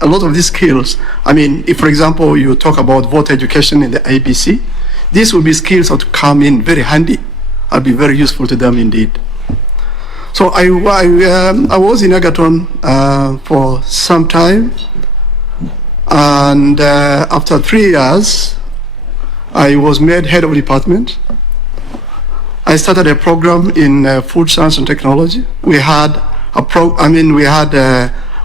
a lot of these skills, I mean, if, for example, you talk about voter education in the IEBC, these will be skills that come in very handy. I'll be very useful to them indeed. So I was in Egerton for some time, and after 3 years, I was made head of department. I started a program in food science and technology. We had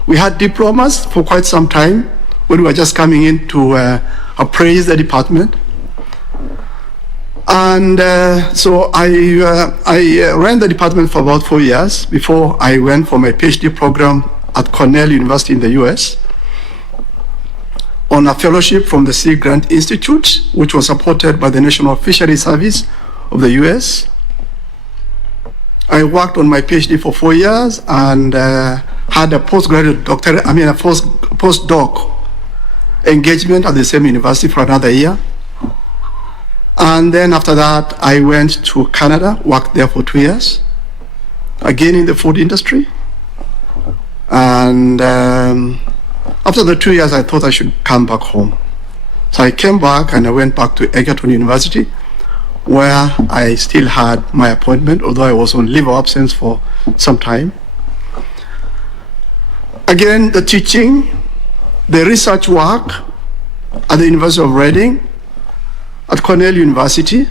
we had diplomas for quite some time when we were just coming in to appraise the department. And so I ran the department for about 4 years before I went for my PhD program at Cornell University in the US on a fellowship from the Sea Grant Institute, which was supported by the National Fisheries Service of the US. I worked on my PhD for 4 years and had a postgraduate doctorate, a postdoc engagement at the same university for another year. And then after that, I went to Canada, worked there for 2 years, again in the food industry. And after the 2 years, I thought I should come back home. So I came back and I went back to Egerton University, where I still had my appointment, although I was on leave of absence for some time. Again, the teaching, the research work at the University of Reading, at Cornell University,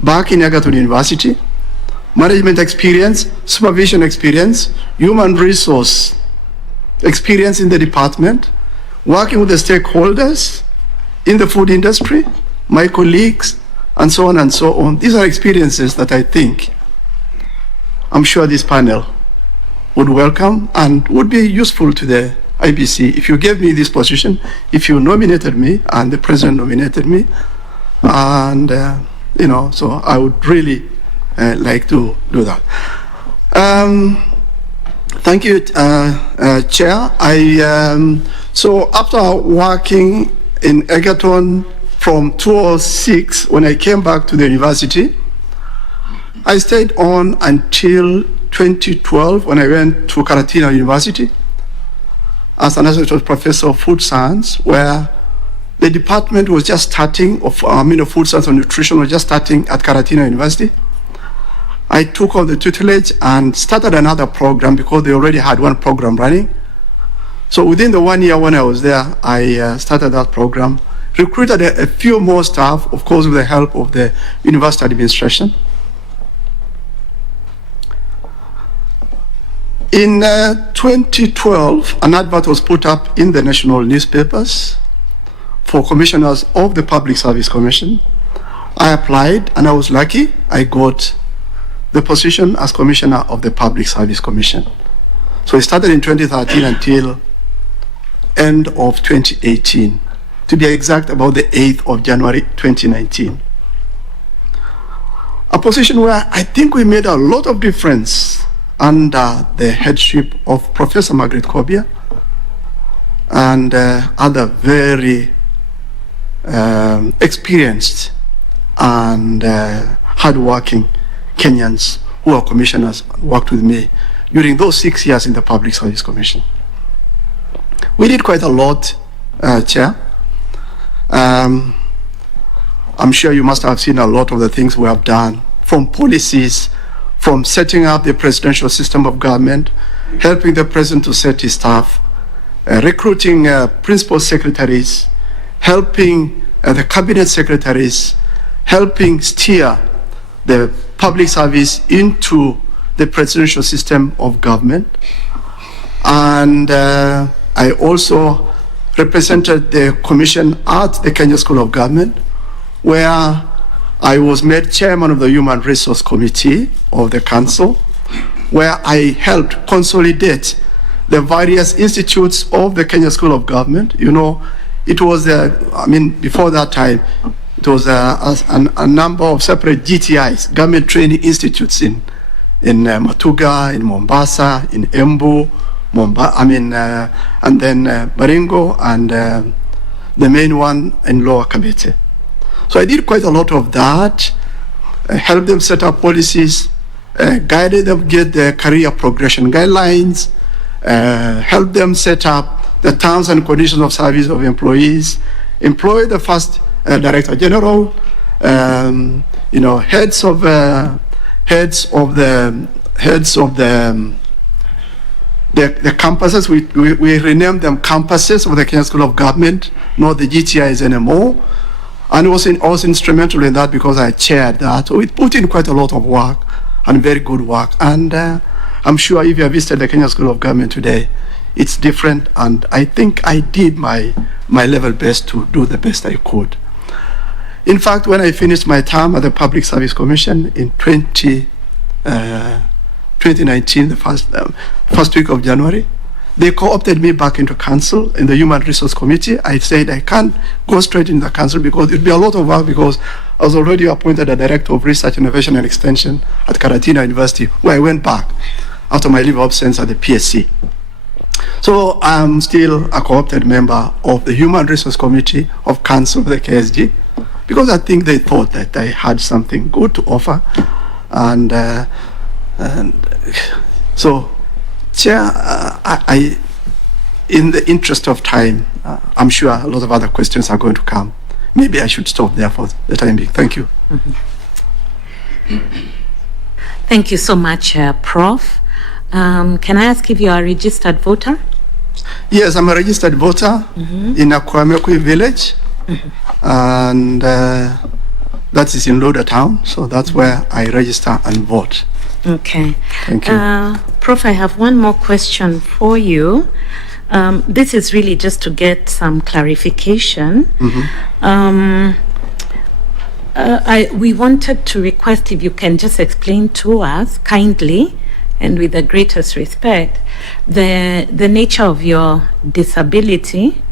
back in Egerton University, management experience, supervision experience, human resource experience in the department, working with the stakeholders in the food industry, my colleagues, and so on and so on. These are experiences that I think, I'm sure this panel would welcome and would be useful to the IBC. If you gave me this position, if you nominated me, and the president nominated me, and so I would really like to do that. Thank you, Chair. So after working in Egerton from 2006, when I came back to the university, I stayed on until 2012 when I went to Karatina University as an associate professor of food science, where the department was just starting of food science and nutrition was just starting at Karatina University. I took on the tutelage and started another program because they already had one program running. So within the 1 year when I was there, I started that program, recruited a few more staff, of course, with the help of the university administration. In 2012, an advert was put up in the national newspapers for commissioners of the Public Service Commission. I applied and I was lucky. I got the position as Commissioner of the Public Service Commission. So it started in 2013 until end of 2018. To be exact, about the 8th of January 2019. A position where I think we made a lot of difference under the headship of Professor Margaret Kobia and other very experienced and hardworking Kenyans who are commissioners worked with me during those 6 years in the Public Service Commission. We did quite a lot, Chair. I'm sure you must have seen a lot of the things we have done, from policies, from setting up the presidential system of government, helping the president to set his staff, recruiting principal secretaries, helping the cabinet secretaries, helping steer the public service into the presidential system of government. And I also represented the commission at the Kenya School of Government, where I was made chairman of the Human Resource Committee of the Council, where I helped consolidate the various institutes of the Kenya School of Government. You know, it was, before that time, it was a number of separate GTIs, government training institutes in Matuga, in Mombasa, in Embu, and then Baringo, and the main one in Lower Kabete. So I did quite a lot of that, helped them set up policies, guided them get their career progression guidelines, helped them set up the terms and conditions of service of employees, employ the first Director General, heads of the campuses. We renamed them campuses of the Kenya School of Government, not the GTIs anymore. And I was instrumental in that because I chaired that. So it put in quite a lot of work and very good work. And I'm sure if you have visited the Kenya School of Government today, it's different. And I think I did my level best to do the best I could. In fact, when I finished my term at the Public Service Commission in 2019, the first week of January, they co-opted me back into council in the Human Resource Committee. I said I can't go straight into the council because it'd be a lot of work, because I was already appointed a Director of Research, Innovation and Extension at Karatina University, where I went back after my leave of absence at the PSC. So I'm still a co-opted member of the Human Resource Committee of Council of the KSG, because I think they thought that I had something good to offer. And so, Chair, I in the interest of time, I'm sure a lot of other questions are going to come. Maybe I should stop there for the time being. Thank you. Thank you so much, Prof. Can I ask if you are a registered voter? Yes, I'm a registered voter in Akwamekwi village, and that is in Loda town, so that's where I register and vote. Okay. Thank you. Prof, I have one more question for you. This is really just to get some clarification. We wanted to request if you can just explain to us kindly and with the greatest respect the nature of your disability,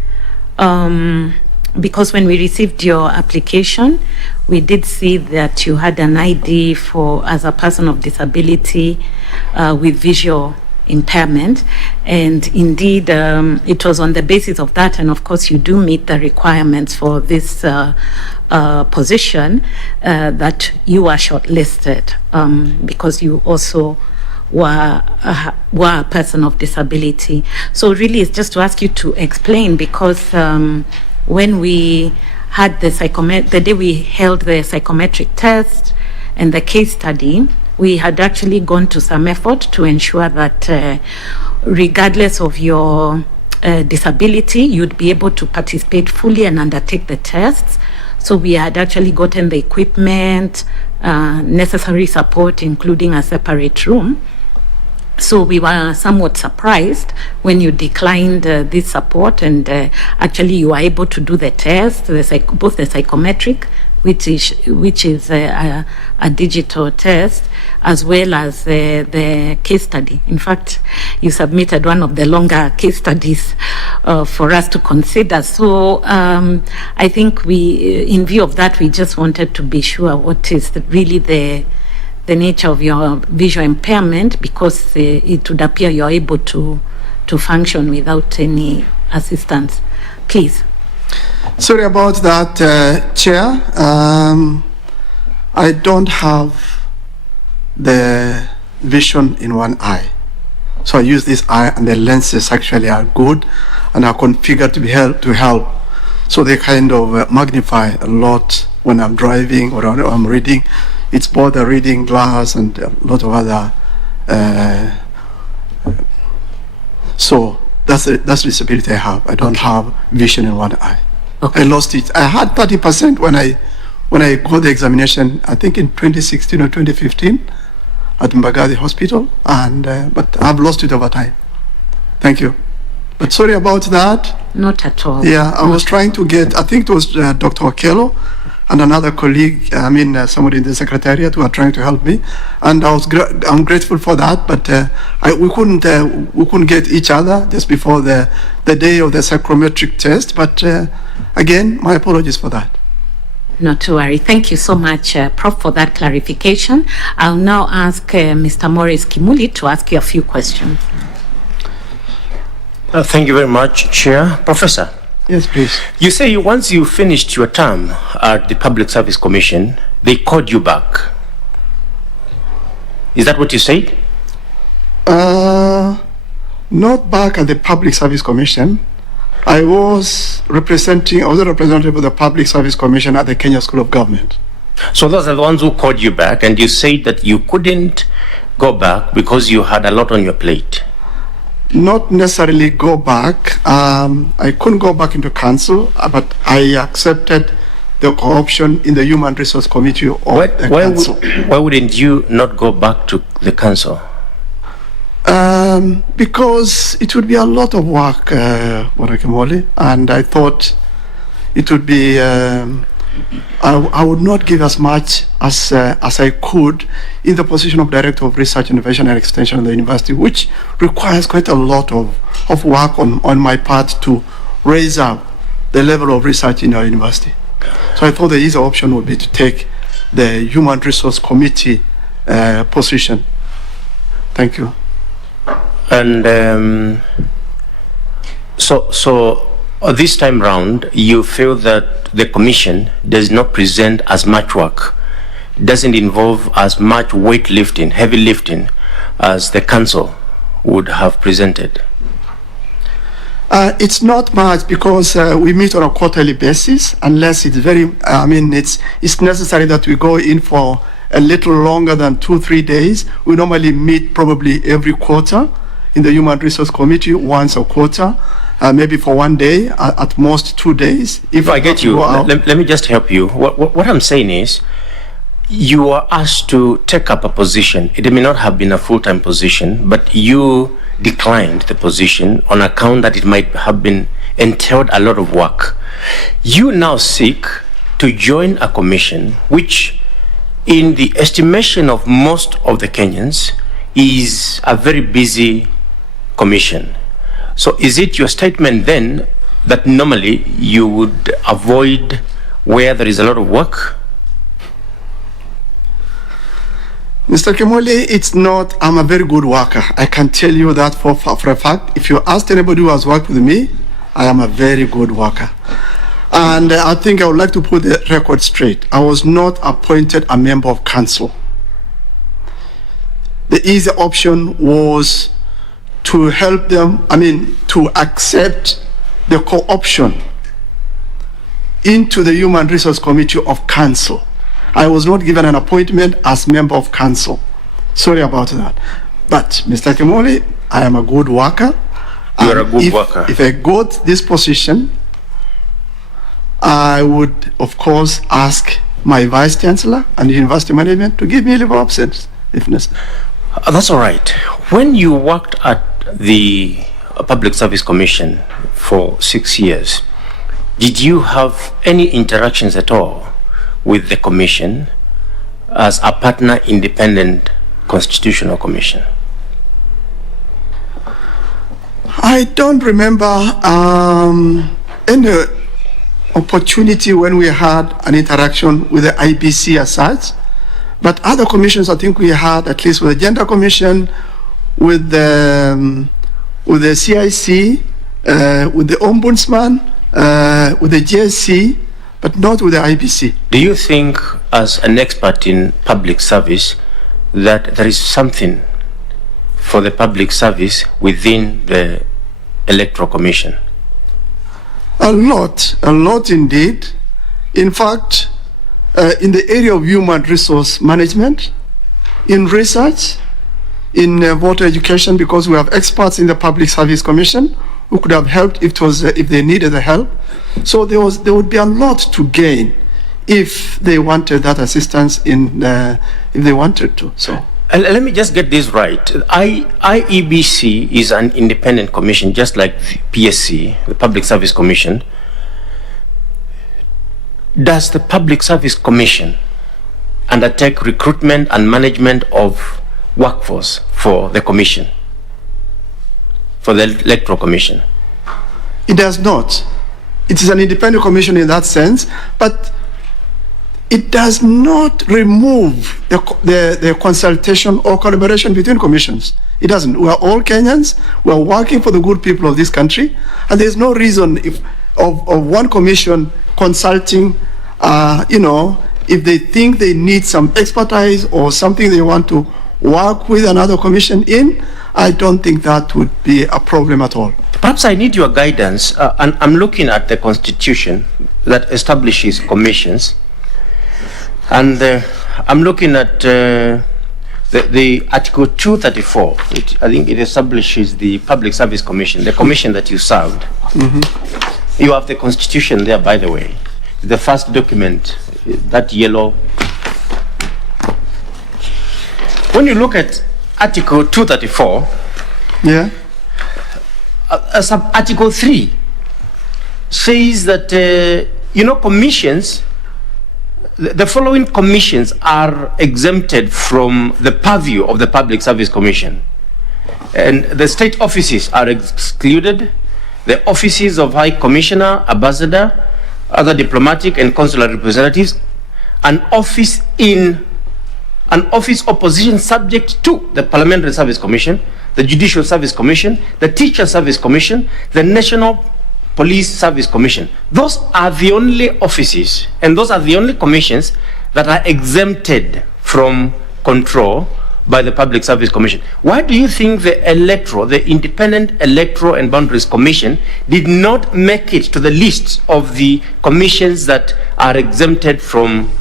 because when we received your application, we did see that you had an ID as a person of disability with visual impairment, and indeed it was on the basis of that, and of course you do meet the requirements for this position, that you are shortlisted, because you also were a person of disability. So really it's just to ask you to explain, because when we had the day we held the psychometric test and the case study, we had actually gone to some effort to ensure that regardless of your disability, you'd be able to participate fully and undertake the tests. So we had actually gotten the equipment, necessary support, including a separate room. So we were somewhat surprised when you declined this support, and actually you were able to do the test, both the psychometric, which is a digital test, as well as the case study. In fact, you submitted one of the longer case studies for us to consider. So I think in view of that, we just wanted to be sure what is really the nature of your visual impairment, because it would appear you're able to function without any assistance. Please. Sorry about that, Chair. I don't have the vision in one eye. So I use this eye, and the lenses actually are good and are configured to help. So they kind of magnify a lot when I'm driving or I'm reading. It's both a reading glass and a lot of other. So that's the disability I have. I don't have vision in one eye. Okay. I lost it. I had 30% when I got the examination, I think in 2016 or 2015 at Mbagathi Hospital, and but I've lost it over time. Thank you. But sorry about that. Not at all. Yeah, I was trying to get, I think it was Dr. Okello and another colleague, somebody in the Secretariat who are trying to help me, and I'm grateful for that. But we couldn't get each other just before the day of the psychometric test. But again, my apologies for that. Not to worry. Thank you so much, Prof, for that clarification. I'll now ask Mr. Morris Kimuli to ask you a few questions. Thank you very much, Chair. Professor. Yes, please. You say once you finished your term at the Public Service Commission, they called you back. Is that what you said? Not back at the Public Service Commission. I was a representative of the Public Service Commission at the Kenya School of Government. So those are the ones who called you back, and you said that you couldn't go back because you had a lot on your plate. Not necessarily go back. I couldn't go back into council, but I accepted the option in the Human Resource Committee of the council. Why wouldn't you not go back to the council? Because it would be a lot of work, Morakemoli, and I thought it would be, I would not give as much as I could in the position of Director of Research, Innovation and Extension at the university, which requires quite a lot of work on my part to raise up the level of research in our university. So I thought the easy option would be to take the Human Resource Committee position. Thank you. And so this time round, you feel that the commission does not present as much work, doesn't involve as much weightlifting, heavy lifting, as the council would have presented? It's not much because we meet on a quarterly basis, unless it's very, it's necessary that we go in for a little longer than 2-3 days. We normally meet probably every quarter in the Human Resource Committee, once a quarter, maybe for 1 day, at most 2 days. If I get you, let me just help you. What I'm saying is, you are asked to take up a position. It may not have been a full-time position, but you declined the position on account that it might have been entailed a lot of work. You now seek to join a commission which, in the estimation of most of the Kenyans, is a very busy commission. So is it your statement then that normally you would avoid where there is a lot of work? Mr. Kemole, it's not, I'm a very good worker. I can tell you that for a fact. If you ask anybody who has worked with me, I am a very good worker. And I think I would like to put the record straight. I was not appointed a member of council. The easy option was to help them, to accept the co-option into the Human Resource Committee of council. I was not given an appointment as member of council. Sorry about that. But Mr. Kemole, I am a good worker. You are a good worker. If I got this position, I would, of course, ask my Vice Chancellor and the University Management to give me a leave of absence, if necessary. That's all right. When you worked at the Public Service Commission for 6 years, did you have any interactions at all with the commission as a partner independent constitutional commission? I don't remember any opportunity when we had an interaction with the IBC as such, but other commissions I think we had, at least with the Gender Commission, with the CIC, with the Ombudsman, with the JSC, but not with the IBC. Do you think, as an expert in public service, that there is something for the public service within the Electoral Commission? A lot indeed. In fact, in the area of human resource management, in research, in voter education, because we have experts in the Public Service Commission who could have helped if they needed the help. So there would be a lot to gain if they wanted that assistance if they wanted to. So let me just get this right. IEBC is an independent commission, just like the PSC, the Public Service Commission. Does the Public Service Commission undertake recruitment and management of workforce for the commission, for the Electoral Commission? It does not. It is an independent commission in that sense, but it does not remove the consultation or collaboration between commissions. It doesn't. We are all Kenyans. We are working for the good people of this country, and there's no reason of one commission consulting, if they think they need some expertise or something they want to work with another commission in, I don't think that would be a problem at all. Perhaps I need your guidance. And I'm looking at the Constitution that establishes commissions. And I'm looking at the Article 234. I think it establishes the Public Service Commission, the commission that you served. Mm-hmm. You have the Constitution there, by the way. The first document, that yellow. When you look at Article 234, yeah, Article 3 says that, commissions, the following commissions are exempted from the purview of the Public Service Commission. And the state offices are excluded, the offices of High Commissioner, Ambassador, other diplomatic and consular representatives, an office opposition subject to the Parliamentary Service Commission, the Judicial Service Commission, the Teacher Service Commission, the National Police Service Commission. Those are the only offices and those are the only commissions that are exempted from control by the Public Service Commission. Why do you think the Electoral, the Independent Electoral and Boundaries Commission, did not make it to the list of the commissions that are exempted from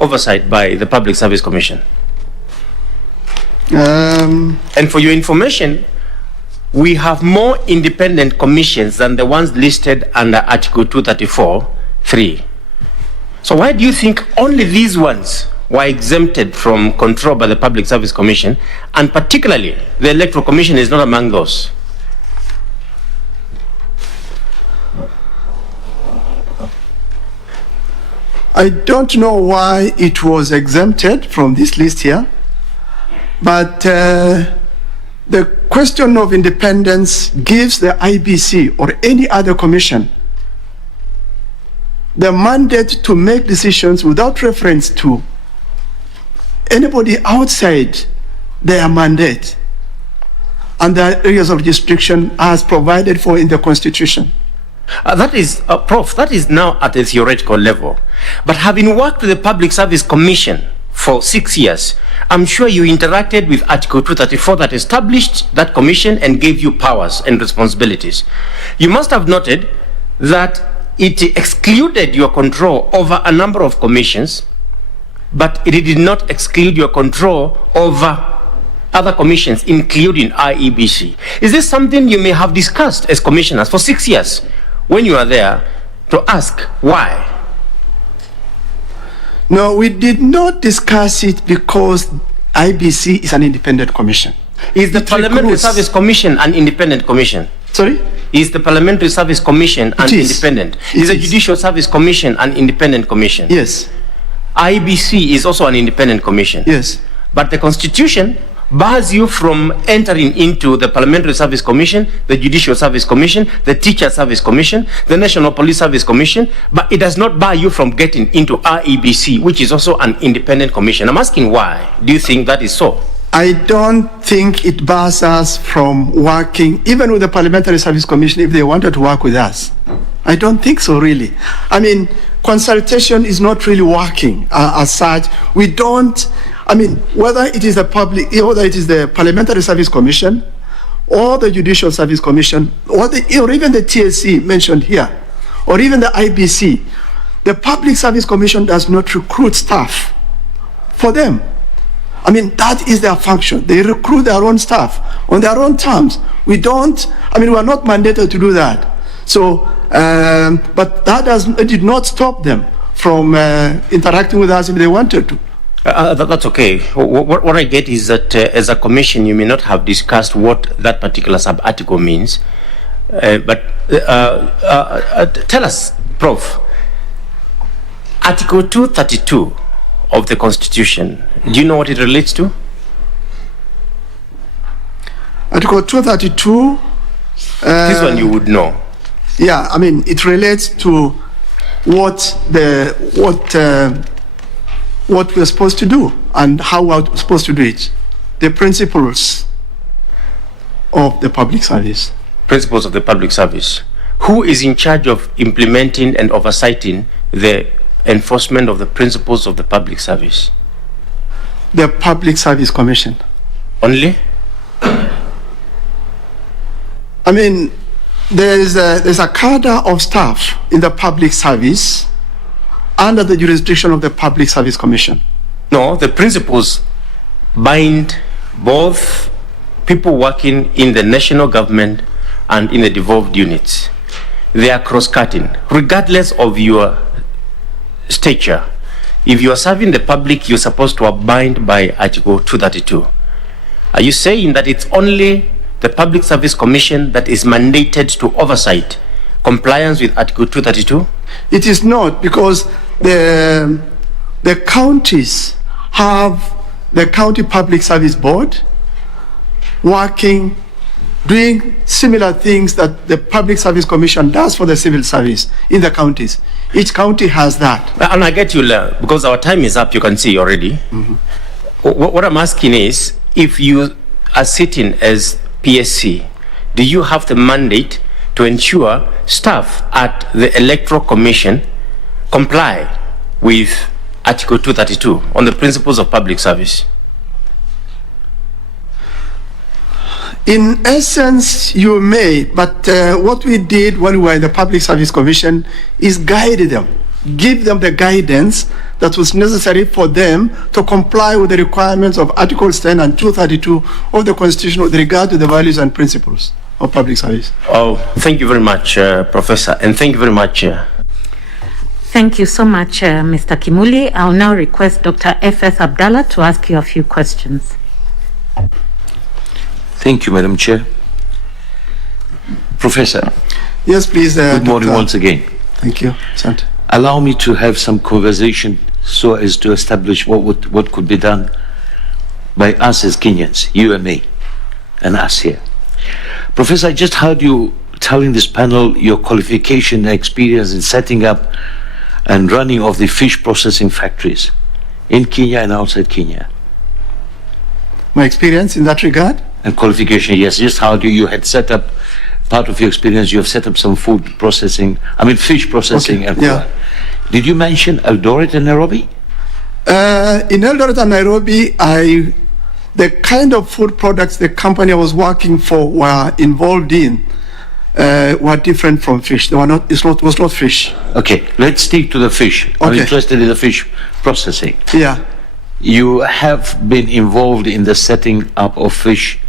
oversight by the Public Service Commission? And for your information, we have more independent commissions than the ones listed under Article 234(3). So why do you think only these ones were exempted from control by the Public Service Commission, and particularly the Electoral Commission is not among those? I don't know why it was exempted from this list here, but the question of independence gives the IBC or any other commission the mandate to make decisions without reference to anybody outside their mandate and the areas of jurisdiction as provided for in the Constitution. That is, Prof, that is now at a theoretical level. But having worked with the Public Service Commission for 6 years, I'm sure you interacted with Article 234 that established that commission and gave you powers and responsibilities. You must have noted that it excluded your control over a number of commissions, but it did not exclude your control over other commissions, including IEBC. Is this something you may have discussed as commissioners for 6 years when you are there to ask why? No, we did not discuss it because IBC is an independent commission. Is the Parliamentary Service Commission an independent commission? Sorry? Is the Parliamentary Service Commission an independent? Is the Judicial Service Commission an independent commission? Yes. IEBC is also an independent commission. Yes. But the Constitution bars you from entering into the Parliamentary Service Commission, the Judicial Service Commission, the Teacher Service Commission, the National Police Service Commission, but it does not bar you from getting into IEBC, which is also an independent commission. I'm asking why. Do you think that is so? I don't think it bars us from working, even with the Parliamentary Service Commission, if they wanted to work with us. I don't think so, really. I mean, consultation is not really working as such. We don't, I mean, whether it is the Parliamentary Service Commission or the Judicial Service Commission or even the TSC mentioned here, or even the IBC, the Public Service Commission does not recruit staff for them. I mean, that is their function. They recruit their own staff on their own terms. We don't, I mean, we are not mandated to do that. So, but that did not stop them from interacting with us if they wanted to. That's okay. What I get is that as a commission, you may not have discussed what that particular sub-article means. But tell us, Prof, Article 232 of the Constitution, do you know what it relates to? Article 232. This one you would know. Yeah, I mean, it relates to what we're supposed to do and how we're supposed to do it. The principles of the public service. Principles of the public service. Who is in charge of implementing and oversighting the enforcement of the principles of the public service? The Public Service Commission. Only? I mean, there's a cadre of staff in the public service under the jurisdiction of the Public Service Commission. No, the principles bind both people working in the national government and in the devolved units. They are cross-cutting, regardless of your stature. If you are serving the public, you're supposed to abide by Article 232. Are you saying that it's only the Public Service Commission that is mandated to oversight compliance with Article 232? It is not, because the counties have the County Public Service Board working, doing similar things that the Public Service Commission does for the civil service in the counties. Each county has that. And I get you, because our time is up, you can see already. What I'm asking is, if you are sitting as PSC, do you have the mandate to ensure staff at the Electoral Commission comply with Article 232 on the principles of public service? In essence, you may, but what we did when we were in the Public Service Commission is guide them, give them the guidance that was necessary for them to comply with the requirements of Articles 10 and 232 of the Constitution with regard to the values and principles of public service. Oh, thank you very much, Professor, and thank you very much. Thank you so much, Mr. Kimuli. I'll now request Dr. F.S. Abdallah to ask you a few questions. Thank you, Madam Chair. Professor. Yes, please. Good morning once again. Thank you, Sant. Allow me to have some conversation so as to establish what could be done by us as Kenyans, you and me, and us here. Professor, I just heard you telling this panel your qualification and experience in setting up and running of the fish processing factories in Kenya and outside Kenya. My experience in that regard? And qualification, yes. Just how you had set up, part of your experience, you have set up some food processing, fish processing. Okay, and yeah. Did you mention Eldoret and Nairobi? In Eldoret and Nairobi, the kind of food products the company I was working for were involved in were different from fish. They were not. Was not fish. Okay, let's stick to the fish. I'm interested in the fish processing. Yeah. You have been involved in the setting up of fish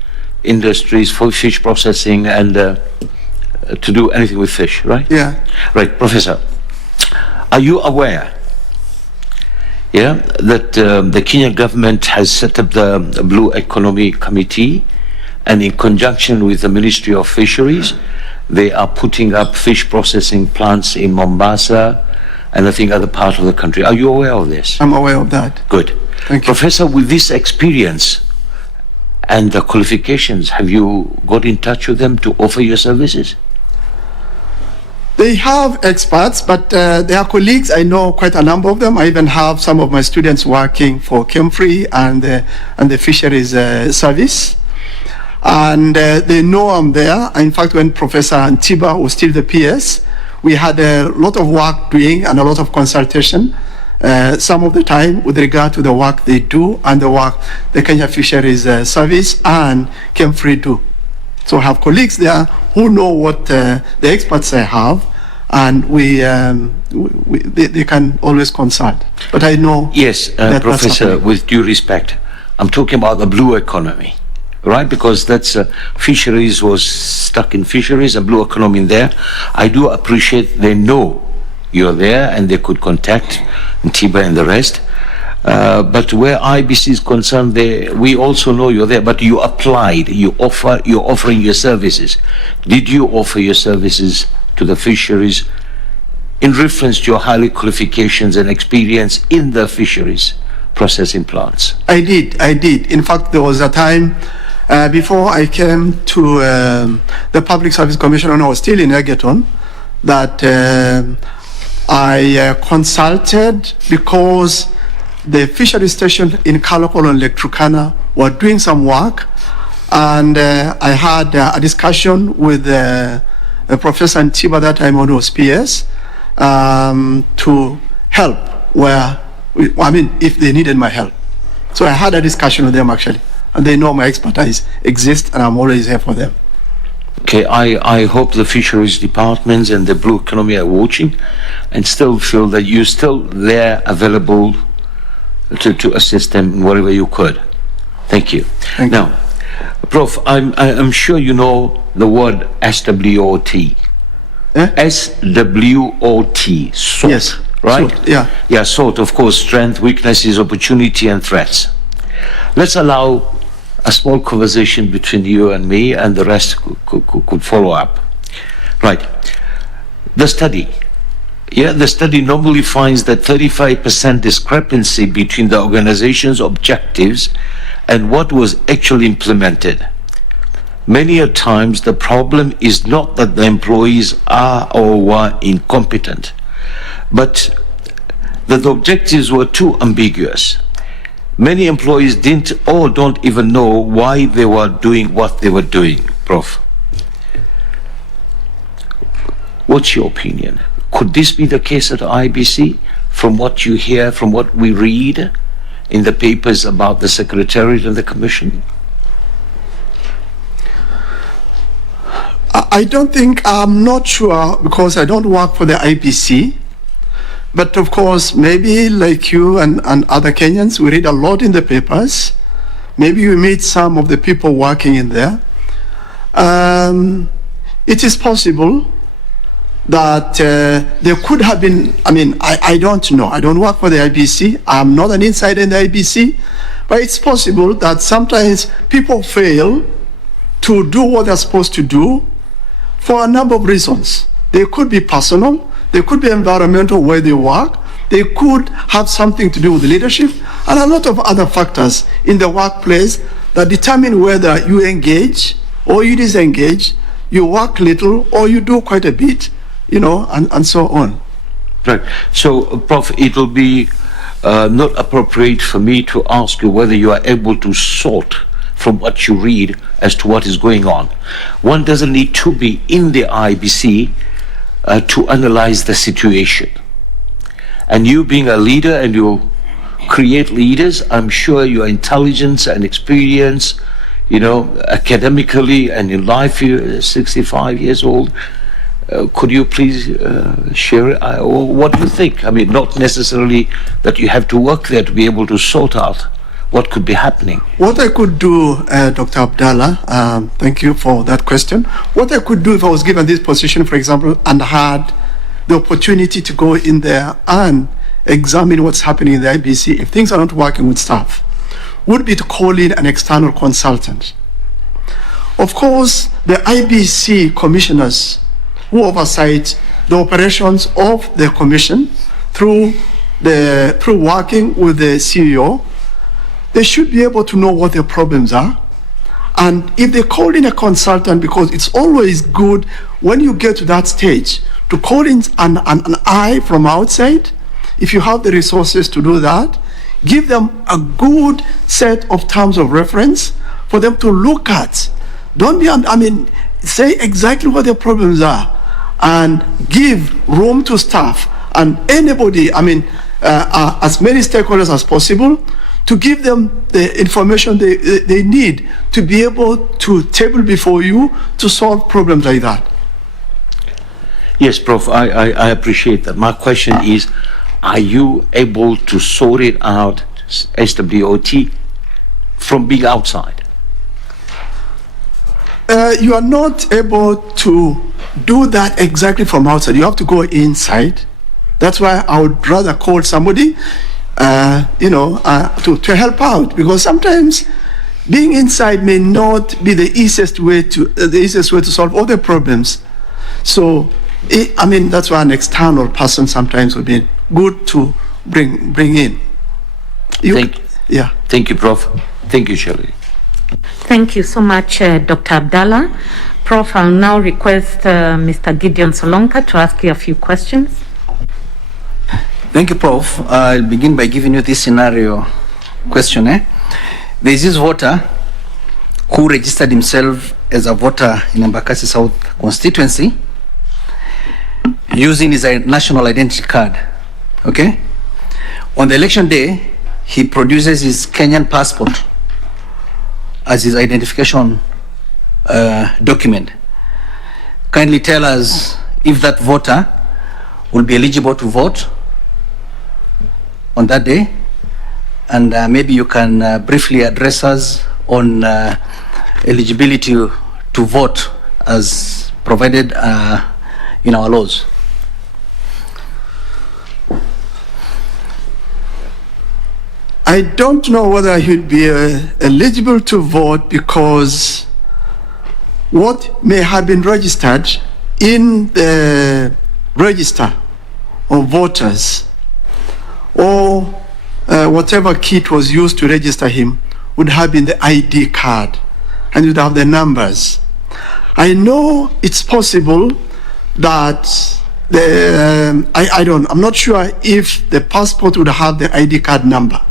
industries for fish processing and to do anything with fish, right? Yeah. Right, Professor. Are you aware, that the Kenyan government has set up the Blue Economy Committee, and in conjunction with the Ministry of Fisheries, they are putting up fish processing plants in Mombasa and I think other parts of the country. Are you aware of this? I'm aware of that. Good. Thank you. Professor, with this experience and the qualifications, have you got in touch with them to offer your services? They have experts, but they are colleagues. I know quite a number of them. I even have some of my students working for Kemfree and the Fisheries Service. And they know I'm there. In fact, when Professor Antiba was still the PS, we had a lot of work doing and a lot of consultation, some of the time with regard to the work they do and the work the Kenya Fisheries Service and Kemfree do. So I have colleagues there who know what the experts I have, and they can always consult. But I know. Yes, Professor, with due respect, I'm talking about the blue economy, right? Because that's fisheries was stuck in fisheries and blue economy in there. I do appreciate they know you're there and they could contact Ntiba and the rest. But where IEBC is concerned, we also know you're there, but you applied, you're offering your services. Did you offer your services to the fisheries in reference to your highly qualifications and experience in the fisheries processing plants? I did. In fact, there was a time before I came to the Public Service Commission when I was still in Egerton that I consulted, because the fishery station in Kalokolo and Lake Turkana were doing some work, and I had a discussion with Professor Ntiba that time when he was PS to help if they needed my help. So I had a discussion with them actually, and they know my expertise exists and I'm always here for them. Okay, I hope the fisheries departments and the blue economy are watching and still feel that you're still there available to assist them in whatever you could. Thank you. Thank you. Now, Prof, I'm sure you know the word SWOT. SWOT, SWOT, Yes. right? SWOT, yeah. Yeah, SWOT, of course, strength, weaknesses, opportunity, and threats. Let's allow a small conversation between you and me, and the rest could follow up. Right. The study. Yeah, the study normally finds that 35% discrepancy between the organization's objectives and what was actually implemented. Many a times the problem is not that the employees are or were incompetent, but that the objectives were too ambiguous. Many employees didn't or don't even know why they were doing what they were doing, Prof. What's your opinion? Could this be the case at IEBC? From what you hear, from what we read in the papers about the Secretariat and the Commission? I don't think, I'm not sure, because I don't work for the IBC. But of course, maybe like you and other Kenyans, we read a lot in the papers. Maybe you meet some of the people working in there. It is possible that there could have been, I don't know. I don't work for the IBC. I'm not an insider in the IBC. But it's possible that sometimes people fail to do what they're supposed to do for a number of reasons. They could be personal. They could be environmental where they work. They could have something to do with leadership and a lot of other factors in the workplace that determine whether you engage or you disengage, you work little or you do quite a bit, and so on. Right. So, Prof, it will be not appropriate for me to ask you whether you are able to sort from what you read as to what is going on. One doesn't need to be in the IBC to analyze the situation. And you being a leader and you create leaders, I'm sure your intelligence and experience, academically and in life, you're 65 years old. Could you please share what you think? Not necessarily that you have to work there to be able to sort out what could be happening. What I could do, Dr. Abdallah, thank you for that question. What I could do if I was given this position, for example, and had the opportunity to go in there and examine what's happening in the IBC, if things are not working with staff, would be to call in an external consultant. Of course, the IBC commissioners who oversight the operations of the commission through working with the CEO, they should be able to know what their problems are. And if they call in a consultant, because it's always good when you get to that stage to call in an eye from outside, if you have the resources to do that, give them a good set of terms of reference for them to look at. Don't be, say exactly what their problems are and give room to staff and anybody, as many stakeholders as possible, to give them the information they need to be able to table before you to solve problems like that. Yes, Prof, I appreciate that. My question is, are you able to sort it out, SWOT, from being outside? You are not able to do that exactly from outside. You have to go inside. That's why I would rather call somebody to help out, because sometimes being inside may not be the easiest way to solve all the problems. So, that's why an external person sometimes would be good to bring in. Thank you, Prof. Thank you, Shirley. Thank you so much, Dr. Abdallah. Prof, I'll now request Mr. Gideon Solonka to ask you a few questions. Thank you, Prof. I'll begin by giving you this scenario question. There is this voter who registered himself as a voter in Embakasi South constituency using his national identity card. Okay? On the election day, he produces his Kenyan passport as his identification document. kindly tell us if that voter will be eligible to vote on that day, and maybe you can briefly address us on eligibility to vote as provided in our laws. I don't know whether he'd be eligible to vote, because what may have been registered in the register of voters, or whatever kit was used to register him, would have been the ID card, and you'd have the numbers. I know it's possible that I'm not sure if the passport would have the ID card number.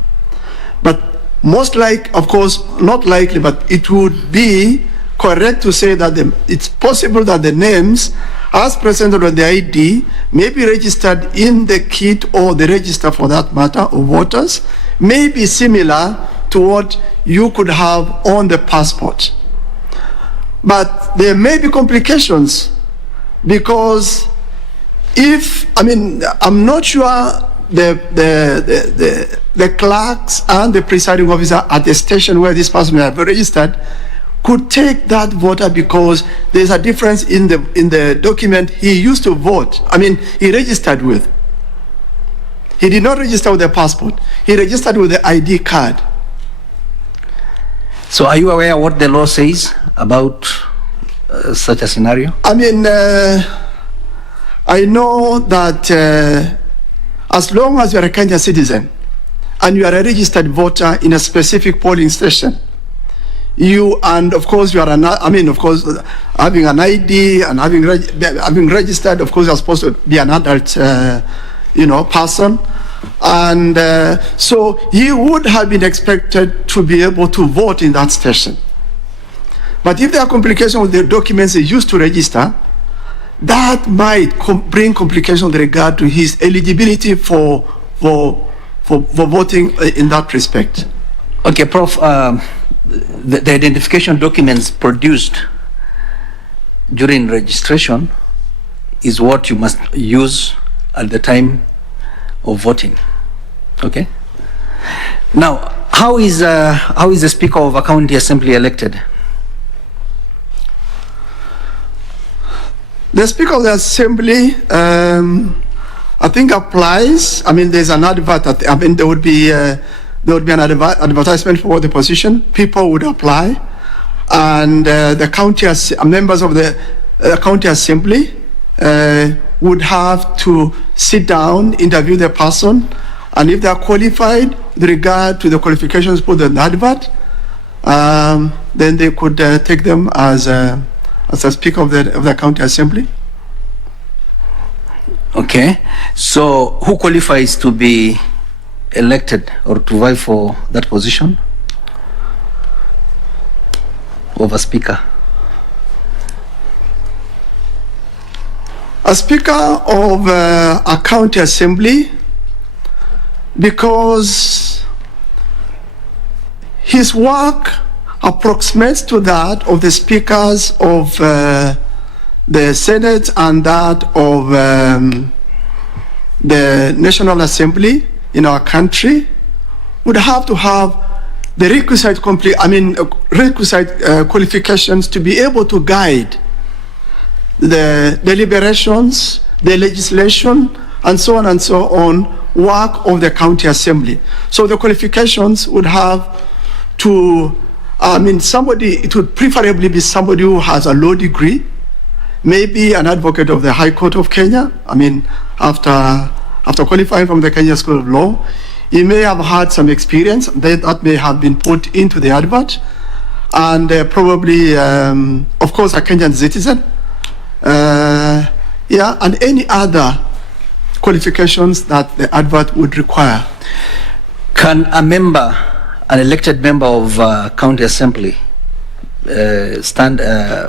But most like, of course, not likely, but it would be correct to say that it's possible that the names as presented on the ID may be registered in the kit, or the register for that matter, of voters, may be similar to what you could have on the passport. But there may be complications, because I'm not sure the clerks and the presiding officer at the station where this person may have registered could take that voter, because there's a difference in the document he used to vote. He registered with. He did not register with the passport. He registered with the ID card. So are you aware what the law says about such a scenario? I know that as long as you are a Kenyan citizen and you are a registered voter in a specific polling station, and of course you are having an ID and having registered, of course you are supposed to be an adult person, and so he would have been expected to be able to vote in that station. But if there are complications with the documents he used to register, that might bring complications with regard to his eligibility for voting in that respect. Okay, Prof, the identification documents produced during registration is what you must use at the time of voting. Okay. Now, how is the Speaker of a County Assembly elected? The Speaker of the Assembly, I think applies. There's an advert. There would be an advertisement for the position. People would apply, and the county members of the County Assembly would have to sit down, interview the person, and if they are qualified with regard to the qualifications put in the advert, then they could take them as a Speaker of the County Assembly. Okay, so who qualifies to be elected or to vie for that position of a Speaker? A Speaker of a County Assembly, because his work approximates to that of the speakers of the Senate and that of the National Assembly in our country, would have to have the requisite qualifications to be able to guide the deliberations, the legislation, and so on work of the County Assembly. So the qualifications would have to, it would preferably be somebody who has a law degree, maybe an advocate of the High Court of Kenya. After qualifying from the Kenya School of Law, he may have had some experience that may have been put into the advert, and probably, of course, a Kenyan citizen, and any other qualifications that the advert would require. Can an elected member of County Assembly stand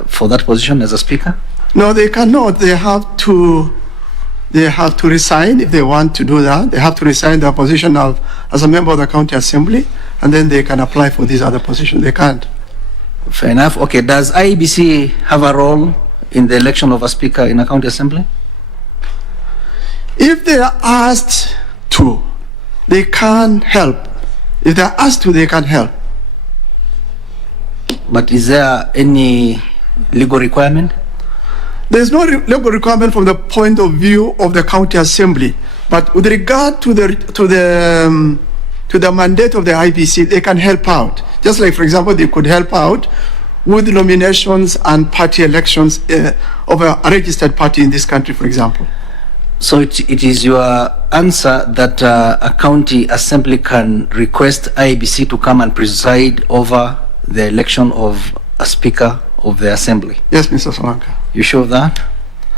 for that position as a Speaker? No, they cannot. They have to resign if they want to do that. They have to resign their position as a member of the County Assembly, and then they can apply for these other positions. They can't. Fair enough. Okay, does IEBC have a role in the election of a speaker in a county assembly? If they are asked to, they can help. If they are asked to, they can help. But is there any legal requirement? There is no legal requirement from the point of view of the county assembly, but with regard to the mandate of the IBC, they can help out. Just like, for example, they could help out with nominations and party elections of a registered party in this country, for example. So it is your answer that a county assembly can request IEBC to come and preside over the election of a speaker of the assembly? Yes, Mr. Solanka. You sure of that?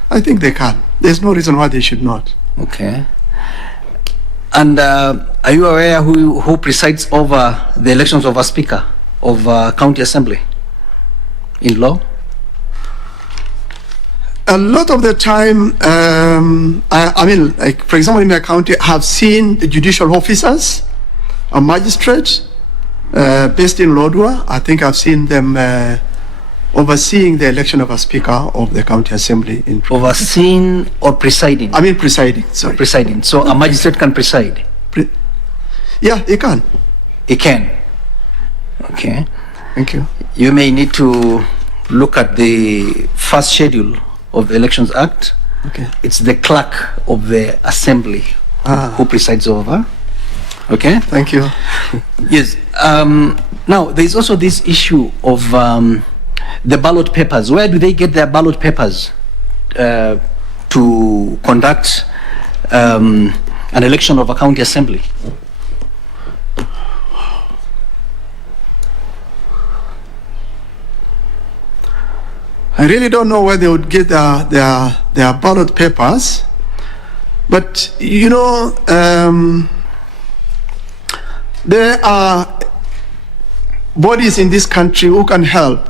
I think they can. There's no reason why they should not. Okay. And are you aware who presides over the elections of a speaker of a county assembly in law? A lot of the time, I mean, like, for example, in my county, I have seen the judicial officers, a magistrate based in Lodwar. I think I've seen them overseeing the election of a speaker of the county assembly. Overseeing or presiding? I mean presiding, sorry. Presiding. So a magistrate can preside? Yeah, he can. He can. Okay. Thank you. You may need to look at the first schedule of the Elections Act. Okay. It's the clerk of the assembly who presides over. Okay. Thank you. Yes. Now, there is also this issue of the ballot papers. Where do they get their ballot papers to conduct an election of a county assembly? I really don't know where they would get their ballot papers, but you know, there are bodies in this country who can help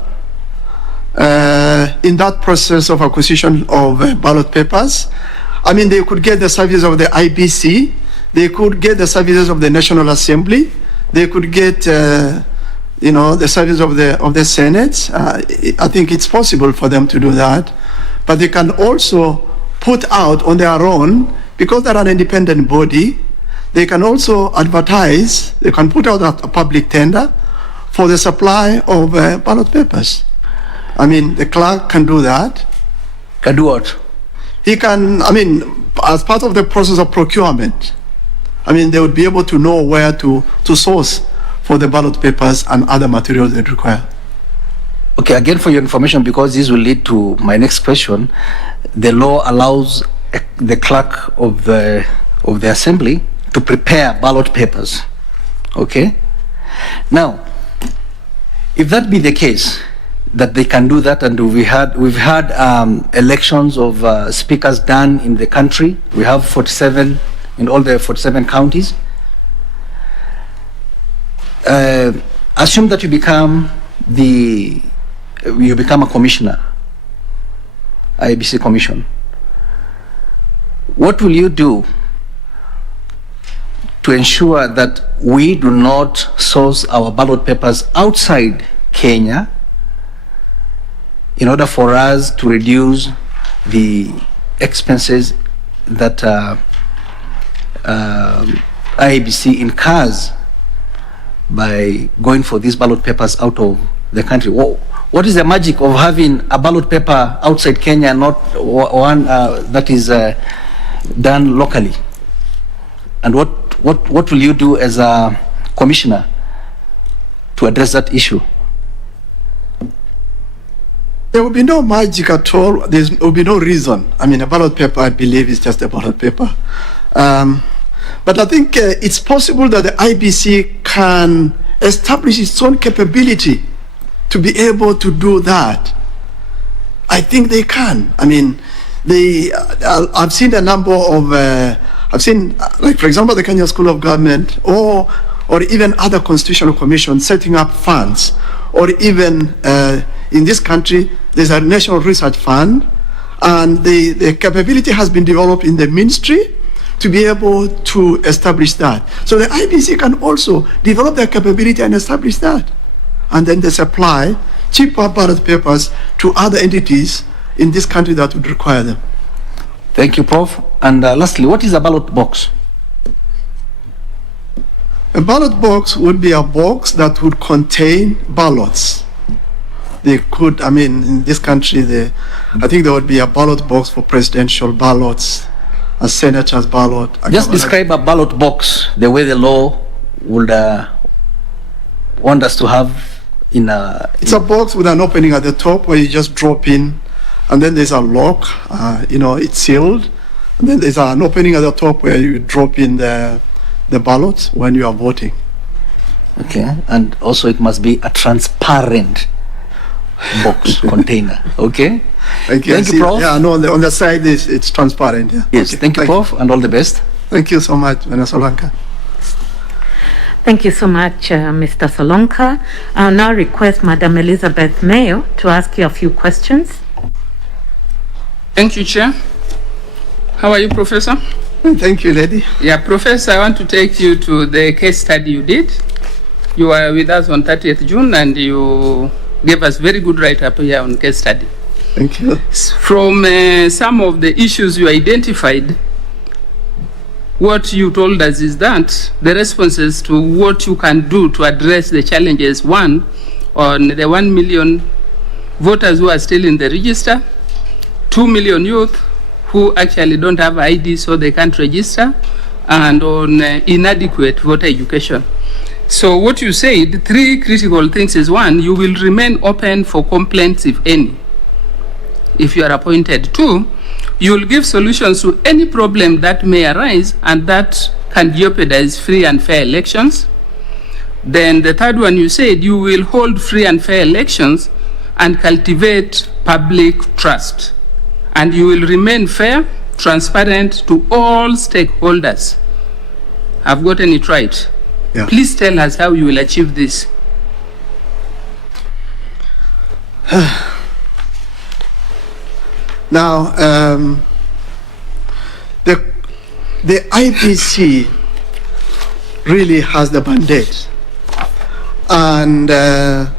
in that process of acquisition of ballot papers. I mean, they could get the services of the IBC, they could get the services of the National Assembly, they could get you know, the service of the Senate. I think it's possible for them to do that, but they can also put out on their own, because they're an independent body, they can also advertise, they can put out a public tender for the supply of ballot papers. I mean, the clerk can do that. Can do what? He can, I mean, as part of the process of procurement, I mean, they would be able to know where to source for the ballot papers and other materials they require. Okay, again for your information, because this will lead to my next question, the law allows the clerk of the assembly to prepare ballot papers. Okay? Now, if that be the case, that they can do that, and we've had elections of speakers done in the country. We have 47 in all the 47 counties. Assume that you become a commissioner, IEBC commission. What will you do to ensure that we do not source our ballot papers outside Kenya in order for us to reduce the expenses that IEBC incurs by going for these ballot papers out of the country? What is the magic of having a ballot paper outside Kenya, not one that is done locally? And what will you do as a commissioner to address that issue? There will be no magic at all. There will be no reason. I mean, a ballot paper, I believe, is just a ballot paper. But I think it's possible that the IBC can establish its own capability to be able to do that. I think they can. I mean, I've seen a number of, like, for example, the Kenya School of Government, or even other constitutional commissions setting up funds, or even in this country, there's a National Research Fund, and the capability has been developed in the ministry to be able to establish that. So the IBC can also develop their capability and establish that. And then they supply cheaper ballot papers to other entities in this country that would require them. Thank you, Prof. And lastly, what is a ballot box? A ballot box would be a box that would contain ballots. They could, I mean, in this country, I think there would be a ballot box for presidential ballots, a senator's ballot. Just describe a ballot box the way the law would want us to have in a... It's a box with an opening at the top where you just drop in, and then there's a lock, it's sealed, and then there's an opening at the top where you drop in the ballot when you are voting. Okay, and also it must be a transparent box container. Okay. Thank you, Prof. Yeah, no, on the side it's transparent. Yeah. Yes. Okay. Thank you, Prof, and all the best. Thank you so much, Mr. Solanka. Thank you so much, Mr. Solonka. I'll now request Madam Elizabeth Mayo to ask you a few questions. Thank you, Chair. How are you, Professor? Thank you, lady. Yeah, Professor, I want to take you to the case study you did. You were with us on 30th June and you gave us very good write-up here on case study. Thank you. From some of the issues you identified, what you told us is that the responses to what you can do to address the challenges, one, on the 1 million voters who are still in the register, 2 million youth who actually don't have ID so they can't register, and on inadequate voter education. So what you said, 3 critical things is, one, you will remain open for complaints if any, if you are appointed. 2, you will give solutions to any problem that may arise and that can jeopardize free and fair elections. Then the 3rd one, you said you will hold free and fair elections and cultivate public trust. And you will remain fair, transparent to all stakeholders. I've gotten it right. Yeah. Please tell us how you will achieve this. Now, the IBC really has the mandate and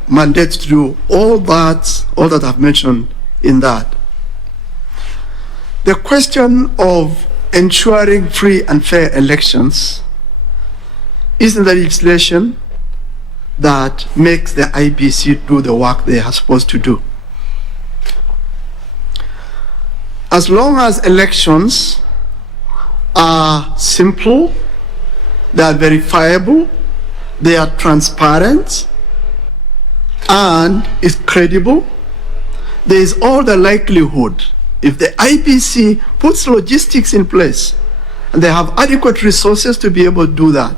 mandate to do all that I've mentioned in that. The question of ensuring free and fair elections is in the legislation that makes the IBC do the work they are supposed to do. As long as elections are simple, they are verifiable, they are transparent, and is credible, there is all the likelihood, if the IBC puts logistics in place and they have adequate resources to be able to do that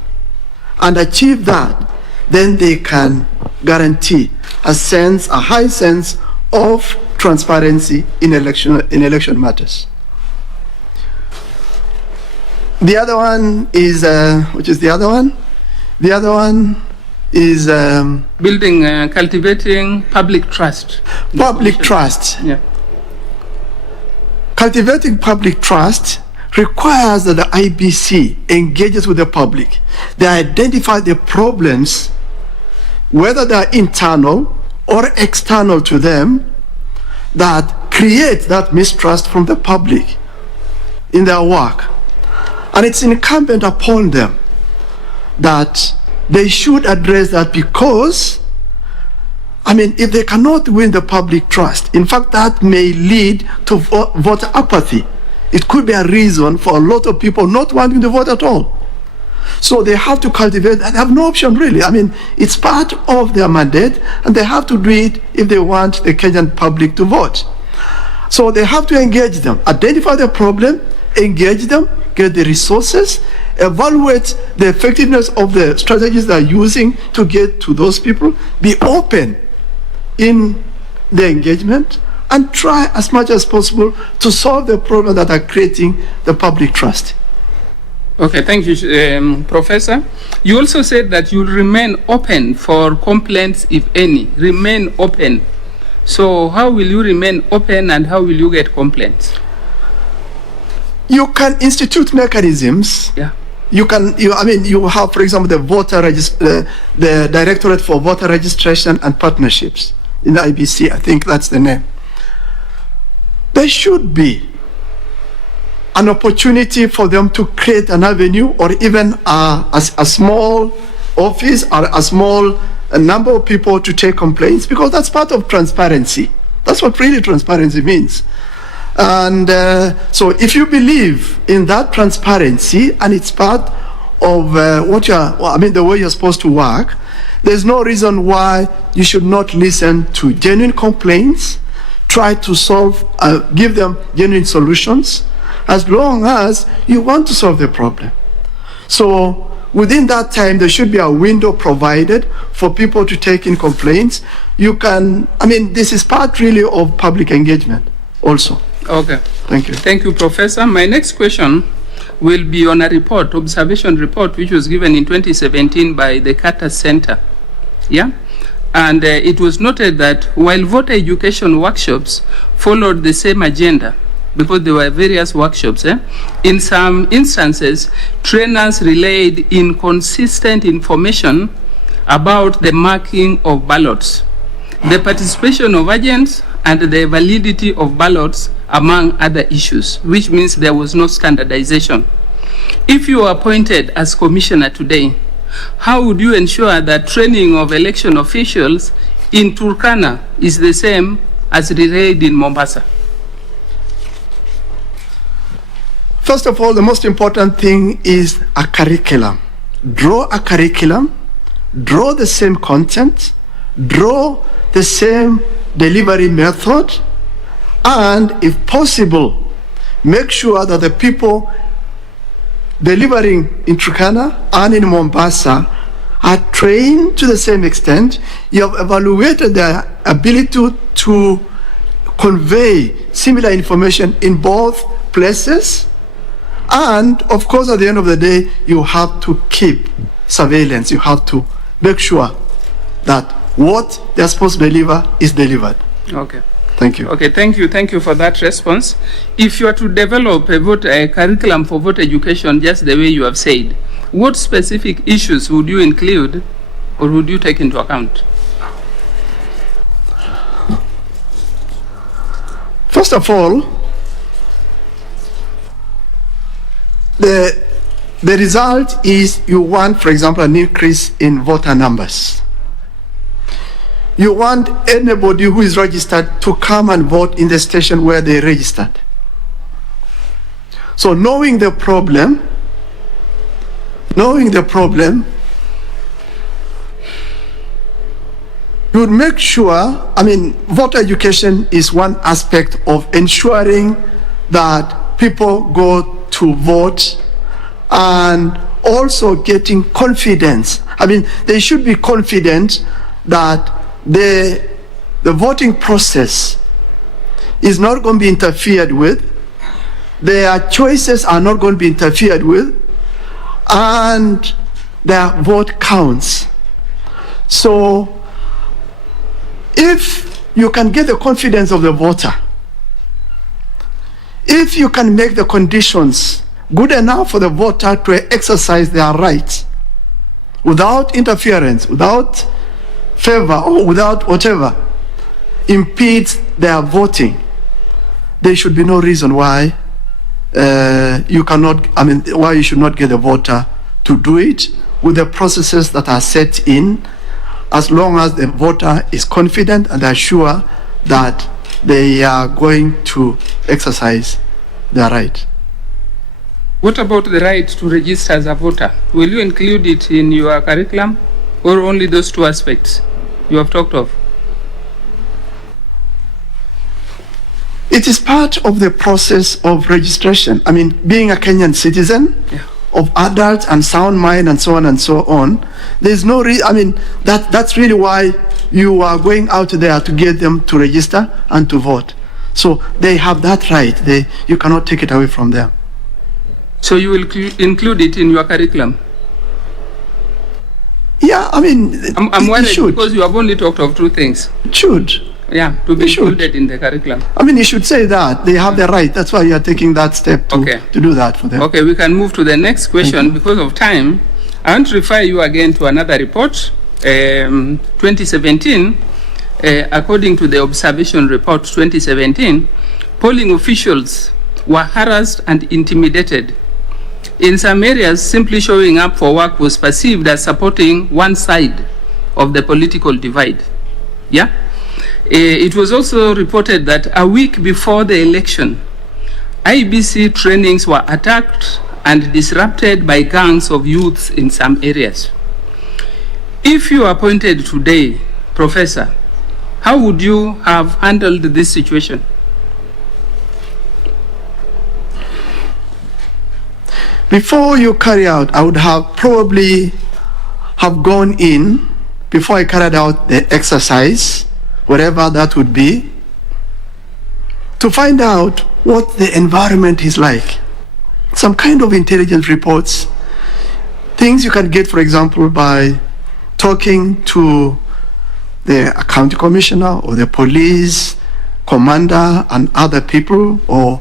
and achieve that, then they can guarantee a high sense of transparency in election matters. The other one is, which is the other one? The other one is building, cultivating public trust. Public trust. Yeah. Cultivating public trust requires that the IBC engages with the public. They identify the problems, whether they are internal or external to them, that create that mistrust from the public in their work. And it's incumbent upon them that they should address that, because, I mean, if they cannot win the public trust, in fact, that may lead to voter apathy. It could be a reason for a lot of people not wanting to vote at all. So they have to cultivate, and have no option really. I mean, it's part of their mandate, and they have to do it if they want the Kenyan public to vote. So they have to engage them, identify the problem, engage them, get the resources, evaluate the effectiveness of the strategies they're using to get to those people, be open in the engagement, and try as much as possible to solve the problems that are creating the public trust. Okay, thank you, Professor. You also said that you'll remain open for complaints, if any. Remain open. So how will you remain open, and how will you get complaints? You can institute mechanisms. Yeah. You have, for example, the Directorate for Voter Registration and Partnerships in the IBC. I think that's the name. there should be an opportunity for them to create an avenue or even a small office or a small number of people to take complaints, because that's part of transparency. That's what really transparency means. And so if you believe in that transparency and it's part of the way you're supposed to work, there's no reason why you should not listen to genuine complaints, try to solve, give them genuine solutions, as long as you want to solve the problem. So within that time, there should be a window provided for people to take in complaints. You can, this is part really of public engagement also. Okay. Thank you. Thank you, Professor. My next question will be on a report, observation report, which was given in 2017 by the Carter Center. Yeah? And it was noted that while voter education workshops followed the same agenda, because there were various workshops, in some instances, trainers relayed inconsistent information about the marking of ballots, the participation of agents, and the validity of ballots, among other issues, which means there was no standardization. If you are appointed as commissioner today, how would you ensure that training of election officials in Turkana is the same as relayed in Mombasa? First of all, the most important thing is a curriculum. Draw a curriculum, draw the same content, draw the same delivery method, and if possible, make sure that the people delivering in Turkana and in Mombasa are trained to the same extent. You have evaluated their ability to convey similar information in both places. And of course, at the end of the day, you have to keep surveillance. You have to make sure that what they're supposed to deliver is delivered. Okay. Thank you. Okay, thank you. Thank you for that response. If you are to develop a curriculum for voter education just the way you have said, what specific issues would you include or would you take into account? First of all, the result is you want, for example, an increase in voter numbers. You want anybody who is registered to come and vote in the station where they registered. So knowing the problem, you would make sure, voter education is one aspect of ensuring that people go to vote and also getting confidence. They should be confident that the voting process is not going to be interfered with, their choices are not going to be interfered with, and their vote counts. So if you can get the confidence of the voter, if you can make the conditions good enough for the voter to exercise their rights without interference, without favor, or without whatever impedes their voting, there should be no reason why why you should not get the voter to do it with the processes that are set in, as long as the voter is confident and are sure that they are going to exercise their right. What about the right to register as a voter? Will you include it in your curriculum, or only those two aspects you have talked of? It is part of the process of registration. Being a Kenyan citizen, of adult and sound mind and so on and so on, there's no that's really why you are going out there to get them to register and to vote. So they have that right. You cannot take it away from them. So you will include it in your curriculum? Yeah, I'm worried because you have only talked of two things. It should. Yeah, to be included in the curriculum. You should say that. They have the right. That's why you are taking that step to do that for them. Okay, we can move to the next question because of time. I want to refer you again to another report, 2017. According to the observation report 2017, polling officials were harassed and intimidated. In some areas, simply showing up for work was perceived as supporting one side of the political divide. Yeah? It was also reported that a week before the election, IEBC trainings were attacked and disrupted by gangs of youths in some areas. If you are appointed today, Professor, how would you have handled this situation? Before you carry out, I would have probably have gone in before I carried out the exercise, whatever that would be, to find out what the environment is like. Some kind of intelligence reports, things you can get, for example, by talking to the county commissioner or the police commander and other people, or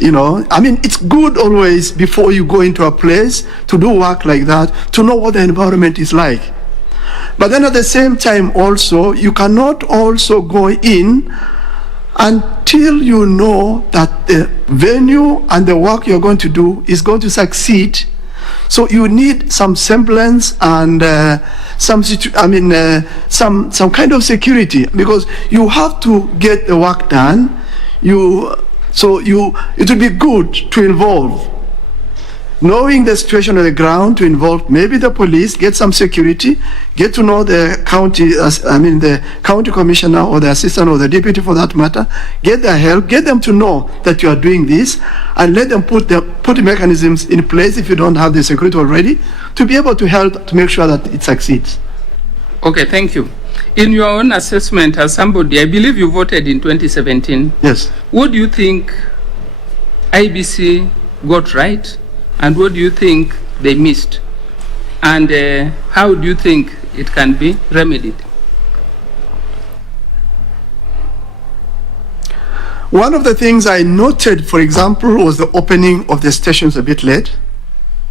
I mean, it's good always before you go into a place to do work like that, to know what the environment is like. But then at the same time also, you cannot also go in until you know that the venue and the work you're going to do is going to succeed. So you need some semblance and some kind of security, because you have to get the work done. It would be good to involve, knowing the situation on the ground, to involve maybe the police, get some security, get to know the county, the county commissioner or the assistant or the deputy for that matter, get their help, get them to know that you are doing this, and let them put the mechanisms in place if you don't have the security already, to be able to help to make sure that it succeeds. Okay, thank you. In your own assessment as somebody, I believe you voted in 2017. Yes. What do you think IEBC got right, and what do you think they missed? And how do you think it can be remedied? One of the things I noted, for example, was the opening of the stations a bit late.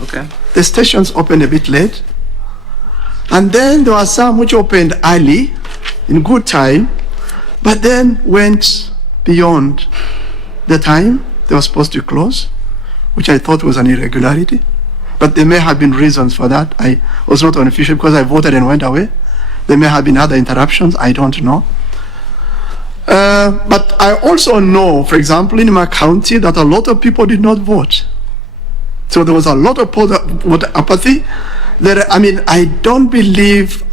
Okay. The stations opened a bit late. And then there were some which opened early, in good time, but then went beyond the time they were supposed to close, which I thought was an irregularity. But there may have been reasons for that. I was not on official because I voted and went away. There may have been other interruptions, I don't know. But I also know, for example, in my county, that a lot of people did not vote. So there was a lot of voter apathy. I don't believe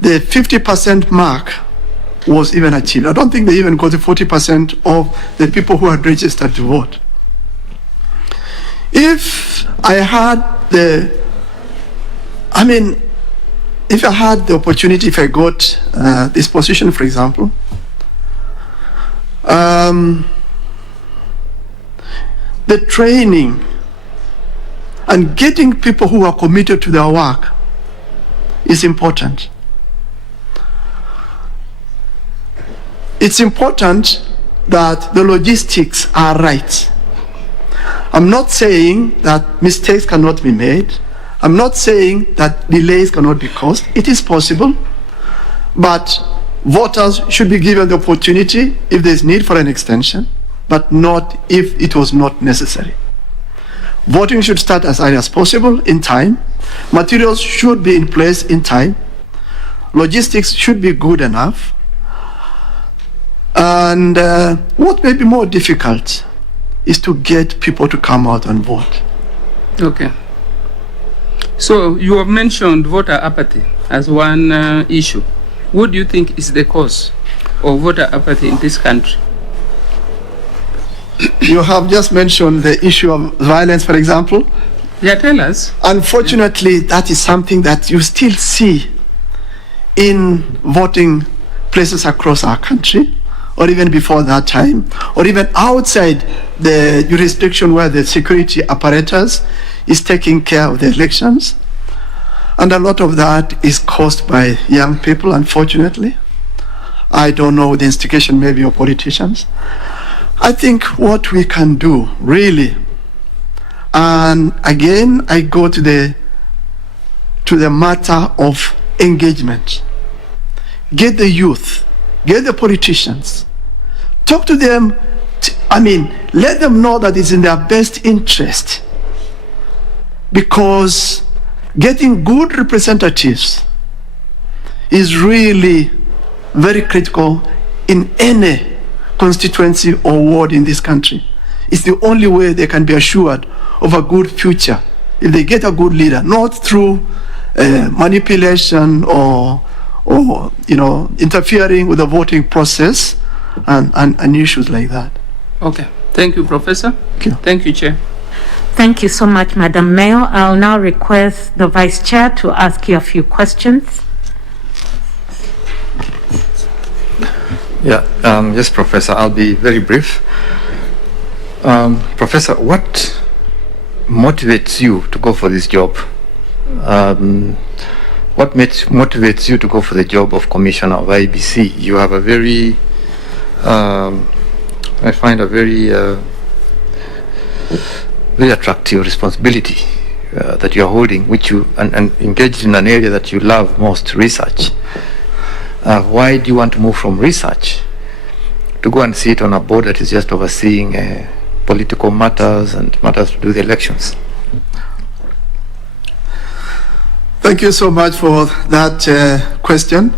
the 50% mark was even achieved. I don't think they even got the 40% of the people who had registered to vote. If I had the opportunity, if I got this position, for example, the training and getting people who are committed to their work is important. It's important that the logistics are right. I'm not saying that mistakes cannot be made. I'm not saying that delays cannot be caused. It is possible, but voters should be given the opportunity if there's need for an extension, but not if it was not necessary. Voting should start as early as possible, in time. Materials should be in place in time. Logistics should be good enough. And what may be more difficult is to get people to come out and vote. Okay. So you have mentioned voter apathy as one issue. What do you think is the cause of voter apathy in this country? You have just mentioned the issue of violence, for example. Yeah, tell us. Unfortunately, that is something that you still see in voting places across our country, or even before that time, or even outside the jurisdiction where the security apparatus is taking care of the elections. And a lot of that is caused by young people, unfortunately. I don't know, the instigation maybe of politicians. I think what we can do, really, and again, I go to the matter of engagement. Get the youth, get the politicians, talk to them I mean, let them know that it's in their best interest, because getting good representatives is really very critical in any constituency or ward in this country. It's the only way they can be assured of a good future, if they get a good leader, not through manipulation or interfering with the voting process and issues like that. Okay. Thank you, Professor. Thank you. Thank you, Chair. Thank you so much, Madam Mayor. I'll now request the Vice Chair to ask you a few questions. Yeah, yes, Professor, I'll be very brief. Professor, what motivates you to go for this job? What motivates you to go for the job of Commissioner of IEBC? You have a very, I find a very, very attractive responsibility that you are holding, which you and engaged in an area that you love most, research. Why do you want to move from research to go and sit on a board that is just overseeing political matters and matters to do with the elections? Thank you so much for that question.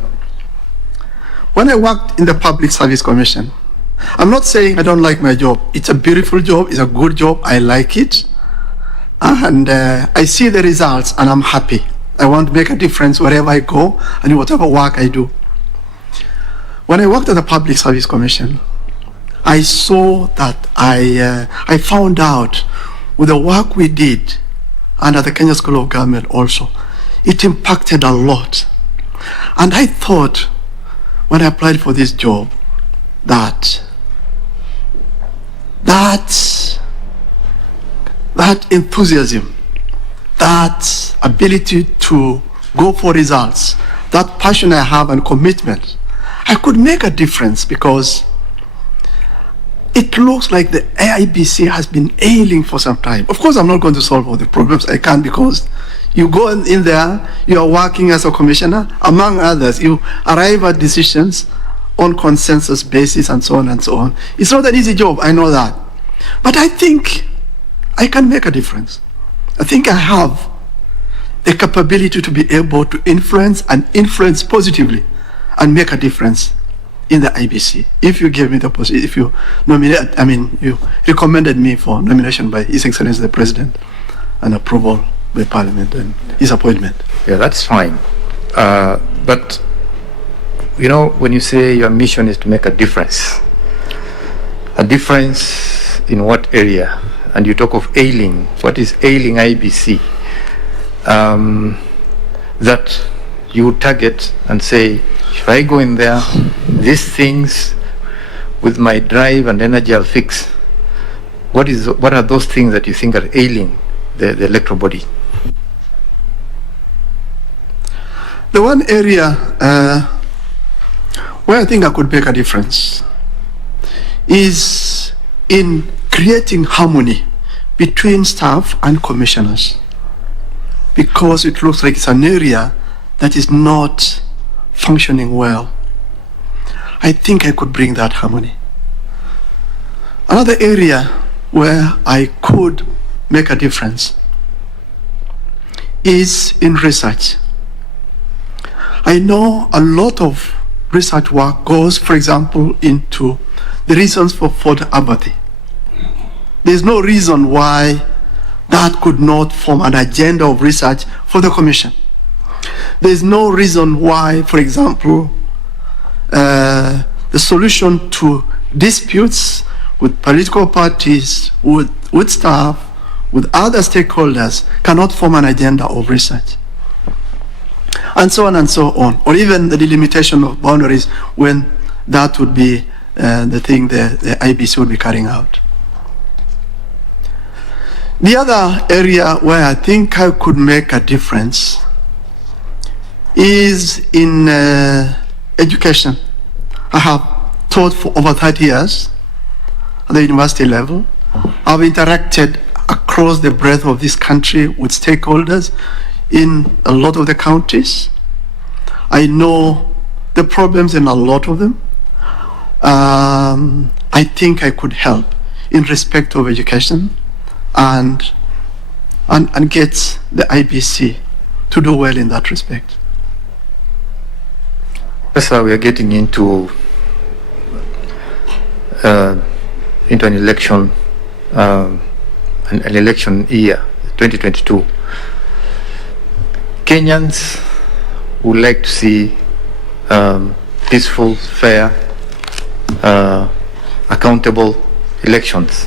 When I worked in the Public Service Commission, I'm not saying I don't like my job. It's a beautiful job, it's a good job, I like it. And I see the results and I'm happy. I want to make a difference wherever I go and in whatever work I do. When I worked at the Public Service Commission, I saw that I found out with the work we did under the Kenya School of Government also, it impacted a lot. And I thought when I applied for this job that enthusiasm, that ability to go for results, that passion I have and commitment, I could make a difference, because it looks like the IEBC has been ailing for some time. Of course, I'm not going to solve all the problems. I can't, because you go in there, you are working as a commissioner, among others, you arrive at decisions on consensus basis and so on and so on. It's not an easy job, I know that. But I think I can make a difference. I think I have the capability to be able to influence and influence positively and make a difference in the IBC. If you give me the position, if you nominate, you recommended me for nomination by His Excellency the President and approval by Parliament and his appointment. Yeah, that's fine. But, you know, when you say your mission is to make a difference in what area? And you talk of ailing. What is ailing IBC? That you target and say, if I go in there, these things with my drive and energy I'll fix. What are those things that you think are ailing the electoral body? The one area where I think I could make a difference is in creating harmony between staff and commissioners, because it looks like it's an area that is not functioning well. I think I could bring that harmony. Another area where I could make a difference is in research. I know a lot of research work goes, for example, into the reasons for apathy. There's no reason why that could not form an agenda of research for the Commission. There's no reason why, for example, the solution to disputes with political parties, with staff, with other stakeholders cannot form an agenda of research. And so on and so on. Or even the delimitation of boundaries, when that would be the thing the IBC would be carrying out. The other area where I think I could make a difference is in education. I have taught for over 30 years at the university level. I've interacted across the breadth of this country with stakeholders in a lot of the counties. I know the problems in a lot of them. I think I could help in respect of education and get the IBC to do well in that respect. That's how we are getting into an election, an election year, 2022. Kenyans would like to see peaceful, fair, accountable elections.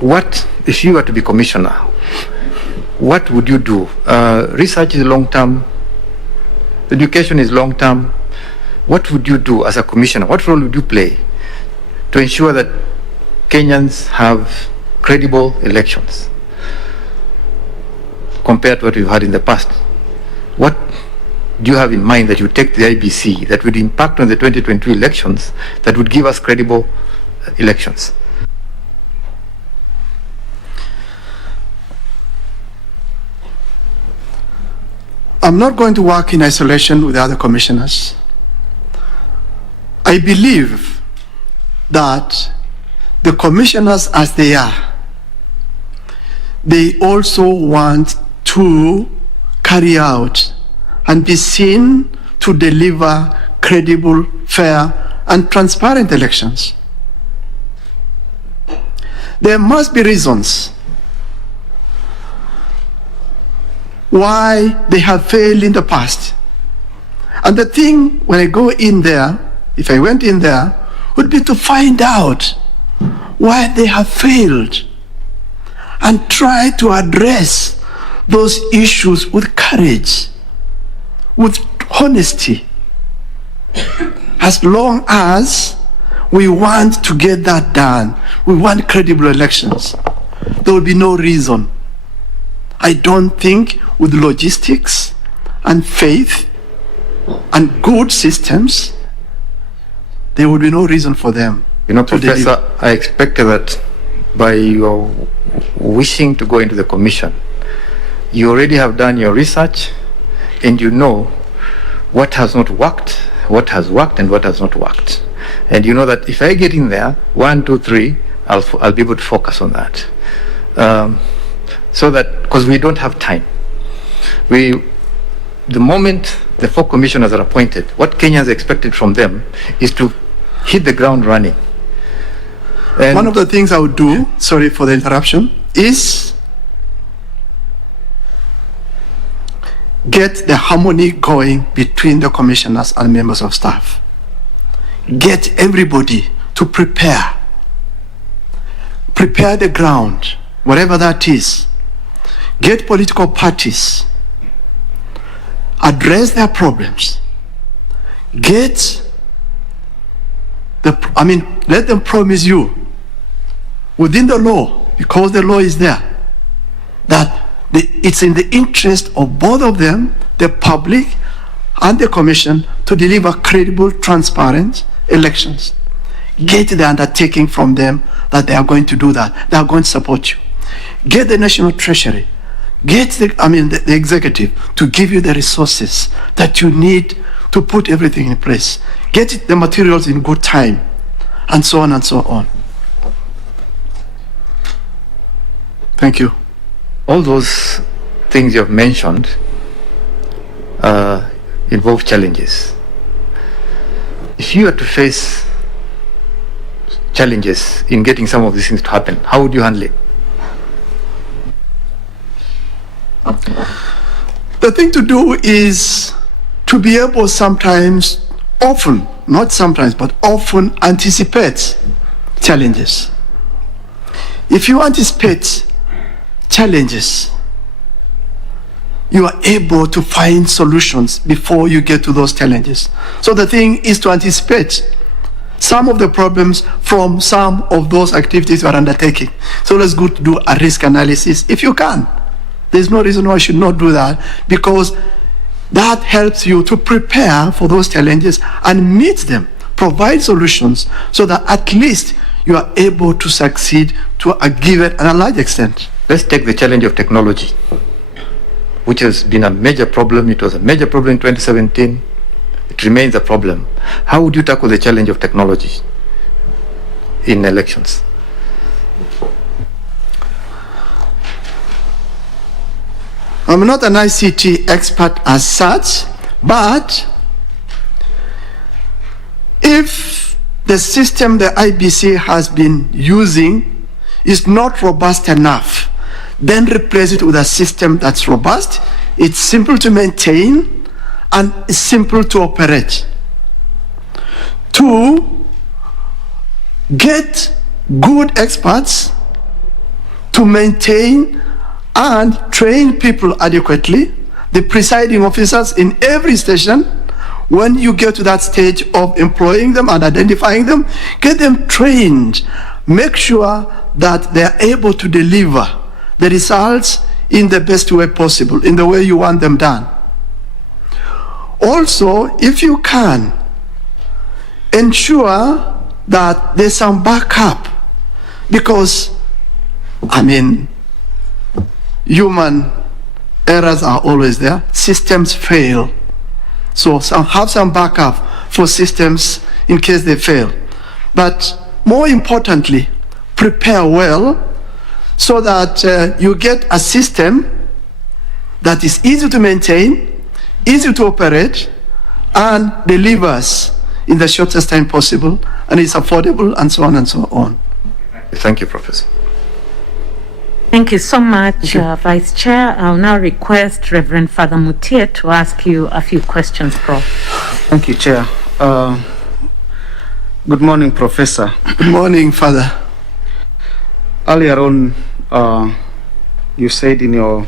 What, if you were to be commissioner, what would you do? Research is long-term, education is long-term. What would you do as a commissioner? What role would you play to ensure that Kenyans have credible elections compared to what we've had in the past? What do you have in mind that you take the IBC that would impact on the 2022 elections that would give us credible elections? I'm not going to work in isolation with the other commissioners. I believe that the commissioners as they are, they also want to carry out and be seen to deliver credible, fair, and transparent elections. There must be reasons why they have failed in the past. And the thing, when I go in there, if I went in there, would be to find out why they have failed and try to address those issues with courage, with honesty. As long as we want to get that done, we want credible elections, there will be no reason. I don't think with logistics and faith and good systems, there would be no reason for them. You know, Professor, I expected that by your wishing to go into the commission, you already have done your research and you know what has not worked, what has worked, and what has not worked. And you know that if I get in there, 1, 2, 3, I'll be able to focus on that. So that, because we don't have time. The moment the 4 commissioners are appointed, what Kenyans expected from them is to hit the ground running. And one of the things I would do, sorry for the interruption, is get the harmony going between the commissioners and members of staff. Get everybody to prepare the ground, whatever that is. Get political parties, address their problems, let them promise you within the law, because the law is there, that it's in the interest of both of them, the public and the commission, to deliver credible, transparent elections. Get the undertaking from them that they are going to do that. They are going to support you. Get the National Treasury, get the executive to give you the resources that you need to put everything in place. Get the materials in good time, and so on and so on. Thank you. all those things you have mentioned involve challenges. If you had to face challenges in getting some of these things to happen, how would you handle it? The thing to do is to be able sometimes, often, not sometimes, but often anticipate challenges. If you anticipate challenges, you are able to find solutions before you get to those challenges. So the thing is to anticipate some of the problems from some of those activities you are undertaking. So let's go to do a risk analysis if you can. There's no reason why you should not do that, because that helps you to prepare for those challenges and meet them, provide solutions, so that at least you are able to succeed to a given and a large extent. Let's take the challenge of technology, which has been a major problem. It was a major problem in 2017. It remains a problem. How would you tackle the challenge of technology? in elections? I'm not an ICT expert as such, but if the system the IBC has been using is not robust enough, then replace it with a system that's robust, it's simple to maintain, and it's simple to operate. 2, get good experts to maintain and train people adequately, the presiding officers in every station. When you get to that stage of employing them and identifying them, get them trained. Make sure that they are able to deliver the results in the best way possible, in the way you want them done. Also, if you can, ensure that there's some backup, because, I mean, human errors are always there. Systems fail. So have some backup for systems in case they fail. But more importantly, prepare well so that you get a system that is easy to maintain, easy to operate, and delivers in the shortest time possible, and is affordable, and so on and so on. Thank you, Professor. Thank you so much, Vice Chair. I'll now request Reverend Father Mutie to ask you a few questions, Prof. Thank you, Chair. Good morning, Professor. Good morning, Father. Earlier on, you said in your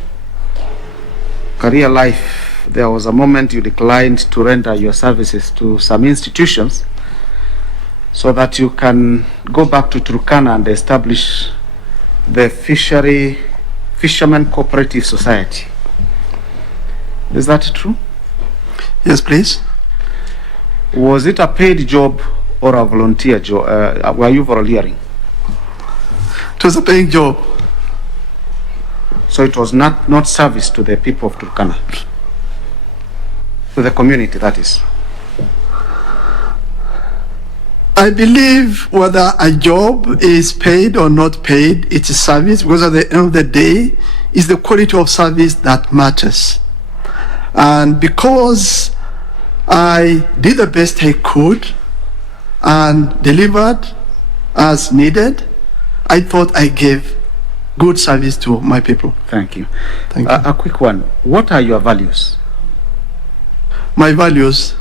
career life, there was a moment you declined to render your services to some institutions so that you can go back to Turkana and establish the Fishermen Cooperative Society. Is that true? Yes, please. Was it a paid job or a volunteer job? Were you volunteering? It was a paying job. So it was not service to the people of Turkana, to the community, that is. I believe whether a job is paid or not paid, it's a service, because at the end of the day, it's the quality of service that matters. And because I did the best I could and delivered as needed, I thought I gave good service to my people. Thank you. Thank you. A quick one. What are your values? My values.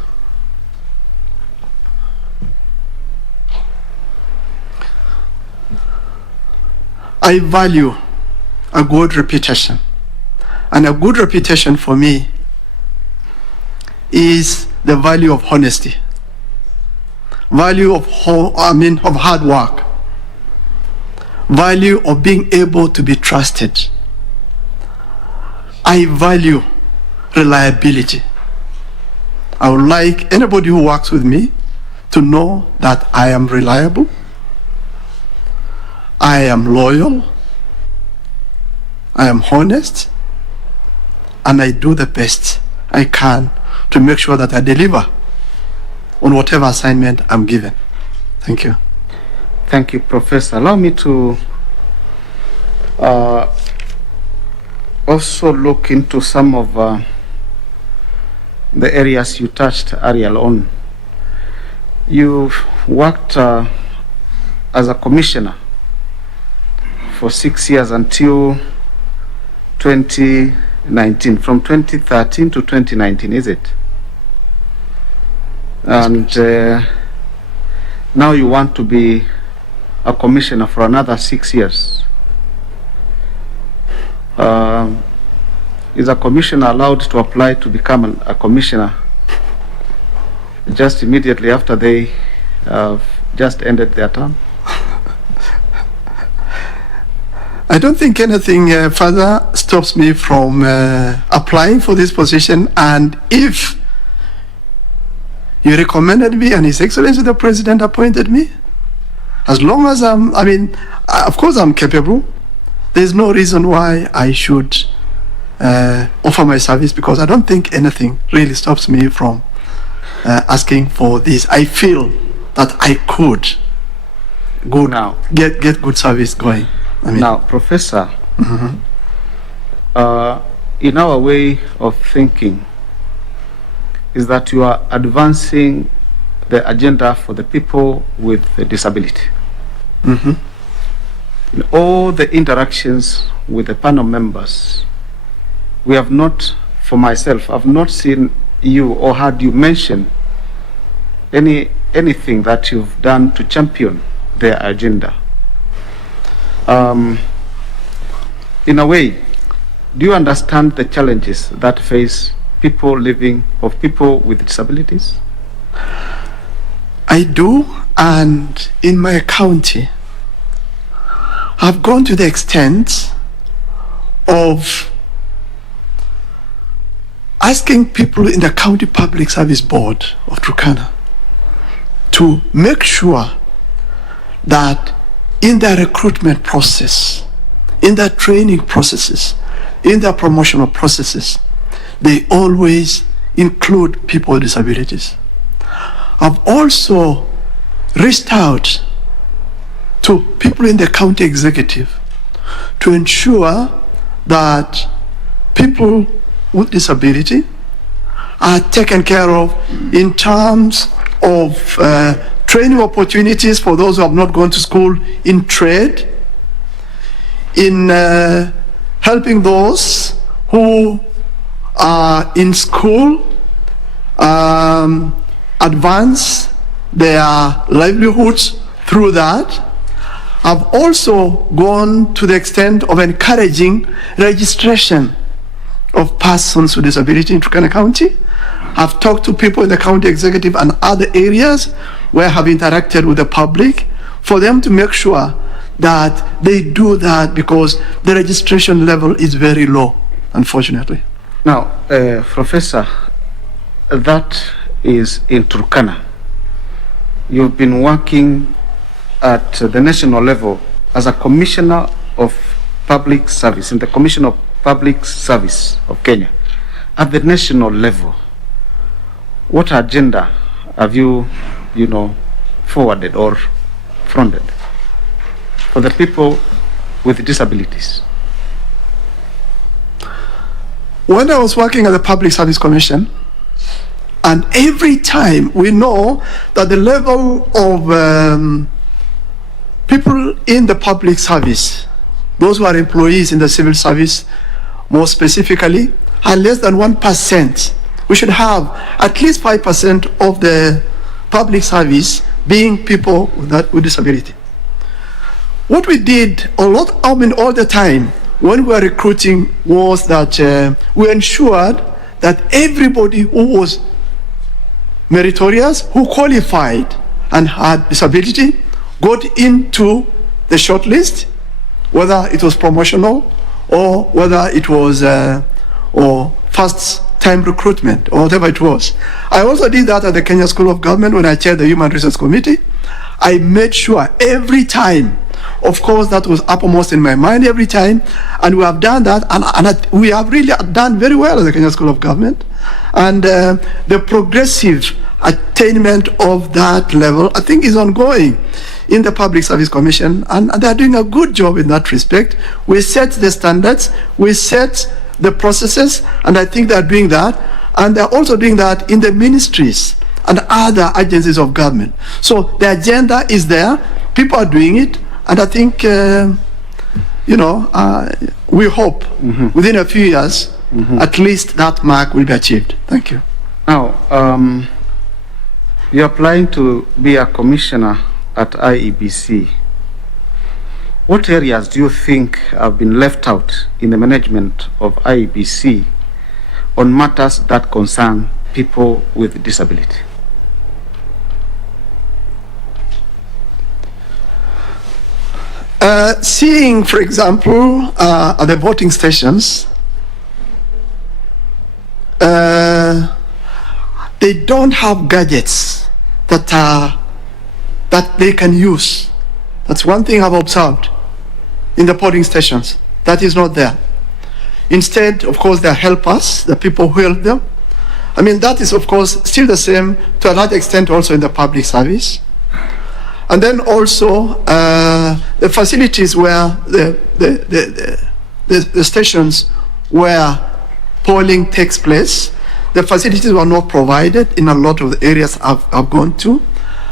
I value a good reputation. And a good reputation for me is the value of honesty, value of hard work, value of being able to be trusted. I value reliability. I would like anybody who works with me to know that I am reliable, I am loyal, I am honest, and I do the best I can to make sure that I deliver on whatever assignment I'm given. Thank you. Thank you, Professor. Allow me to also look into some of the areas you touched earlier on. You worked as a commissioner for 6 years until 2019, from 2013 to 2019, is it? And now you want to be a commissioner for another 6 years. Is a commissioner allowed to apply to become a commissioner just immediately after they just ended their term? I don't think anything further stops me from applying for this position, and if you recommended me and His Excellency the President appointed me, as long as of course I'm capable, there's no reason why I should offer my service, because I don't think anything really stops me from asking for this. I feel that I could good Now- get good service going. I mean, Now, Professor, in our way of thinking, is that you are advancing the agenda for the people with a disability. In all the interactions with the panel members, we have not, for myself, I've not seen you or heard you mention anything that you've done to champion their agenda. In a way, do you understand the challenges that face people with disabilities? I do, and in my county, I've gone to the extent of asking people in the County Public Service Board of Turkana to make sure that in their recruitment process, in their training processes, in their promotional processes, they always include people with disabilities. I've also reached out to people in the county executive to ensure that people with disability are taken care of in terms of training opportunities for those who have not gone to school in trade, in helping those who are in school advance their livelihoods through that. I've also gone to the extent of encouraging registration of persons with disability in Turkana County. I've talked to people in the county executive and other areas where I have interacted with the public for them to make sure that they do that, because the registration level is very low, unfortunately. Now, Professor, that is in Turkana. You've been working at the national level as a commissioner of public service, in the Commission of Public Service of Kenya. At the national level, what agenda have you, forwarded or fronted for the people with disabilities? When I was working at the Public Service Commission, and every time we know that the level of people in the public service, those who are employees in the civil service, more specifically, are less than 1%. We should have at least 5% of the public service being people with disability. What we did all the time when we were recruiting was that we ensured that everybody who was meritorious, who qualified and had disability, got into the shortlist, whether it was promotional or whether it was or first-time recruitment or whatever it was. I also did that at the Kenya School of Government when I chaired the Human Resource Committee. I made sure every time, of course, that was uppermost in my mind every time, and we have done that, and we have really done very well at the Kenya School of Government. And the progressive attainment of that level, I think, is ongoing in the Public Service Commission, and they're doing a good job in that respect. We set the standards, we set the processes, and I think they're doing that. And they're also doing that in the ministries and other agencies of government. So the agenda is there, people are doing it, and I think, we hope within a few years, at least that mark will be achieved. Thank you. Now, you're applying to be a commissioner at IEBC. What areas do you think have been left out in the management of IEBC on matters that concern people with disability? Seeing, for example, at the voting stations, they don't have gadgets that they can use. That's one thing I've observed in the polling stations. That is not there. Instead, of course, there are helpers, the people who help them. I mean, that is, of course, still the same to a large extent also in the public service. And then also the facilities where the stations where polling takes place, the facilities were not provided in a lot of the areas I've gone to.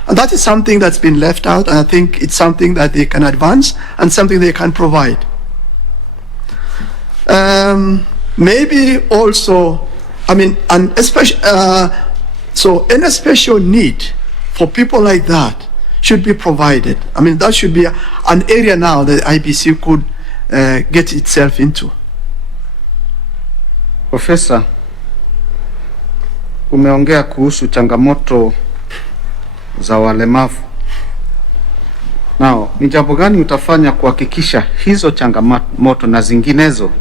And that is something that's been left out, and I think it's something that they can advance and something they can provide. Maybe also, I mean, and especially, so any special need for people like that should be provided. I mean, that should be an area now that IBC could get itself into. Profesa, umeongea kuhusu changamoto za walemavu. Now, ni jambo gani utafanya kuhakikisha hizo changamoto na zinginezo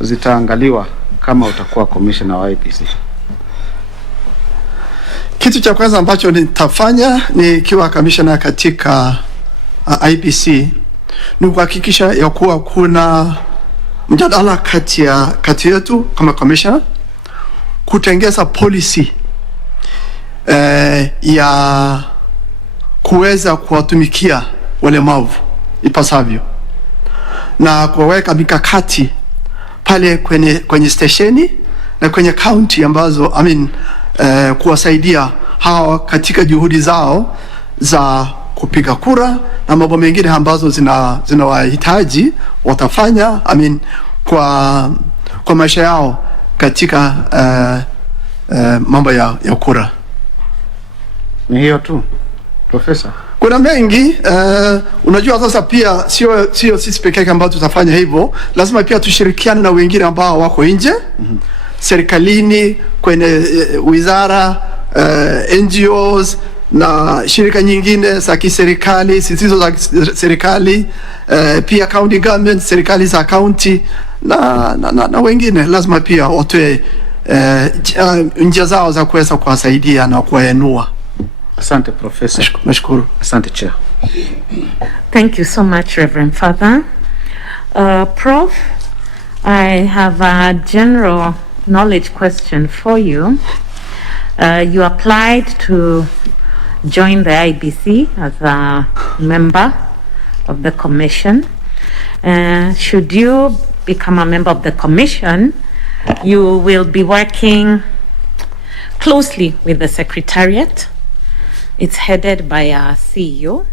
zitaangaliwa kama utakuwa commissioner wa IBC? Kitu cha kwanza ambacho nitafanya nikiwa commissioner katika IBC ni kuhakikisha ya kuwa kuna mjadala kati yetu kama commissioner kutengeza policy ya kuweza kuwatumikia walemavu ipasavyo na kuweka mikakati pale kwenye stesheni na kwenye county ambazo kuwasaidia hawa katika juhudi zao za kupiga kura na mambo mengine ambazo zinawahitaji watafanya kwa maisha yao katika mambo ya kura. Ni hiyo tu, Profesa? Kuna mengi, unajua sasa pia sio sisi peke yake ambao tutafanya hivyo, lazima pia tushirikiane na wengine ambao wako nje, serikalini, kwenye wizara, NGOs na shirika nyingine za kiserikali, zisizo za serikali, pia county government, serikali za county na wengine lazima pia watoe njia zao za kuweza kuwasaidia na kuwainua. Asante Profesa. Nashukuru. Asante Chair. Thank you so much, Reverend Father. Prof, I have a general knowledge question for you. You applied to join the IBC as a member of the commission. Should you become a member of the commission, you will be working closely with the Secretariat. It's headed by our CEO.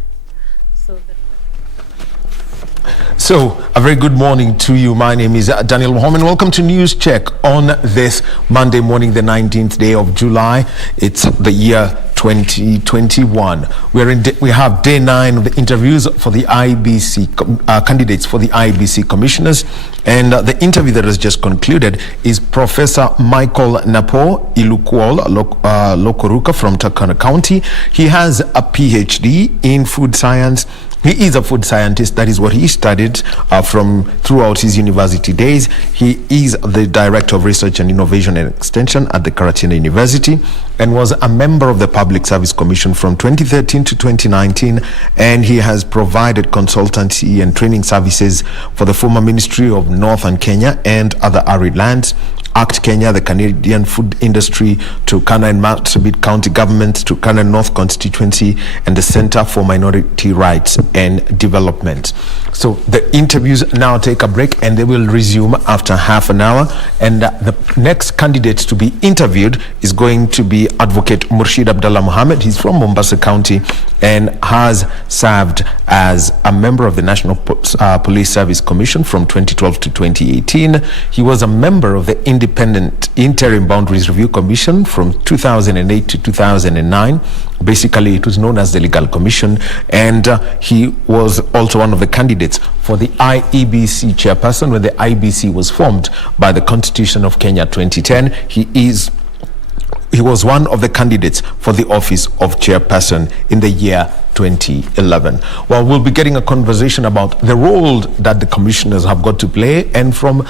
So, a very good morning to you. My name is Daniel Mohammed. Welcome to News Check on this Monday morning, the 19th day of July. It's the year 2021. We have day 9 of the interviews for the IBC candidates for the IBC commissioners, and the interview that has just concluded is Professor Michael Napoo Ilukwol Lokoruka from Turkana County. He has a PhD in food science. He is a food scientist. That is what he studied throughout his university days. He is the Director of Research and Innovation and Extension at the Karatina University and was a member of the Public Service Commission from 2013 to 2019. And he has provided consultancy and training services for the former Ministry of Northern Kenya and other arid lands, ACT Kenya, the Canadian Food Industry, Turkana and Marsabit County Government, Turkana North Constituency, and the Center for Minority Rights and Development. So the interviews now take a break and they will resume after half an hour. And the next candidate to be interviewed is going to be Advocate Murshid Abdullah Mohammed. He's from Mombasa County and has served as a member of the National Police Service Commission from 2012 to 2018. He was a member of the Independent Interim Boundaries Review Commission from 2008 to 2009. Basically, it was known as the Legal Commission, and he was also one of the candidates for the IEBC chairperson when the IBC was formed by the Constitution of Kenya 2010. He was one of the candidates for the office of chairperson in the year 2011. Well, we'll be getting a conversation about the role that the commissioners have got to play, and from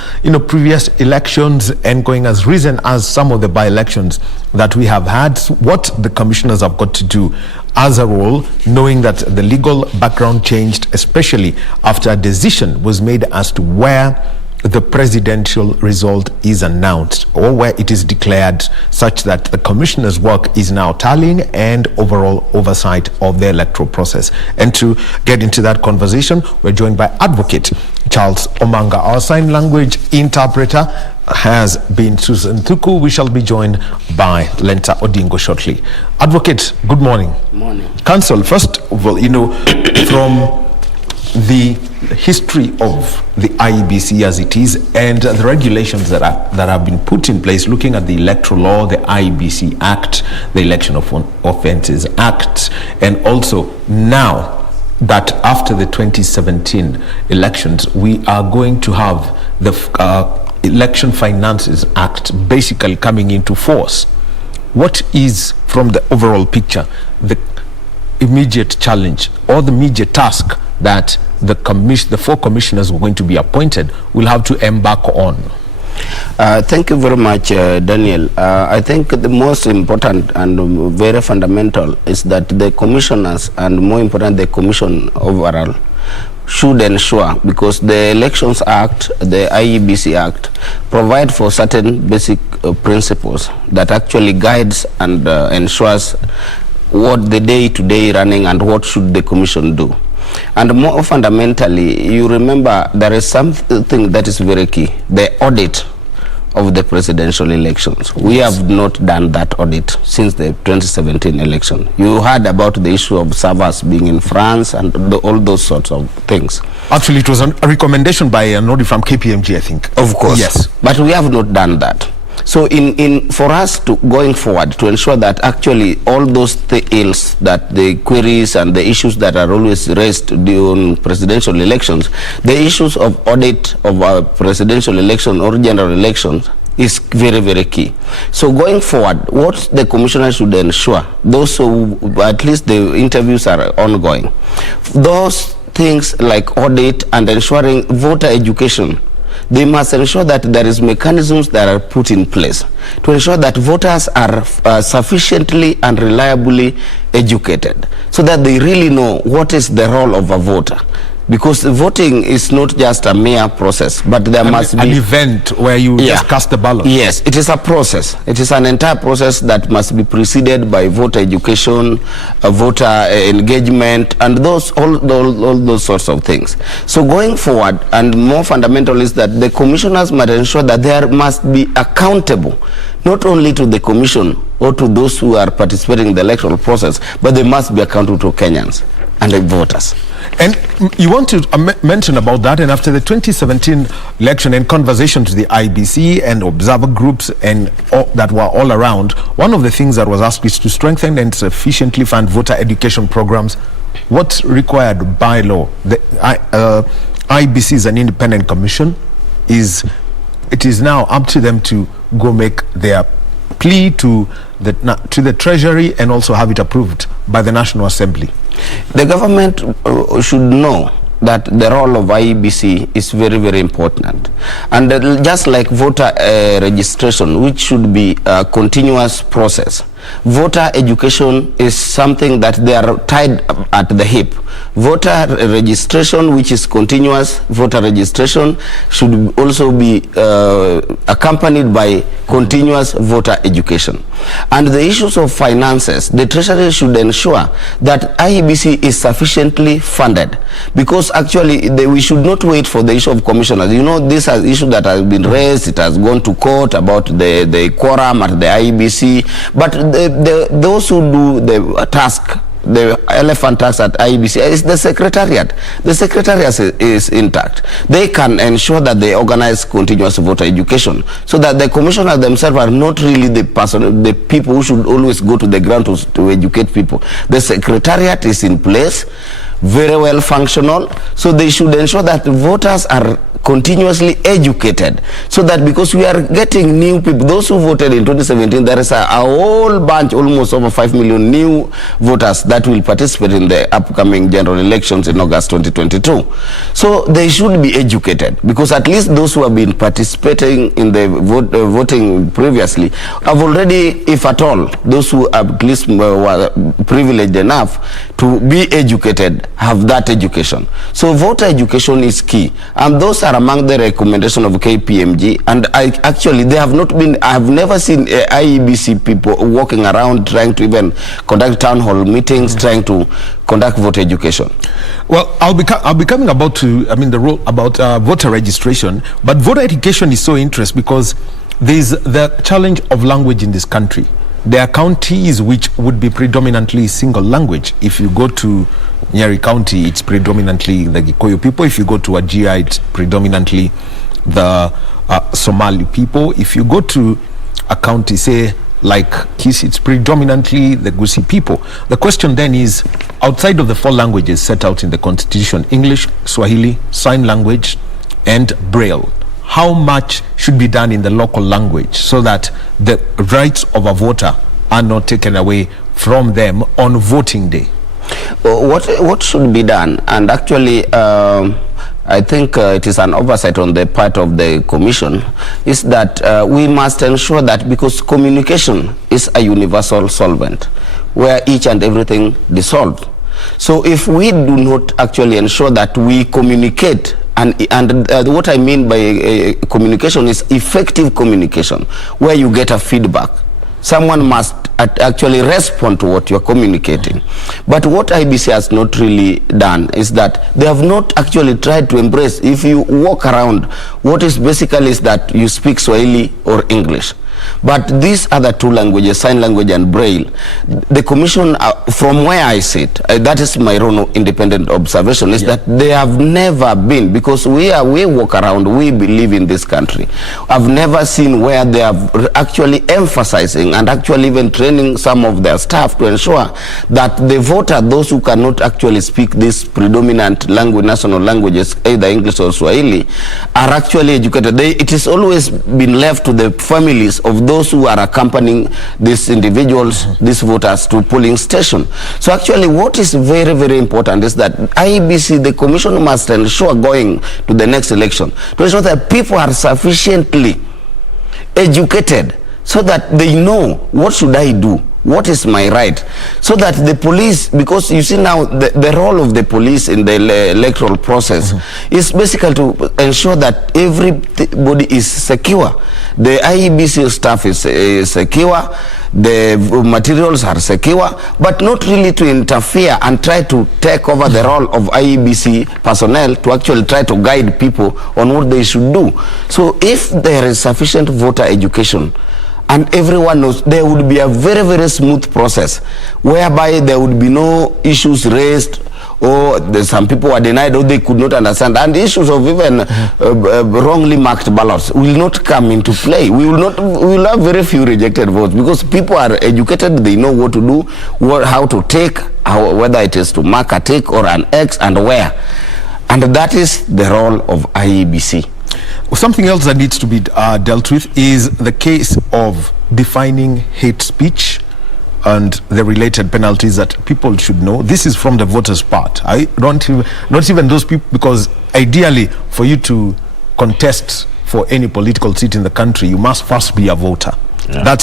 previous elections and going as recent as some of the by-elections that we have had, what the commissioners have got to do as a role, knowing that the legal background changed, especially after a decision was made as to where the presidential result is announced, or where it is declared such that the commissioner's work is now tallying and overall oversight of the electoral process. And to get into that conversation, we're joined by Advocate Charles Omanga. Our sign language interpreter has been Susan Thuku. We shall be joined by Lenta Odingo shortly. Advocate, good morning. Morning. Counsel, first of all, from the history of the IEBC as it is and the regulations that have been put in place, looking at the Electoral Law, the IEBC Act, the Election of Offences Act, and also now that after the 2017 elections, we are going to have the Election Finances Act basically coming into force. What is, from the overall picture, the immediate challenge or the immediate task that the four commissioners who are going to be appointed will have to embark on? Thank you very much, Daniel. I think the most important and very fundamental is that the commissioners, and more important, the commission overall, should ensure, because the Elections Act, the IEBC Act, provide for certain basic principles that actually guides and ensures what the day-to-day running and what should the commission do. And more fundamentally, you remember there is something that is very key, the audit of the presidential elections. We have not done that audit since the 2017 election. You heard about the issue of servers being in France and all those sorts of things. Actually, it was a recommendation by an audit from KPMG, I think. Of course. Yes. But we have not done that. So for us to going forward to ensure that actually all those ills, that the queries and the issues that are always raised during presidential elections, the issues of audit of our presidential election or general elections is very, very key. So going forward, what the commissioner should ensure, those who, at least the interviews are ongoing, those things like audit and ensuring voter education, they must ensure that there is mechanisms that are put in place to ensure that voters are sufficiently and reliably educated so that they really know what is the role of a voter. Because voting is not just a mere process, but there must be an event where you just cast the ballot. Yes, it is a process. It is an entire process that must be preceded by voter education, voter engagement, and all those sorts of things. So going forward, and more fundamental, is that the commissioners must ensure that there must be accountable, not only to the commission or to those who are participating in the electoral process, but they must be accountable to Kenyans and the voters. And you want to mention about that, and after the 2017 election and conversation to the IBC and observer groups and that were all around, one of the things that was asked is to strengthen and sufficiently fund voter education programs. What's required by law? The IBC is an independent commission. It is now up to them to go make their plea to the Treasury and also have it approved by the National Assembly. The government should know that the role of IEBC is very, very important. And just like voter registration, which should be a continuous process, voter education is something that they are tied at the hip. Voter registration, which is continuous voter registration, should also be accompanied by continuous voter education. And the issues of finances, the Treasury should ensure that IEBC is sufficiently funded, because actually we should not wait for the issue of commissioners. You know, this is an issue that has been raised, it has gone to court about the quorum at the IEBC, but those who do the task, the elephant task at IEBC, is the Secretariat. The Secretariat is intact. They can ensure that they organize continuous voter education, so that the commissioners themselves are not really the people who should always go to the ground to educate people. The Secretariat is in place, very well functional, so they should ensure that voters are continuously educated, so that, because we are getting new people, those who voted in 2017, there is a whole bunch, almost over 5 million new voters that will participate in the upcoming general elections in August 2022. So they should be educated, because at least those who have been participating in the voting previously have already, if at all, those who at least were privileged enough to be educated have that education. So voter education is key, and those are are among the recommendation of KPMG, and they have not been, I have never seen IEBC people walking around trying to even conduct town hall meetings, trying to conduct voter education. Well, I'll be coming about to, the role about voter registration, but voter education is so interesting because there's the challenge of language in this country. There are counties which would be predominantly single language. If you go to Nyeri County, it's predominantly the Gikuyu people. If you go to Wajir, it's predominantly the Somali people. If you go to a county, say, like Kisii, it's predominantly the Gusii people. The question then is, outside of the 4 languages set out in the Constitution, English, Swahili, Sign Language, and Braille, how much should be done in the local language so that the rights of a voter are not taken away from them on voting day? What should be done? And actually, I think it is an oversight on the part of the Commission, is that we must ensure that, because communication is a universal solvent where each and everything dissolved. So if we do not actually ensure that we communicate, and what I mean by communication is effective communication, where you get a feedback. Someone must actually respond to what you're communicating. But what IBC has not really done is that they have not actually tried to embrace, if you walk around, what is basically is that you speak Swahili or English. But these other 2 languages, Sign Language and Braille, the Commission, from where I sit, that is my own independent observation, is that they have never been, because we walk around, we believe in this country. I've never seen where they are actually emphasizing and actually even training some of their staff to ensure that the voter, those who cannot actually speak these predominant language, national languages, either English or Swahili, are actually educated. It has always been left to the families of those who are accompanying these individuals, these voters, to polling station. So actually what is very, very important is that IEBC, the Commission, must ensure going to the next election to ensure that people are sufficiently educated so that they know, what should I do? What is my right? So that the police, because you see now the role of the police in the electoral process is basically to ensure that everybody is secure. The IEBC staff is secure, the materials are secure, but not really to interfere and try to take over the role of IEBC personnel to actually try to guide people on what they should do. So if there is sufficient voter education, and everyone knows, there would be a very, very smooth process whereby there would be no issues raised, or some people are denied, or they could not understand, and issues of even wrongly marked ballots will not come into play. We will have very few rejected votes, because people are educated, they know what to do, how to take, whether it is to mark a tick or an X, and where. And that is the role of IEBC. Something else that needs to be dealt with is the case of defining hate speech and the related penalties that people should know. This is from the voters' part. Not even those people, because ideally for you to contest for any political seat in the country, you must first be a voter. Yeah.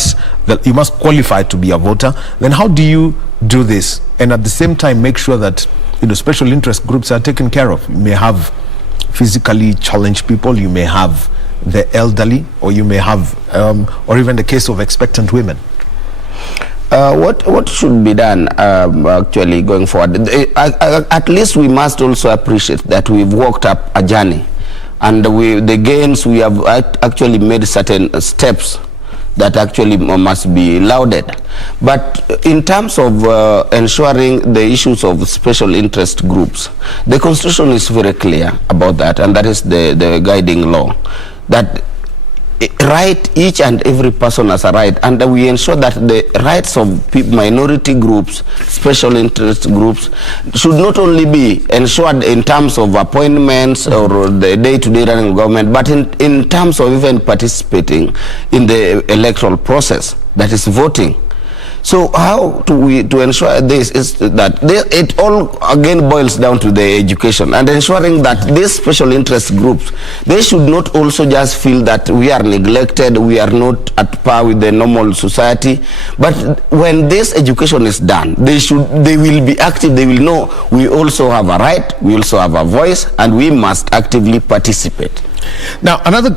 You must qualify to be a voter. Then how do you do this and at the same time make sure that special interest groups are taken care of? You may have physically challenged people, you may have the elderly, or you may have or even the case of expectant women. What should be done actually going forward? At least we must also appreciate that we've walked up a journey, and the gains, we have actually made certain steps that actually must be lauded. But in terms of ensuring the issues of special interest groups, the Constitution is very clear about that, and that is the guiding law, that each and every person has a right, and we ensure that the rights of minority groups, special interest groups, should not only be ensured in terms of appointments or the day-to-day running of government, but in terms of even participating in the electoral process, that is voting. So how to ensure this is that it all again boils down to the education and ensuring that these special interest groups, they should not also just feel that we are neglected, we are not at par with the normal society. But when this education is done, they will be active. They will know we also have a right, we also have a voice, and we must actively participate. Now, another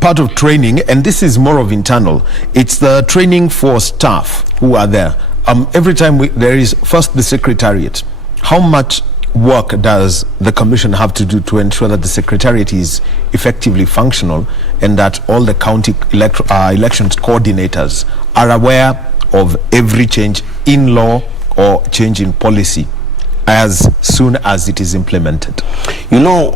part of training, and this is more of internal, it's the training for staff who are there. Every time there is first the Secretariat. How much work does the Commission have to do to ensure that the Secretariat is effectively functional and that all the county elections coordinators are aware of every change in law or change in policy as soon as it is implemented? You know,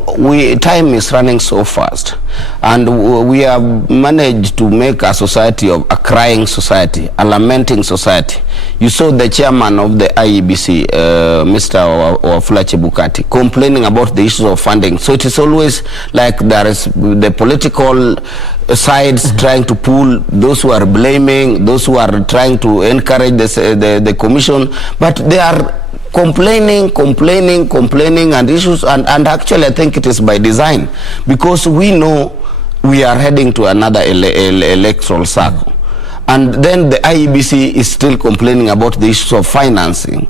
time is running so fast, and we have managed to make a society of a crying society, a lamenting society. You saw the chairman of the IEBC, Mr. Wafula Chebukati, complaining about the issues of funding. So it is always like there is the political sides trying to pull, those who are blaming, those who are trying to encourage the commission, but they are complaining and issues, and actually I think it is by design, because we know we are heading to another electoral cycle. And then the IEBC is still complaining about the issues of financing.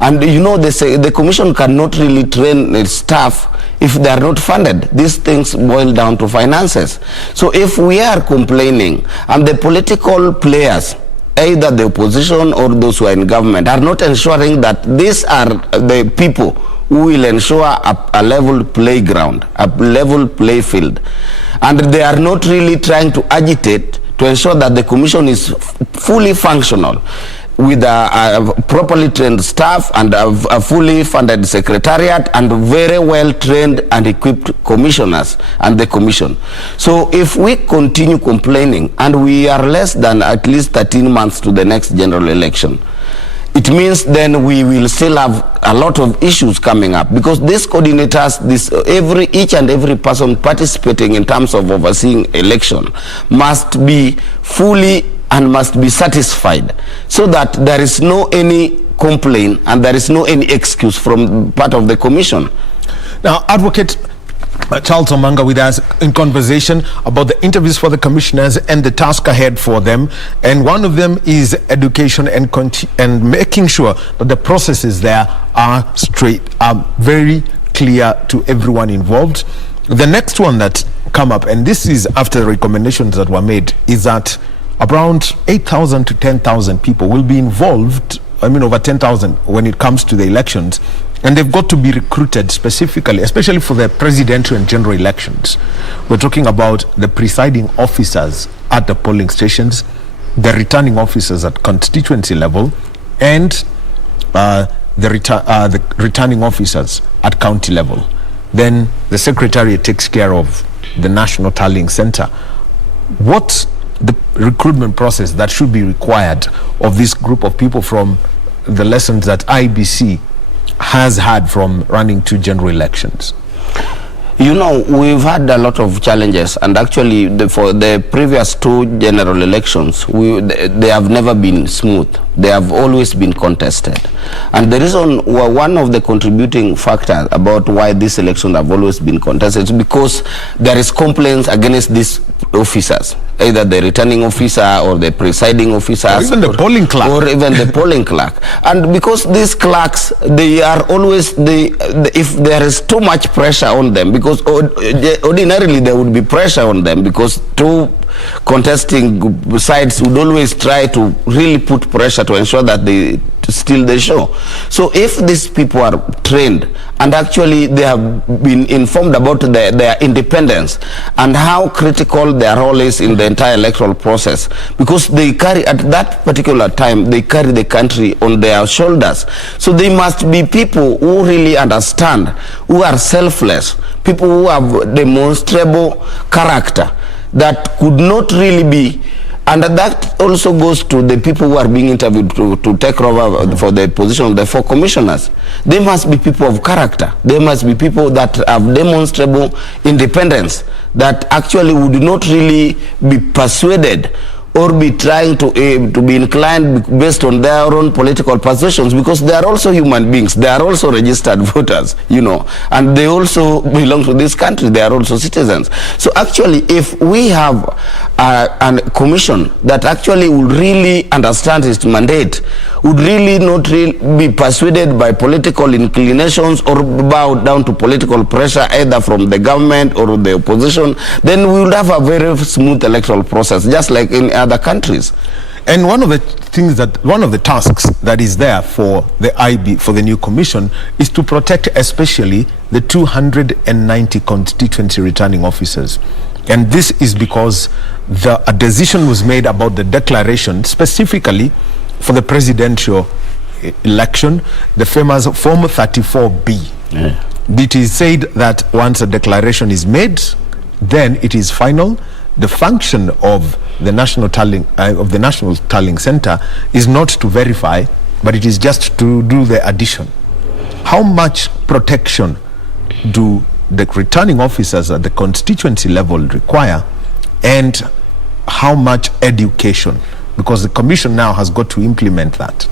And you know, the commission cannot really train its staff if they are not funded. These things boil down to finances. So if we are complaining and the political players, either the opposition or those who are in government, are not ensuring that these are the people who will ensure a level playground, a level play field, and they are not really trying to agitate to ensure that the commission is fully functional with a properly trained staff and a fully funded secretariat and very well trained and equipped commissioners and the commission. So if we continue complaining, and we are less than at least 13 months to the next general election, it means then we will still have a lot of issues coming up, because these coordinators, each and every person participating in terms of overseeing election must be fully and must be satisfied, so that there is no any complaint and there is no any excuse from part of the commission. Now, Advocate Charles Omanga with us in conversation about the interviews for the commissioners and the task ahead for them, and one of them is education and making sure that the processes there are straight, are very clear to everyone involved. The next one that come up, and this is after the recommendations that were made, is that around 8,000 to 10,000 people will be involved, over 10,000 when it comes to the elections, and they've got to be recruited specifically, especially for the presidential and general elections. We're talking about the presiding officers at the polling stations, the returning officers at constituency level, and the returning officers at county level. Then the Secretariat takes care of the National Tallying Center. What's the recruitment process that should be required of this group of people from the lessons that IEBC has had from running 2 general elections? You know, we've had a lot of challenges, and actually for the previous 2 general elections, they have never been smooth. They have always been contested. And the reason, one of the contributing factors about why these elections have always been contested is because there is complaints against these officers, either the returning officer or the presiding officers, or even the polling clerk, or even the polling clerk. And because these clerks, they are always if there is too much pressure on them, because ordinarily there would be pressure on them, because 2 contesting sides would always try to really put pressure to ensure that they steal the show. So if these people are trained and actually they have been informed about their independence and how critical their role is in the entire electoral process, because they carry, at that particular time, they carry the country on their shoulders. So they must be people who really understand, who are selfless, people who have demonstrable character that could not really be. And that also goes to the people who are being interviewed to take over for the position of the 4 commissioners. They must be people of character. They must be people that have demonstrable independence, that actually would not really be persuaded or be trying to be inclined based on their own political positions, because they are also human beings. They are also registered voters, you know, and they also belong to this country. They are also citizens. So actually, if we have a commission that actually would really understand its mandate, would really not be persuaded by political inclinations or bow down to political pressure either from the government or the opposition, then we would have a very smooth electoral process, just like in other countries. And one of the tasks that is there for the new commission is to protect especially the 290 constituency returning officers. And this is because a decision was made about the declaration specifically for the presidential election, the famous Form 34B. Yeah. It is said that once a declaration is made, then it is final. The function of the National Tallying Center is not to verify, but it is just to do the addition. How much protection do the returning officers at the constituency level require, and how much education? Because the commission now has got to implement that.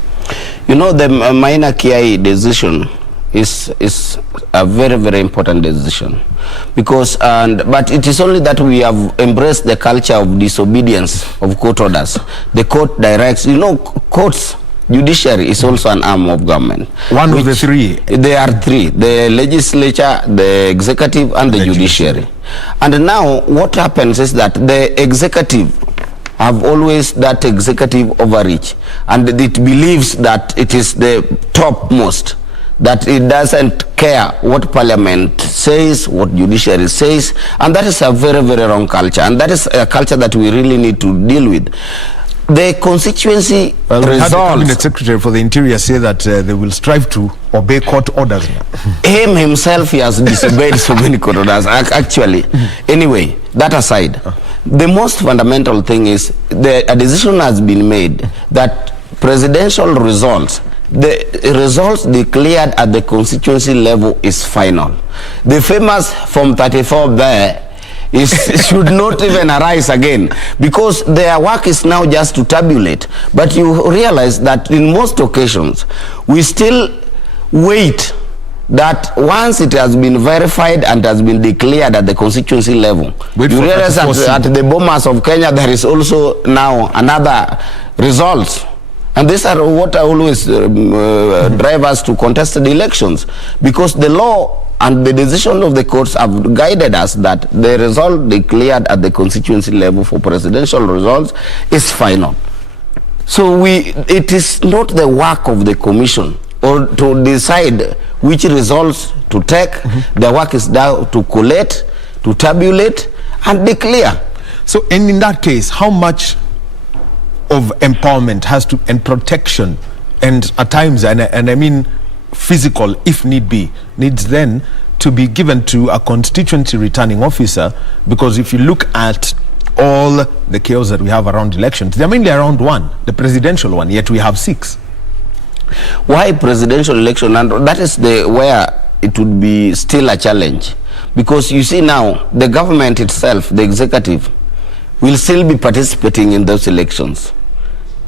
You know, the minor KI decision is a very, very important decision, because but it is only that we have embraced the culture of disobedience of court orders. The court directs, you know, courts, judiciary is also an arm of government. One of the three. There are three: the legislature, the executive, and the judiciary. And now what happens is that the executive have always that executive overreach, and it believes that it is the topmost, that it doesn't care what parliament says, what judiciary says, and that is a very, very wrong culture, and that is a culture that we really need to deal with. The constituency results. The Cabinet Secretary for the Interior say that they will strive to obey court orders now. Him himself, he has disobeyed so many court orders, actually. Anyway, that aside, the most fundamental thing is a decision has been made that presidential results, the results declared at the constituency level is final. The famous Form 34 there should not even arise again, because their work is now just to tabulate. But you realize that in most occasions, we still wait that once it has been verified and has been declared at the constituency level, you realize that at the Bomas of Kenya there is also now another result. And these are what always drive us to contested elections, because the law and the decision of the courts have guided us that the result declared at the constituency level for presidential results is final. So it is not the work of the commission or to decide which results to take. The work is now to collate, to tabulate, and declare. So, and in that case, how much of empowerment has to, and protection, and at times, and I mean physical, if need be, needs then to be given to a constituency returning officer? Because if you look at all the chaos that we have around elections, they're mainly around one, the presidential one, yet we have 6. Why presidential election? And that is where it would be still a challenge, because you see now the government itself, the executive, will still be participating in those elections,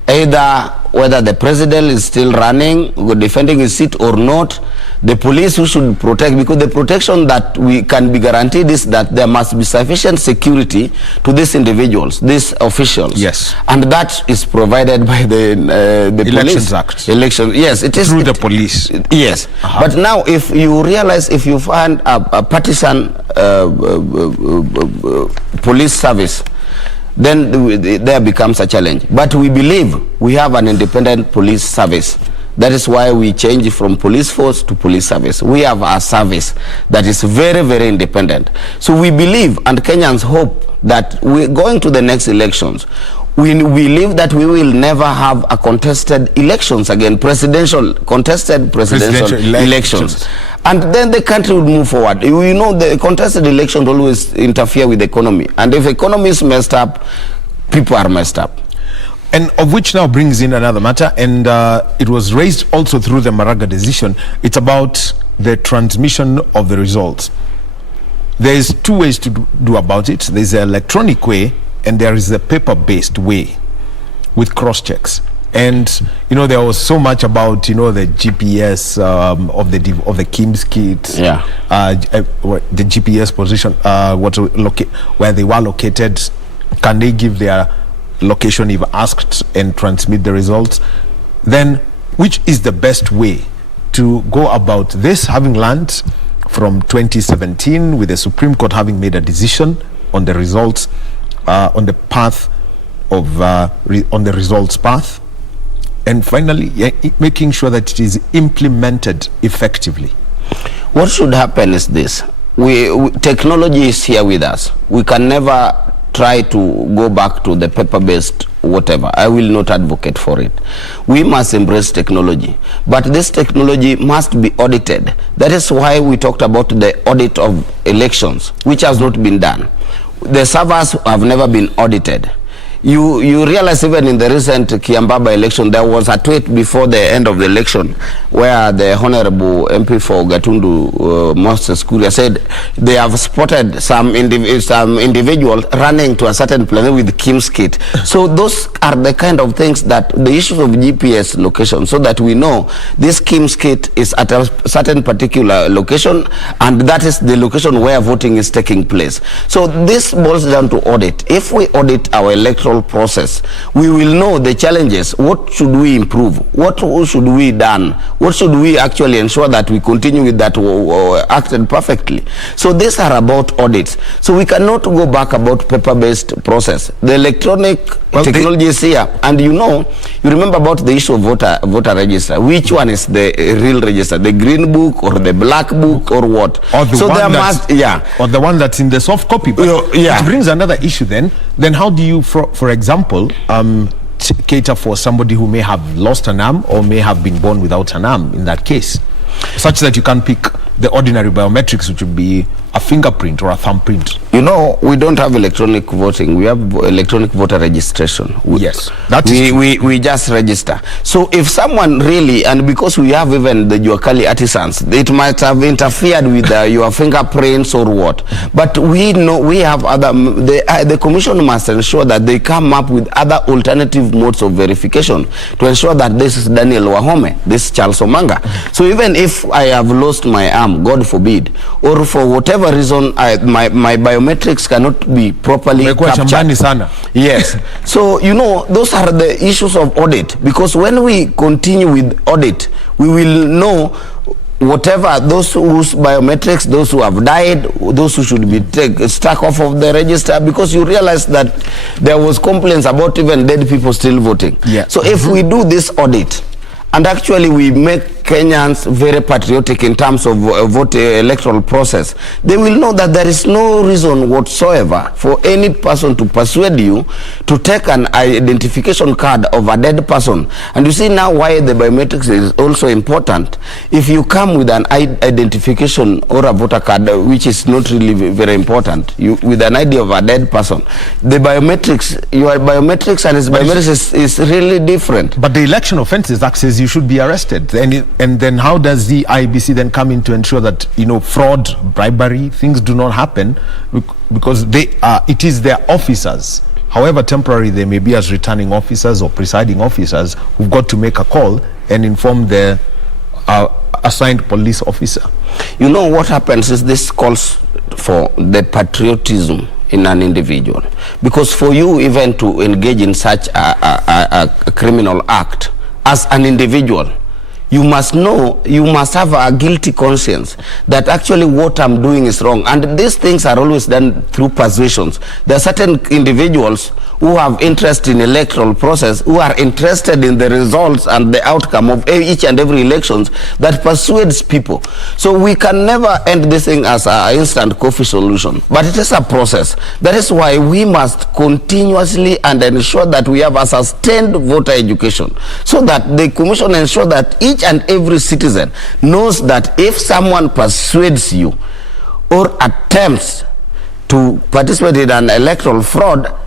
either whether the president is still running or defending his seat or not. The police who should protect, because the protection that we can be guaranteed is that there must be sufficient security to these individuals, these officials. Yes. And that is provided by the Elections police. Act. Election, yes, it is. Through the police. Yes. But now if you realize, if you find a partisan police service, then there becomes a challenge. But we believe we have an independent police service. That is why we change from police force to police service. We have a service that is very, very independent. So we believe, and Kenyans hope, that we're going to the next elections, we believe that we will never have a contested elections again, contested presidential elections. And then the country would move forward. You know, the contested elections always interfere with the economy. And if economy is messed up, people are messed up. And of which now brings in another matter, and it was raised also through the Maraga decision. It's about the transmission of the results. There is 2 ways to do about it. There's an electronic way, and there is a paper-based way. with cross checks. And there was so much about the GPS of the Kim's kit, the GPS position, where they were located. Can they give their location if asked and transmit the results? Then, which is the best way to go about this, having learned from 2017 with the Supreme Court having made a decision on the results, on the path of on the results path, and finally making sure that it is implemented effectively? What should happen is this: technology is here with us. We can never try to go back to the paper-based whatever. I will not advocate for it. We must embrace technology, but this technology must be audited. That is why we talked about the audit of elections, which has not been done. The servers have never been audited. You realize even in the recent Kiambaba election, there was a tweet before the end of the election where the Honorable MP for Gatundu, Moses Kuria, said they have spotted some individual running to a certain planet with Kim's kit. So those are the kind of things that the issues of GPS location, so that we know this Kim's kit is at a certain particular location, and that is the location where voting is taking place. So this boils down to audit. If we audit our electoral process, we will know the challenges. What should we improve? What should we done? What should we actually ensure that we continue with that acted perfectly? So these are about audits. So we cannot go back about paper-based process. The electronic technology is here, and you remember about the issue of voter register. Which one is the real register? The green book or the black book or what? Or or the one that's in the soft copy. But it brings another issue then. Then how do you, for example, cater for somebody who may have lost an arm or may have been born without an arm in that case, such that you can pick the ordinary biometrics, which would be a fingerprint or a thumbprint? We don't have electronic voting. We have electronic voter registration. Yes, that is we just register. So if someone really, and because we have even the Juakali artisans, it might have interfered with your fingerprints or what. But we know we have other, the commission must ensure that they come up with other alternative modes of verification to ensure that this is Daniel Wahome, this is Charles Omanga. So even if I have lost my arm, God forbid, or for whatever reason my biometrics cannot be properly captured. Yes. So those are the issues of audit, because when we continue with audit, we will know whatever those whose biometrics, those who have died, those who should be struck off of the register, because you realize that there was complaints about even dead people still voting. So if we do this audit, and actually we make Kenyans very patriotic in terms of electoral process, they will know that there is no reason whatsoever for any person to persuade you to take an identification card of a dead person. And you see now why the biometrics is also important. If you come with an identification or a voter card, which is not really very important, with an ID of a dead person, the biometrics, your biometrics and his biometrics is really different. But the election offences Act says you should be arrested. And then how does the IEBC then come in to ensure that fraud, bribery, things do not happen, because it is their officers, however temporary they may be as returning officers or presiding officers, who've got to make a call and inform the assigned police officer? What happens is this calls for the patriotism in an individual, because for you even to engage in such a criminal act as an individual, you must know, you must have a guilty conscience that actually what I'm doing is wrong. And these things are always done through persuasions. There are certain individuals who have interest in electoral process, who are interested in the results and the outcome of each and every elections, that persuades people. So we can never end this thing as an instant coffee solution, but it is a process. That is why we must continuously and ensure that we have a sustained voter education, so that the commission ensure that each and every citizen knows that if someone persuades you or attempts to participate in an electoral fraud,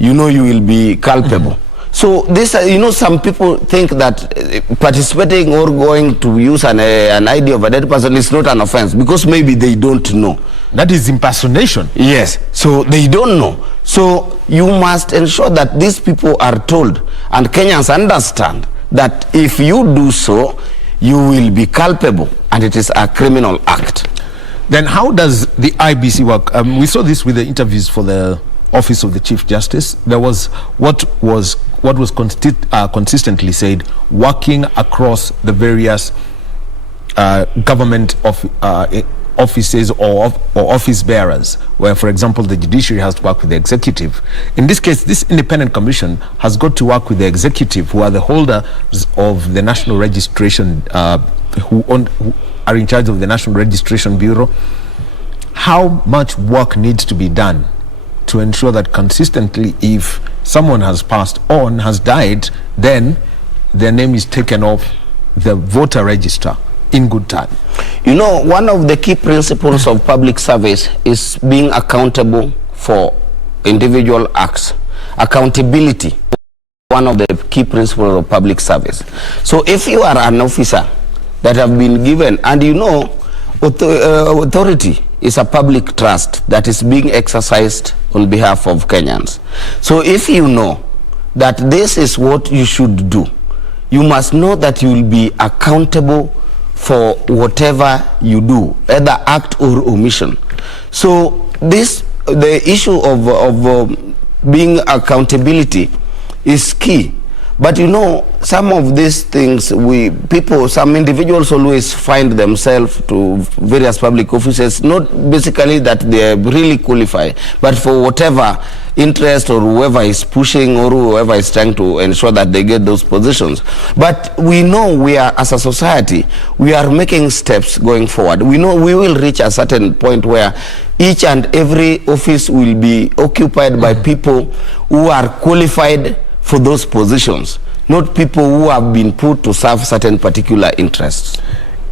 you will be culpable. So this, some people think that participating or going to use an ID of a dead person is not an offense, because maybe they don't know. That is impersonation. Yes, so they don't know. So you must ensure that these people are told, and Kenyans understand that if you do so, you will be culpable, and it is a criminal act. Then how does the IBC work? We saw this with the interviews for the Office of the Chief Justice. There was what was consistently said, working across the various government offices or office bearers, where, for example, the judiciary has to work with the executive. In this case, this independent commission has got to work with the executive, who are the holders of the national registration, who are in charge of the National Registration Bureau. How much work needs to be done to ensure that consistently, if someone has passed on, has died, then their name is taken off the voter register in good time? You know, one of the key principles of public service is being accountable for individual acts. Accountability, one of the key principles of public service. So if you are an officer that have been given, and you know, authority is a public trust that is being exercised on behalf of Kenyans. So if you know that this is what you should do, you must know that you will be accountable for whatever you do, either act or omission. So the issue of being accountability is key. But you know, some of these things, some individuals always find themselves to various public offices, not basically that they really qualify, but for whatever interest or whoever is pushing or whoever is trying to ensure that they get those positions. But we know we are, as a society, we are making steps going forward. We know we will reach a certain point where each and every office will be occupied by people who are qualified for those positions, not people who have been put to serve certain particular interests.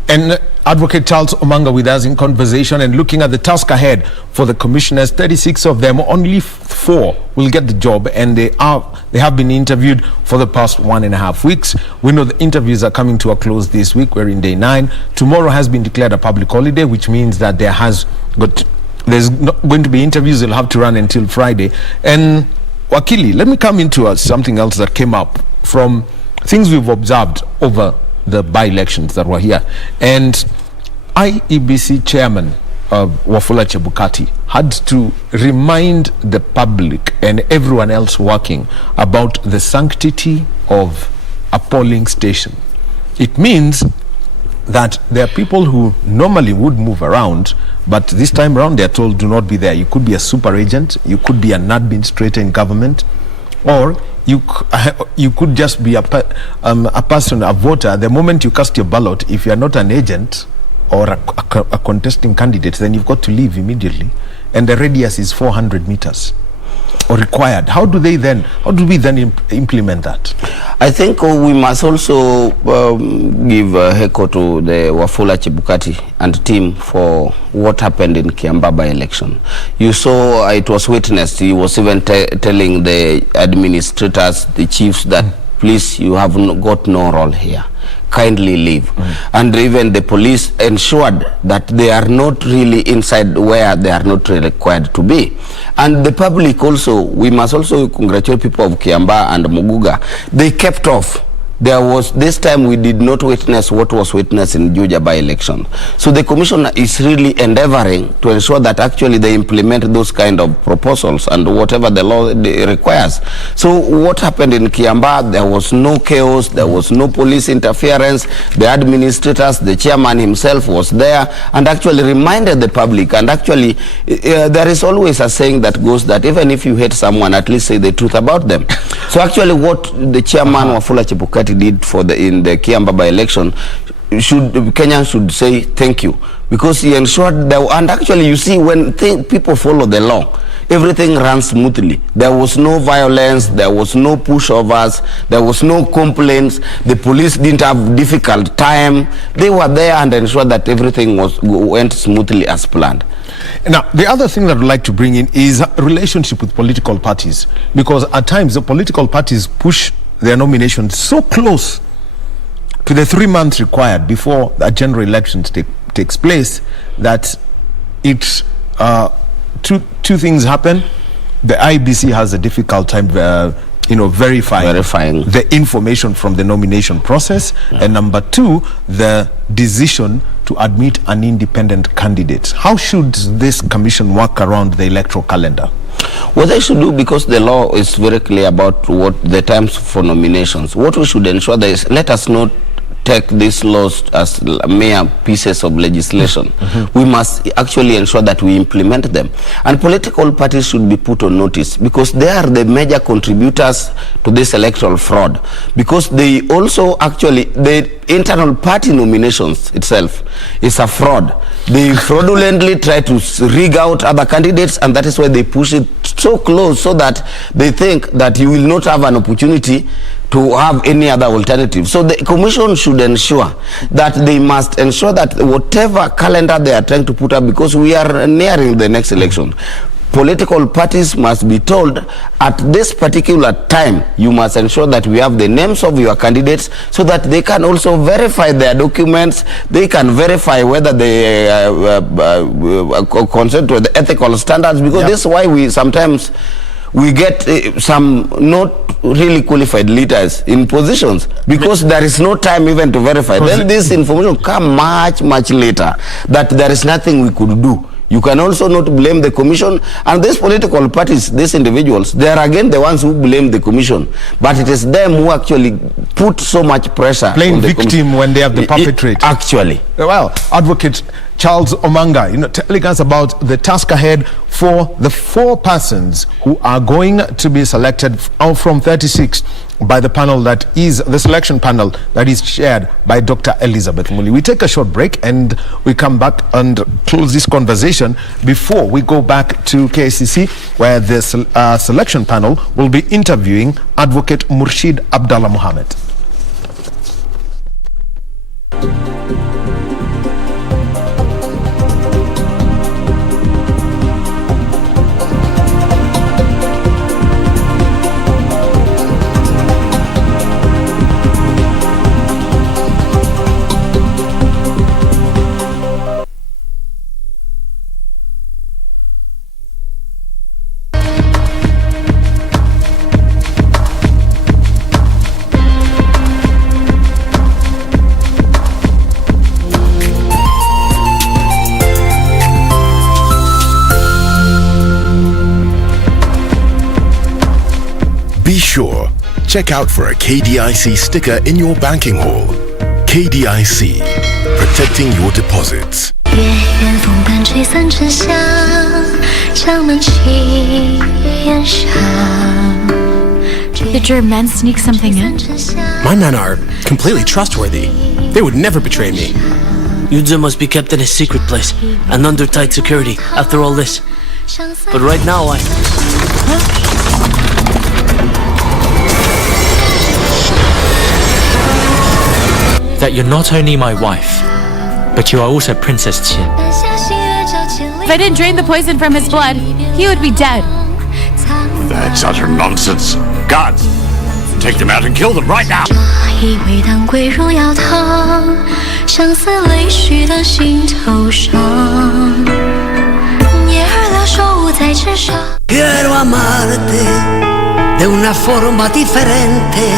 And Advocate Charles Omanga with us in conversation and looking at the task ahead for the commissioners. 36 of them, only 4 will get the job, and they have been interviewed for the past 1.5 weeks. We know the interviews are coming to a close this week. We're in day 9. Tomorrow has been declared a public holiday, which means that there's not going to be interviews. They'll have to run until Friday. And Wakili, let me come into something else that came up from things we've observed over the by-elections that were here. And IEBC chairman Wafula Chebukati had to remind the public and everyone else working about the sanctity of a polling station. It means that there are people who normally would move around, but this time around they're told do not be there. You could be a super agent, you could be an administrator in government, or you could just be a person, a voter. The moment you cast your ballot, if you're not an agent or a contesting candidate, then you've got to leave immediately, and the radius is 400 meters or required. How do we then implement that? I think we must also give heko to the Wafula Chebukati and team for what happened in Kiambaba election. You saw it was witnessed. He was even telling the administrators, the chiefs, that please, you have got no role here. Kindly leave. And even the police ensured that they are not really inside where they are not really required to be. And the public also, we must also congratulate people of Kiamba and Muguga. They kept off. This time we did not witness what was witnessed in Juja by-election. So the commission is really endeavoring to ensure that actually they implement those kind of proposals and whatever the law requires. So what happened in Kiamba, there was no chaos, there was no police interference. The administrators, the chairman himself was there and actually reminded the public. And actually there is always a saying that goes that even if you hate someone, at least say the truth about them. So actually what the chairman Wafula Chebukati did in the Kiambaba election, Kenyans should say thank you, because he ensured that. And actually, you see, when people follow the law, everything runs smoothly. There was no violence, there was no pushovers, there was no complaints. The police didn't have difficult time. They were there and ensured that everything went smoothly as planned. Now, the other thing that I'd like to bring in is a relationship with political parties, because at times the political parties push their nominations so close to the 3 months required before a general elections takes place that it two things happen. The IEBC has a difficult time verifying the information from the nomination process, and number two, the decision to admit an independent candidate. How should this commission work around the electoral calendar? What they should do, because the law is very clear about what the times for nominations, what we should ensure is, let us not take these laws as mere pieces of legislation. We must actually ensure that we implement them. And political parties should be put on notice, because they are the major contributors to this electoral fraud. Because they also actually, the internal party nominations itself is a fraud. They fraudulently try to rig out other candidates, and that is why they push it so close, so that they think that you will not have an opportunity to have any other alternative. So the commission should ensure that they must ensure that whatever calendar they are trying to put up, because we are nearing the next election, political parties must be told at this particular time, you must ensure that we have the names of your candidates, so that they can also verify their documents, they can verify whether they consent to the ethical standards, because this is why we sometimes we get some not really qualified leaders in positions, because there is no time even to verify. Then this information come much later, that there is nothing we could do. You can also not blame the commission, and these political parties, these individuals, they are again the ones who blame the commission, but it is them who actually put so much pressure. Playing victim when they have the perpetrator. Actually. Well, Advocate Charles Omanga, telling us about the task ahead for the 4 persons who are going to be selected out from 36 by the panel that is the selection panel that is chaired by Dr. Elizabeth Muli. We take a short break and we come back and close this conversation before we go back to KCC, where the selection panel will be interviewing Advocate Murshid Abdallah Mohammed. Be sure, check out for a KDIC sticker in your banking hall. KDIC, protecting your deposits. Did your men sneak something in? My men are completely trustworthy. They would never betray me. Yudza must be kept in a secret place and under tight security after all this. But right now that you're not only my wife, but you are also Princess Qian. If I didn't drain the poison from his blood, he would be dead. That's utter nonsense. Guards, take them out and kill them right now. Quiero amarte de una forma diferente.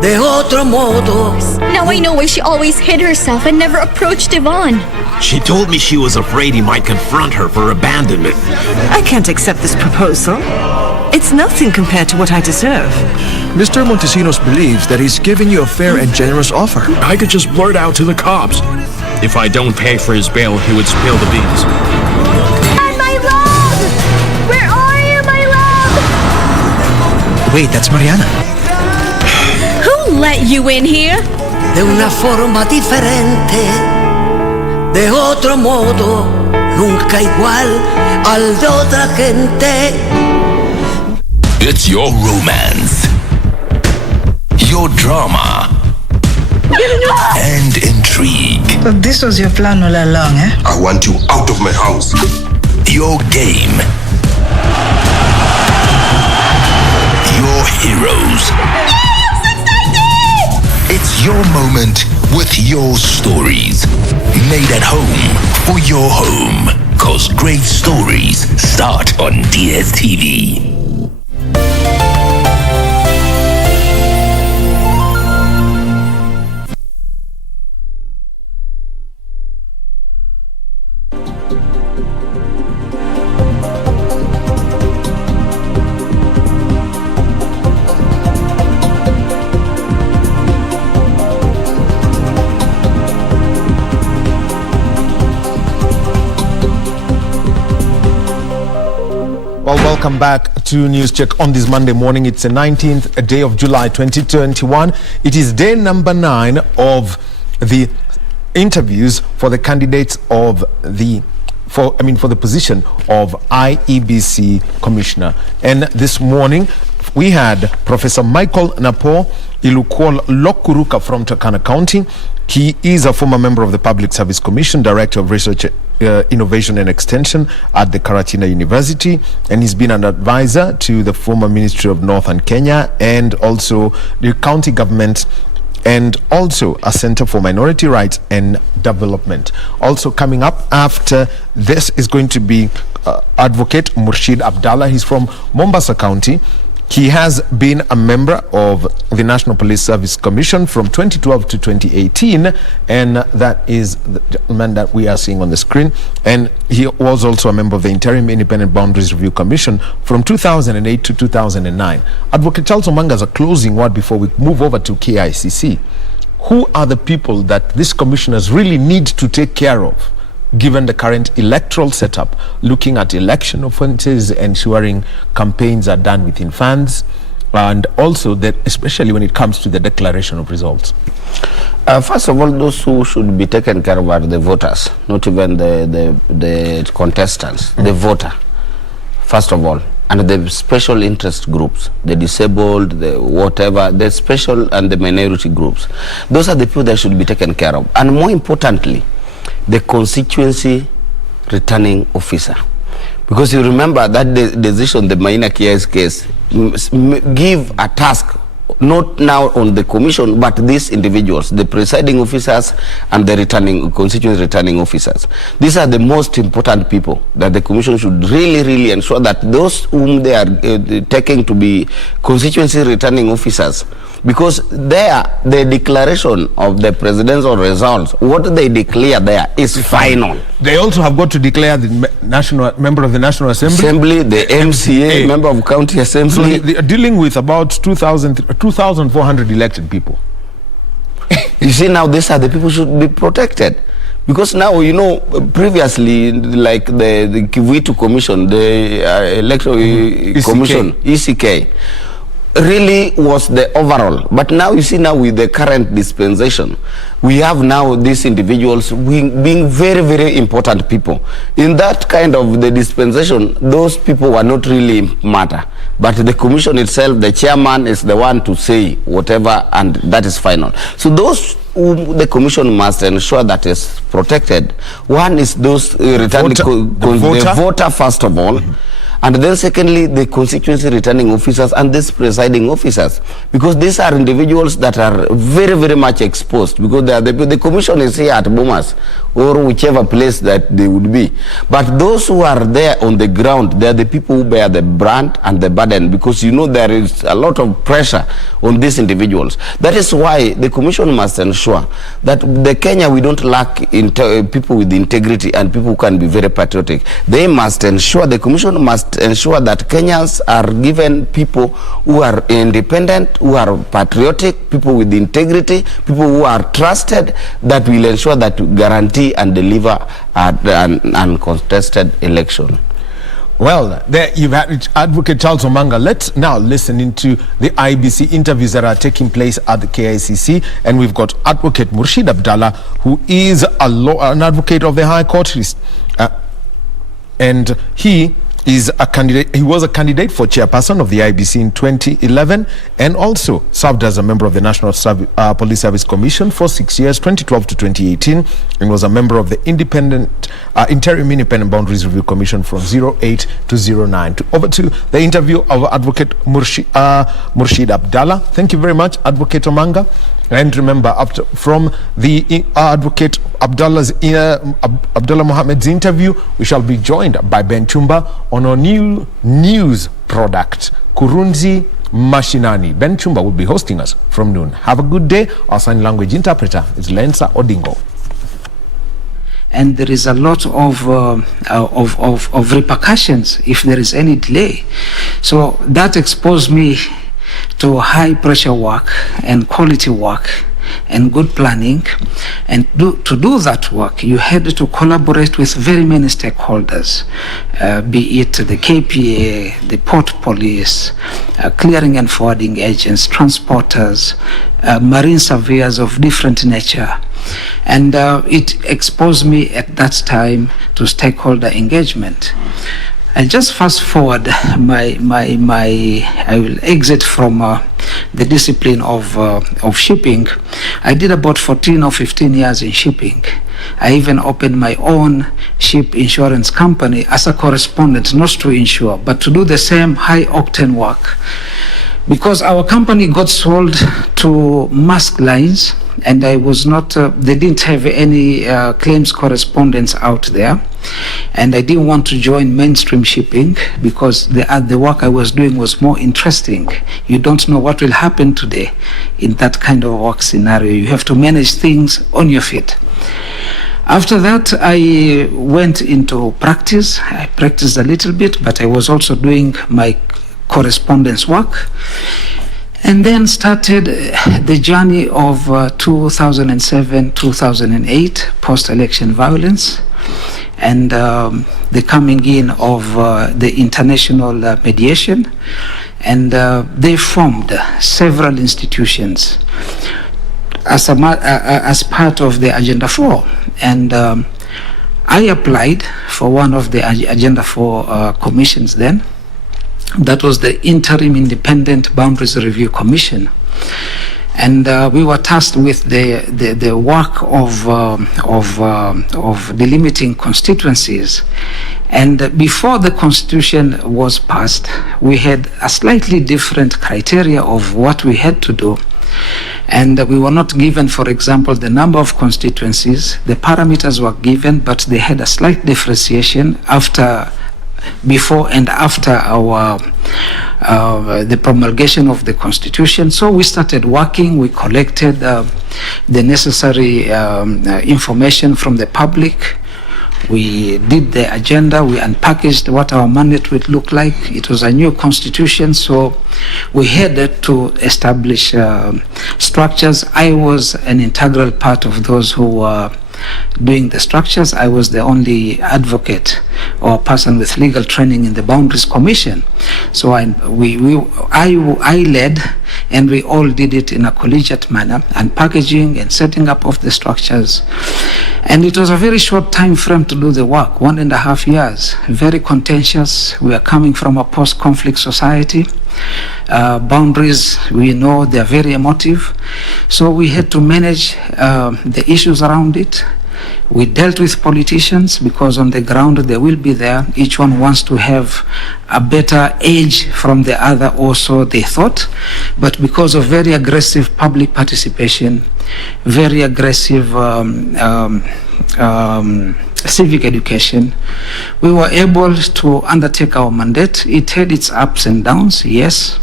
De otro modo. Now I know why she always hid herself and never approached Yvonne. She told me she was afraid he might confront her for abandonment. I can't accept this proposal. It's nothing compared to what I deserve. Mr. Montesinos believes that he's giving you a fair and generous offer. I could just blurt out to the cops. If I don't pay for his bail, he would spill the beans. My love! Where are you, my love? Wait, that's Mariana. Who let you in here? De una forma diferente, de otro modo, nunca igual al de otra gente. It's your romance, your drama, and intrigue. But this was your plan all along, eh? I want you out of my house. Your game, your heroes. It's your moment with your stories. Made at home for your home. 'Cause great stories start on DSTV. Well, welcome back to News Check on this Monday morning. It's the 19th day of July 2021. It is day number 9 of the interviews for the candidates of for the position of IEBC Commissioner. And this morning we had Professor Michael Napoo Ilukwol Lokuruka from Turkana County. He is a former member of the Public Service Commission, Director of Research, Innovation and Extension at the Karatina University, and he's been an advisor to the former Ministry of Northern Kenya and also the county government, and also a Center for Minority Rights and Development. Also coming up after this is going to be Advocate Murshid Abdallah. He's from Mombasa County. He has been a member of the National Police Service Commission from 2012 to 2018, and that is the gentleman that we are seeing on the screen. And he was also a member of the Interim Independent Boundaries Review Commission from 2008 to 2009. Advocate Charles Omanga, as a closing word before we move over to KICC, who are the people that these commissioners really need to take care of, given the current electoral setup, looking at election offences, ensuring campaigns are done within funds, and also that, especially when it comes to the declaration of results? First of all, those who should be taken care of are the voters, not even the contestants, the voter, first of all, and the special interest groups, the disabled, the whatever, the special and the minority groups. Those are the people that should be taken care of. And more importantly, the constituency returning officer, because you remember that decision, the Maina Kia's case, give a task not now on the commission but these individuals, the presiding officers and the constituency returning officers. These are the most important people that the commission should really ensure that those whom they are taking to be constituency returning officers, because there the declaration of the presidential results, what they declare there is final. They also have got to declare the national member of the National Assembly, the MCA, member of County Assembly. So they are dealing with about 2,400 elected people. You see, now these are the people who should be protected. Because now, you know, previously, like the Kivuitu Commission, the Electoral Commission, ECK, really was the overall. But now you see, now with the current dispensation, we have now these individuals being very important people. In that kind of the dispensation, those people were not really matter. But the commission itself, the chairman is the one to say whatever, and that is final. So those whom the commission must ensure that is protected, one is those returning the voter first of all. And then secondly, the constituency returning officers and these presiding officers, because these are individuals that are very much exposed, because they are the commission is here at Bomas or whichever place that they would be. But those who are there on the ground, they are the people who bear the brunt and the burden, because you know there is a lot of pressure on these individuals. That is why the commission must ensure that the Kenya, we don't lack people with integrity and people who can be very patriotic. They must ensure, the commission must ensure that Kenyans are given people who are independent, who are patriotic, people with integrity, people who are trusted, that will ensure that to guarantee and deliver an uncontested election. Well, there you've had Advocate Charles Omanga. Let's now listen into the IEBC interviews that are taking place at the KICC, and we've got Advocate Murshid Abdallah, who is an advocate of the High Court, and he is a candidate. He was a candidate for chairperson of the IBC in 2011, and also served as a member of the National Police Service Commission for 6 years, 2012 to 2018, and was a member of the Interim Independent Boundaries Review Commission from 08 to 09. Over to the interview of Advocate Murshid Abdallah. Thank you very much, Advocate Omanga. And remember, from the advocate Abdullah Mohammed's interview, we shall be joined by Ben Chumba on our new news product, Kurunzi Mashinani. Ben Chumba will be hosting us from noon. Have a good day. Our sign language interpreter is Lensa Odingo. And there is a lot of repercussions if there is any delay. So that exposed me to high pressure work and quality work and good planning. And to do that work, you had to collaborate with very many stakeholders, be it the KPA, the port police, clearing and forwarding agents, transporters, marine surveyors of different nature. And it exposed me at that time to stakeholder engagement. I'll just fast forward I will exit from the discipline of shipping. I did about 14 or 15 years in shipping. I even opened my own ship insurance company as a correspondent, not to insure, but to do the same high octane work. Because our company got sold to Maersk Lines, and I was not, they didn't have any claims correspondence out there. And I didn't want to join mainstream shipping because the work I was doing was more interesting. You don't know what will happen today in that kind of work scenario. You have to manage things on your feet. After that, I went into practice. I practiced a little bit, but I was also doing my correspondence work. And then started the journey of 2007-2008 post-election violence, and the coming in of the international mediation, and they formed several institutions as part of the Agenda 4. And I applied for one of the Agenda 4 commissions then. That was the Interim Independent Boundaries Review Commission. And we were tasked with the work of delimiting constituencies. And before the Constitution was passed, we had a slightly different criteria of what we had to do. And we were not given, for example, the number of constituencies. The parameters were given, but they had a slight differentiation before and after the promulgation of the Constitution. So we started working. We collected the necessary information from the public. We did the agenda. We unpackaged what our mandate would look like. It was a new Constitution, so we had to establish structures. I was an integral part of those who were doing the structures. I was the only advocate or person with legal training in the Boundaries Commission. So I led, and we all did it in a collegiate manner, and packaging and setting up of the structures. And it was a very short time frame to do the work, 1.5 years, very contentious. We are coming from a post-conflict society. Boundaries, we know they're very emotive. So we had to manage the issues around it. We dealt with politicians because on the ground they will be there. Each one wants to have a better edge from the other, or so they thought. But because of very aggressive public participation, very aggressive civic education, we were able to undertake our mandate. It had its ups and downs, yes.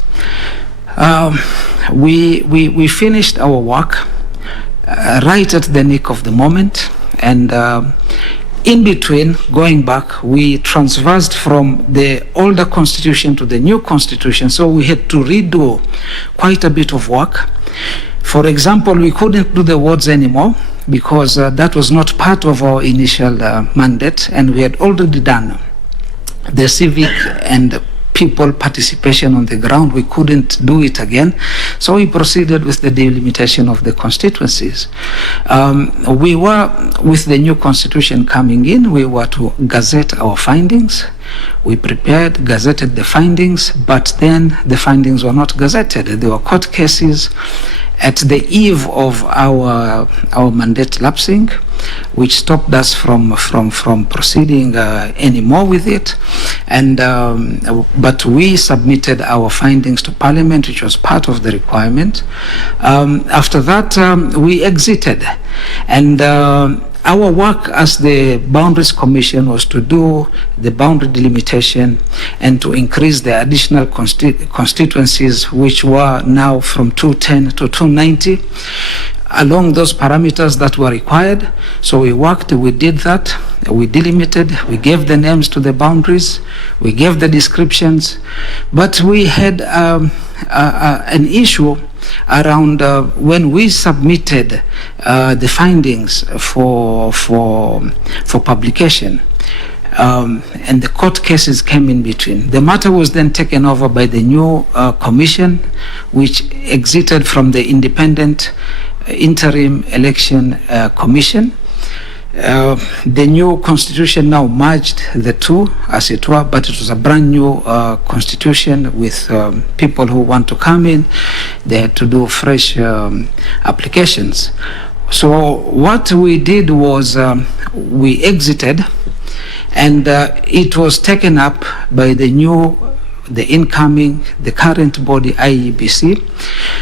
We finished our work right at the nick of the moment, and in between, going back, we transversed from the older constitution to the new constitution, so we had to redo quite a bit of work. For example, we couldn't do the wards anymore because that was not part of our initial mandate, and we had already done the civic and people participation on the ground. We couldn't do it again, so we proceeded with the delimitation of the constituencies. We were, with the new constitution coming in, we were to gazette our findings. We prepared, gazetted the findings, but then the findings were not gazetted. There were court cases, at the eve of our mandate lapsing, which stopped us from proceeding anymore with it. And but we submitted our findings to Parliament, which was part of the requirement. After that, we exited, and our work as the Boundaries Commission was to do the boundary delimitation and to increase the additional constituencies, which were now from 210 to 290, along those parameters that were required. So we worked, we did that, we delimited, we gave the names to the boundaries, we gave the descriptions, but we had an issue around when we submitted the findings for publication, and the court cases came in between. The matter was then taken over by the new commission, which exited from the independent interim election commission. The new constitution now merged the two, as it were, but it was a brand new constitution with people who want to come in. They had to do fresh applications. So what we did was we exited, and it was taken up by the current body, IEBC,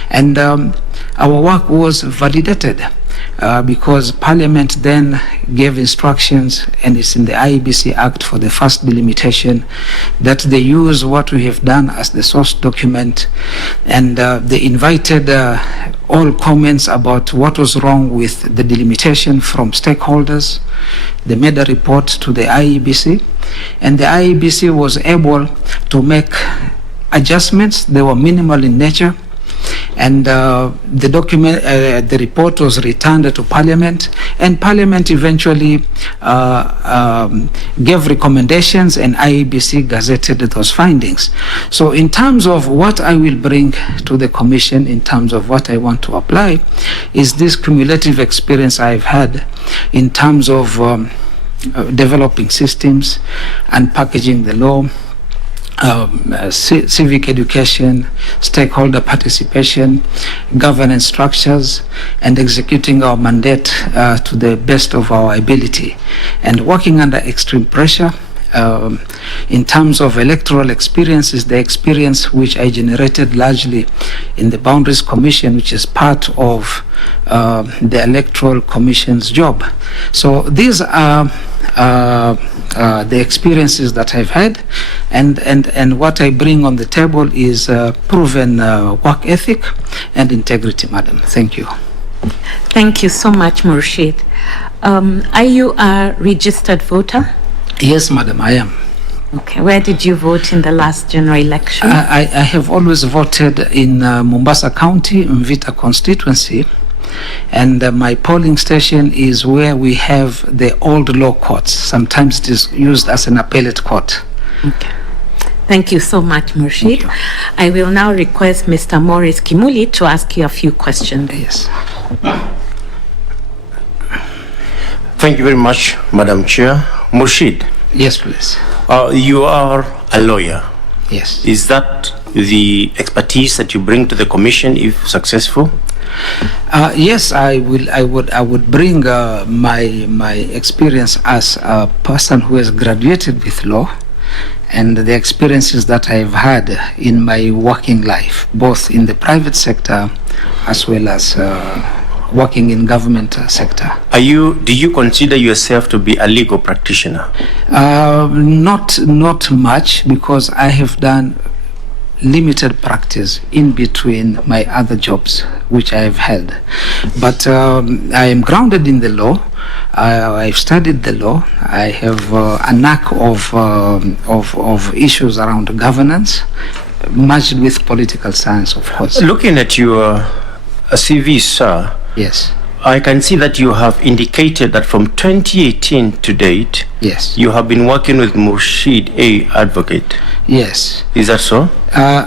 and our work was validated. Because Parliament then gave instructions, and it's in the IEBC Act for the first delimitation, that they use what we have done as the source document, and they invited all comments about what was wrong with the delimitation from stakeholders. They made a report to the IEBC, and the IEBC was able to make adjustments. They were minimal in nature. And the report was returned to Parliament, and Parliament eventually gave recommendations, and IEBC gazetted those findings. So in terms of what I will bring to the Commission, in terms of what I want to apply, is this cumulative experience I've had in terms of developing systems and packaging the law, civic education, stakeholder participation, governance structures, and executing our mandate to the best of our ability, and working under extreme pressure. In terms of electoral experiences, the experience which I generated largely in the Boundaries Commission, which is part of the Electoral Commission's job. So these are the experiences that I've had, and what I bring on the table is proven work ethic and integrity, madam. Thank you. Thank you so much, Murshid. Are you a registered voter? Yes, madam, I am. Okay, where did you vote in the last general election? I have always voted in Mombasa County, Mvita constituency, and my polling station is where we have the old law courts. Sometimes it is used as an appellate court. Okay. Thank you so much, Murshid. I will now request Mr. Morris Kimuli to ask you a few questions. Yes. Thank you very much, Madam Chair. Murshid. Yes, please. You are a lawyer. Yes. Is that the expertise that you bring to the Commission if successful? Yes, I would bring my experience as a person who has graduated with law, and the experiences that I've had in my working life, both in the private sector as well as working in government sector. Do you consider yourself to be a legal practitioner? Not much, because I have done limited practice in between my other jobs which I have held. But I am grounded in the law. I've studied the law. I have a knack of issues around governance, merged with political science, of course. Looking at your CV, sir. Yes. I can see that you have indicated that from 2018 to date, yes, you have been working with Murshid A. Advocate. Yes. Is that so?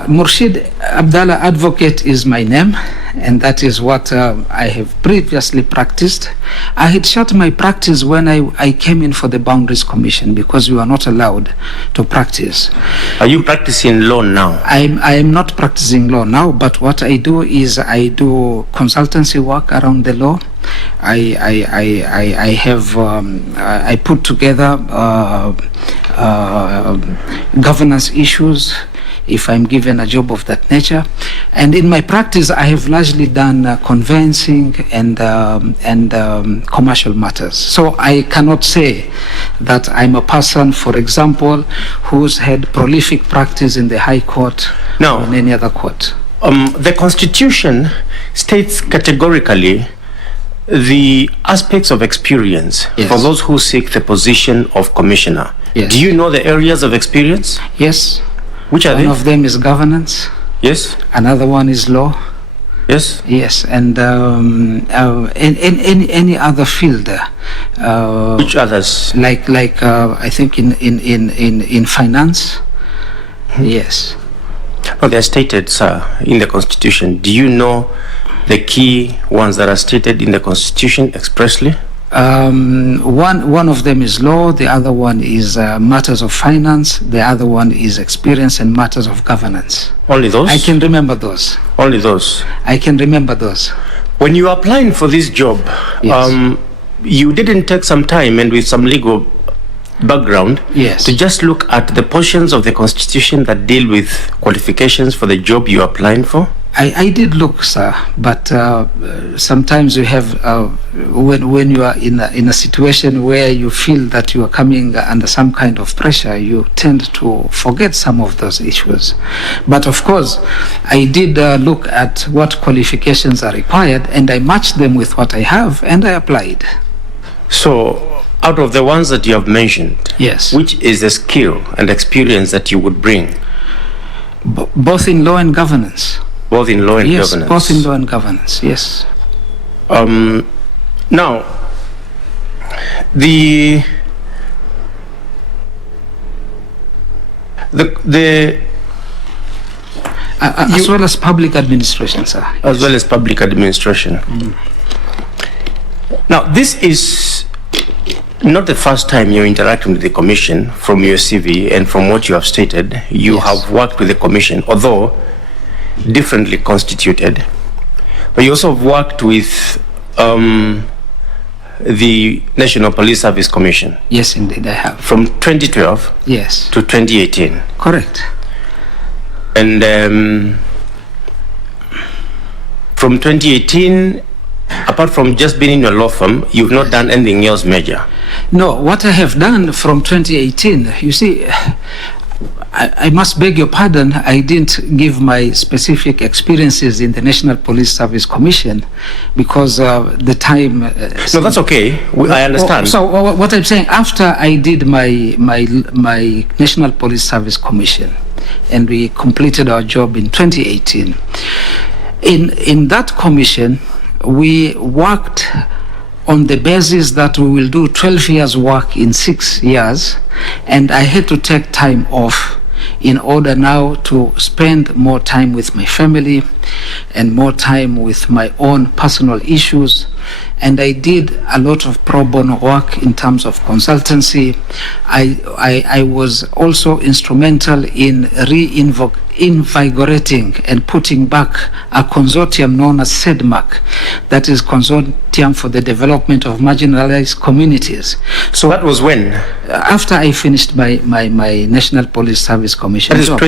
Murshid Abdallah Advocate is my name, and that is what I have previously practiced. I had shut my practice when I came in for the Boundaries Commission because we were not allowed to practice. Are you practicing law now? I am not practicing law now, but what I do is I do consultancy work around the law. I put together governance issues if I'm given a job of that nature, and in my practice I have largely done conveyancing and commercial matters. So I cannot say that I'm a person, for example, who's had prolific practice in the High Court or in any other court. The Constitution states categorically the aspects of experience for those who seek the position of commissioner. Do you know the areas of experience? Yes. Which are they? One of them is governance. Yes. Another one is law. Yes. Yes, and any other field. Which others? Like I think in finance. Yes. No, they are stated, sir, in the Constitution. Do you know the key ones that are stated in the Constitution expressly? One of them is law, the other one is matters of finance, the other one is experience and matters of governance. Only those? I can remember those. Only those? I can remember those. When you were applying for this job, you didn't take some time and with some legal background to just look at the portions of the Constitution that deal with qualifications for the job you're applying for? I did look, sir, but sometimes you have, when you are in a situation where you feel that you are coming under some kind of pressure, you tend to forget some of those issues. But of course, I did look at what qualifications are required, and I matched them with what I have, and I applied. So, out of the ones that you have mentioned, which is the skill and experience that you would bring? Both in law and governance. Both in law and governance? Yes, both in law and governance, yes. Now, as well as public administration, sir. As well as public administration. Now, this is not the first time you're interacting with the Commission. From your CV and from what you have stated, you have worked with the Commission, although differently constituted. But you also have worked with the National Police Service Commission. Yes, indeed, I have. From 2012 to 2018. Correct. And from 2018, apart from just being in your law firm, you've not done anything else major? No, what I have done from 2018, you see, I must beg your pardon, I didn't give my specific experiences in the National Police Service Commission because the time... no, that's okay. I understand. So what I'm saying, after I did my National Police Service Commission and we completed our job in 2018, in that commission, we worked on the basis that we will do 12 years work in 6 years, and I had to take time off in order now to spend more time with my family and more time with my own personal issues. And I did a lot of pro bono work in terms of consultancy. I was also instrumental in invigorating and putting back a consortium known as SEDMAC, that is Consortium for the Development of Marginalized Communities. So that was when? After I finished my National Police Service Commission. That is after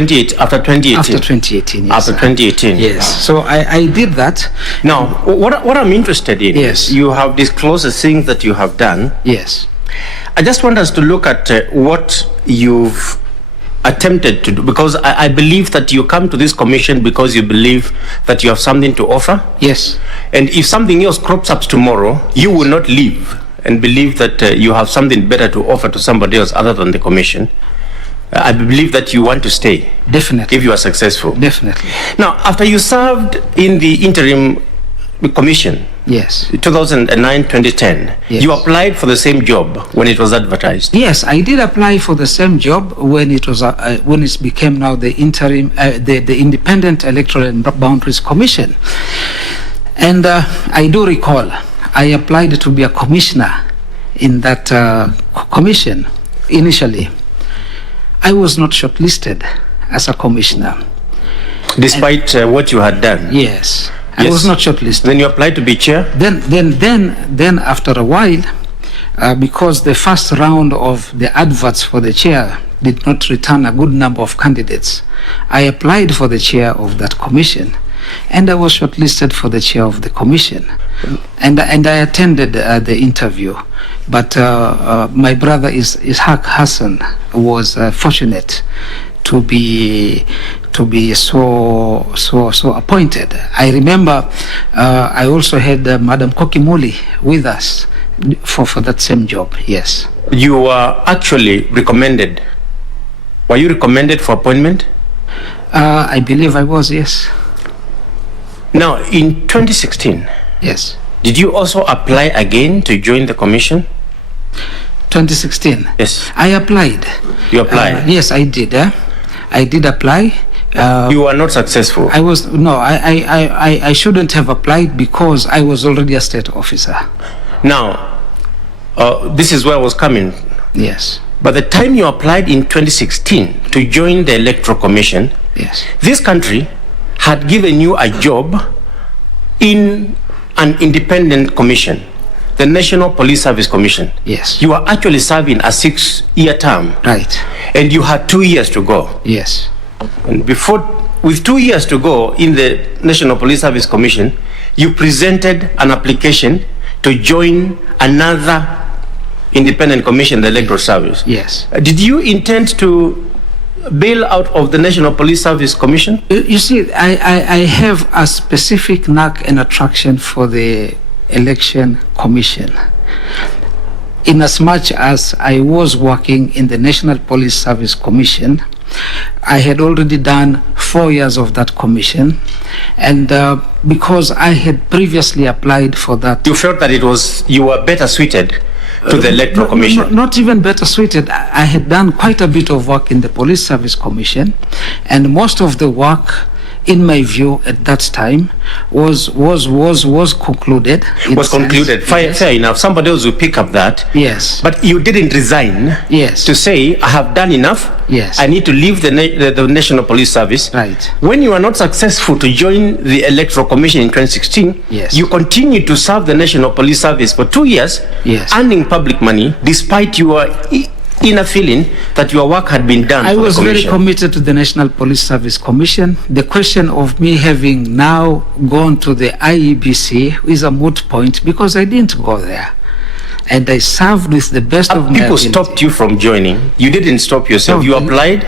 2018? After 2018, yes. After 2018? Yes. So I did that. Now, what I'm interested in is you have disclosed the things that you have done. Yes. I just want us to look at what you've attempted to do, because I believe that you come to this commission because you believe that you have something to offer. Yes. And if something else crops up tomorrow, you will not leave and believe that you have something better to offer to somebody else other than the commission. I believe that you want to stay. Definitely. If you are successful. Definitely. Now, after you served in the interim commission, 2009-2010, you applied for the same job when it was advertised. Yes, I did apply for the same job when it was when it became now the interim, the Independent Electoral and Boundaries Commission. And I do recall, I applied to be a commissioner in that commission initially. I was not shortlisted as a commissioner. Despite what you had done? Yes. I was not shortlisted. Then you applied to be chair? Then after a while, because the first round of the adverts for the chair did not return a good number of candidates, I applied for the chair of that commission, and I was shortlisted for the chair of the commission. And I attended the interview, but my brother Ishaq Hassan was fortunate to be so appointed. I remember I also had Madam Kokimuli with us for that same job. Yes. You were actually recommended. Were you recommended for appointment? I believe I was, yes. Now, in 2016, yes, did you also apply again to join the commission? 2016. Yes. I applied. You applied? Yes, I did. I did apply. You were not successful. I shouldn't have applied because I was already a state officer. Now, this is where I was coming. Yes. By the time you applied in 2016 to join the Electoral Commission, yes, this country had given you a job in an independent commission, the National Police Service Commission. Yes. You were actually serving a 6-year term. Right. And you had 2 years to go. Yes. And with 2 years to go in the National Police Service Commission, you presented an application to join another independent commission, the Electoral Service. Yes. Did you intend to bail out of the National Police Service Commission? You see, I have a specific knack and attraction for the Election Commission. In as much as I was working in the National Police Service Commission, I had already done 4 years of that commission, and because I had previously applied for that, you felt that you were better suited to the Electoral Commission? Not even better suited. I had done quite a bit of work in the Police Service Commission, and most of the work, in my view, at that time, was concluded. Was concluded. Fair enough. Somebody else will pick up that. Yes. But you didn't resign. Yes. To say, I have done enough. Yes. I need to leave the National Police Service. Right. When you were not successful to join the Electoral Commission in 2016, yes, you continued to serve the National Police Service for 2 years, yes, earning public money, despite your inner feeling that your work had been done. I was very committed to the National Police Service Commission. The question of me having now gone to the IEBC is a moot point because I didn't go there. And I served with the best of my people ability. Stopped you from joining. You didn't stop yourself. No, you applied.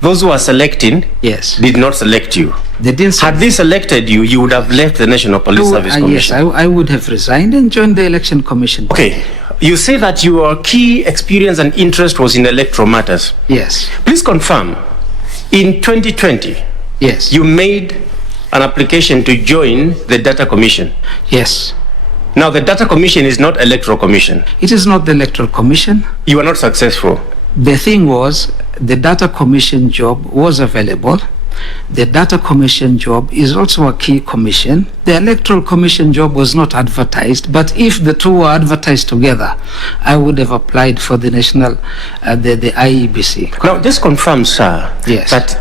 Those who are selecting, yes, did not select you. They didn't. Had they selected you, you would have left the National Police Service Commission. Yes, I would have resigned and joined the Election Commission. Okay. You say that your key experience and interest was in electoral matters. Yes. Please confirm, in 2020, yes, you made an application to join the Data Commission. Yes. Now, the Data Commission is not Electoral Commission. It is not the Electoral Commission. You were not successful. The thing was, the Data Commission job was available. The Data Commission job is also a key commission. The Electoral Commission job was not advertised, but if the two were advertised together, I would have applied for the national, the IEBC. Now, just confirm, sir, yes, that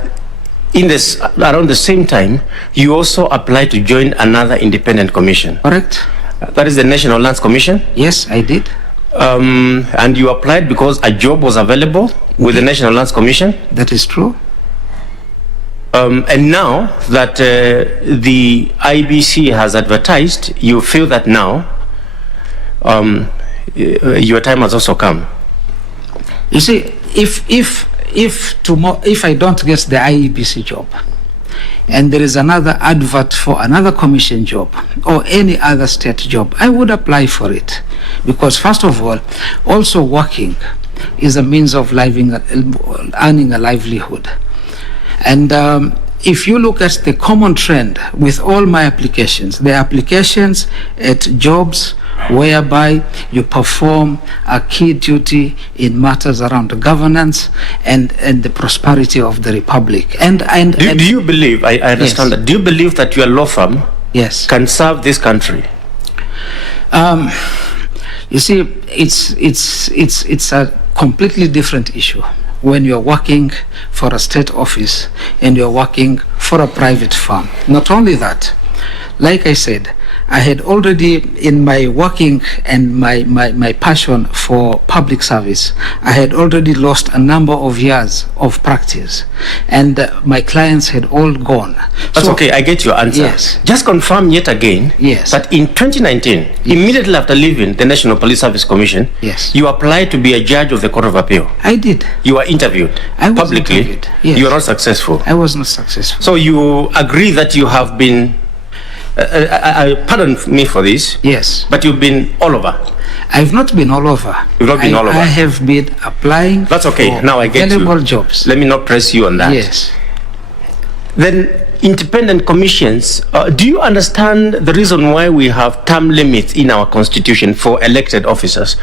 around the same time, you also applied to join another independent commission. Correct. That is the National Lands Commission? Yes, I did. And you applied because a job was available with the National Lands Commission? That is true. And now that the IEBC has advertised, you feel that now your time has also come? You see, if I don't get the IEBC job, and there is another advert for another commission job or any other state job, I would apply for it. Because first of all, also working is a means of earning a livelihood. And if you look at the common trend with all my applications, the applications at jobs whereby you perform a key duty in matters around governance and the prosperity of the republic. Do you believe, I understand, yes, that, do you believe that your law firm yes, can serve this country? You see, it's a completely different issue when you're working for a state office and you're working for a private firm. Not only that, like I said, I had already, in my working and my passion for public service, I had already lost a number of years of practice, and my clients had all gone. That's okay, I get your answer. Yes. Just confirm yet again that in 2019, immediately after leaving the National Police Service Commission, you applied to be a judge of the Court of Appeal. I did. You were interviewed publicly. Interviewed. Yes. You were not successful. I was not successful. So you agree that you have been, pardon me for this. Yes. But you've been all over. I've not been all over. You've not been all over. I have been applying. That's okay. For now I get valuable you. Jobs. Let me not press you on that. Yes. Then independent commissions. Do you understand the reason why we have term limits in our constitution for elected officers?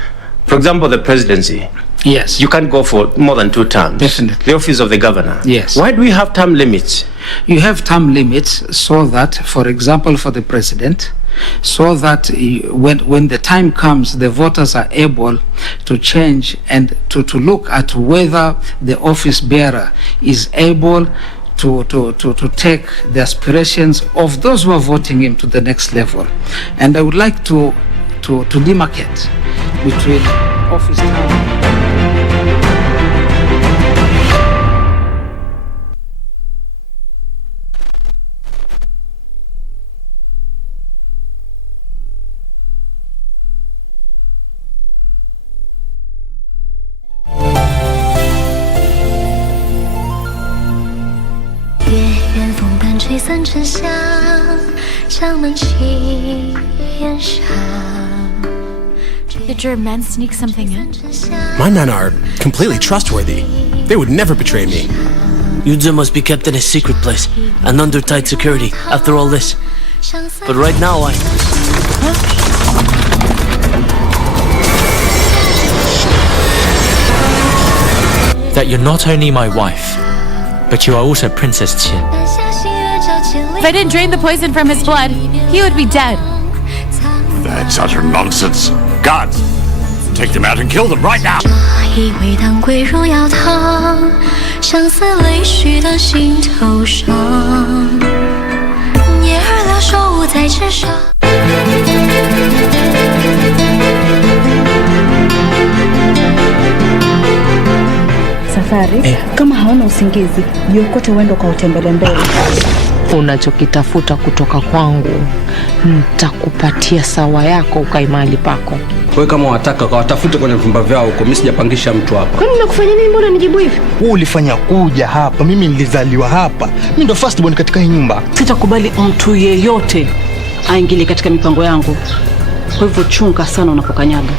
For example, the presidency. Yes. You can't go for more than 2 terms. Definitely. The office of the governor. Yes. Why do we have term limits? You have term limits so that, for example, for the president, so that when the time comes, the voters are able to change and to look at whether the office bearer is able to take the aspirations of those who are voting him to the next level. And I would like to demarcate between office term. Did your men sneak something in? My men are completely trustworthy. They would never betray me. Yudza must be kept in a secret place and under tight security after all this. But right now That you're not only my wife, but you are also Princess Qian. If I didn't drain the poison from his blood, he would be dead. That's utter nonsense. Guards, take them out and kill them right now. Safari, kama hauna usingizi, jiokote uende kwa utembele mbele. Unachokitafuta kutoka kwangu, nitakupatia sawa yako ukae mahali pako. Wewe kama wataka watafute kwenye vyumba vyao huko, mimi sijapangisha mtu hapa. Kwani nimekufanya nini, mbona nijibu hivi? Wewe ulifanya kuja hapa, mimi nilizaliwa hapa. Mimi ndo first born katika hii nyumba. Sitakubali mtu yeyote aingilie katika mipango yangu. Kwa hivyo chunga sana unapokanyaga.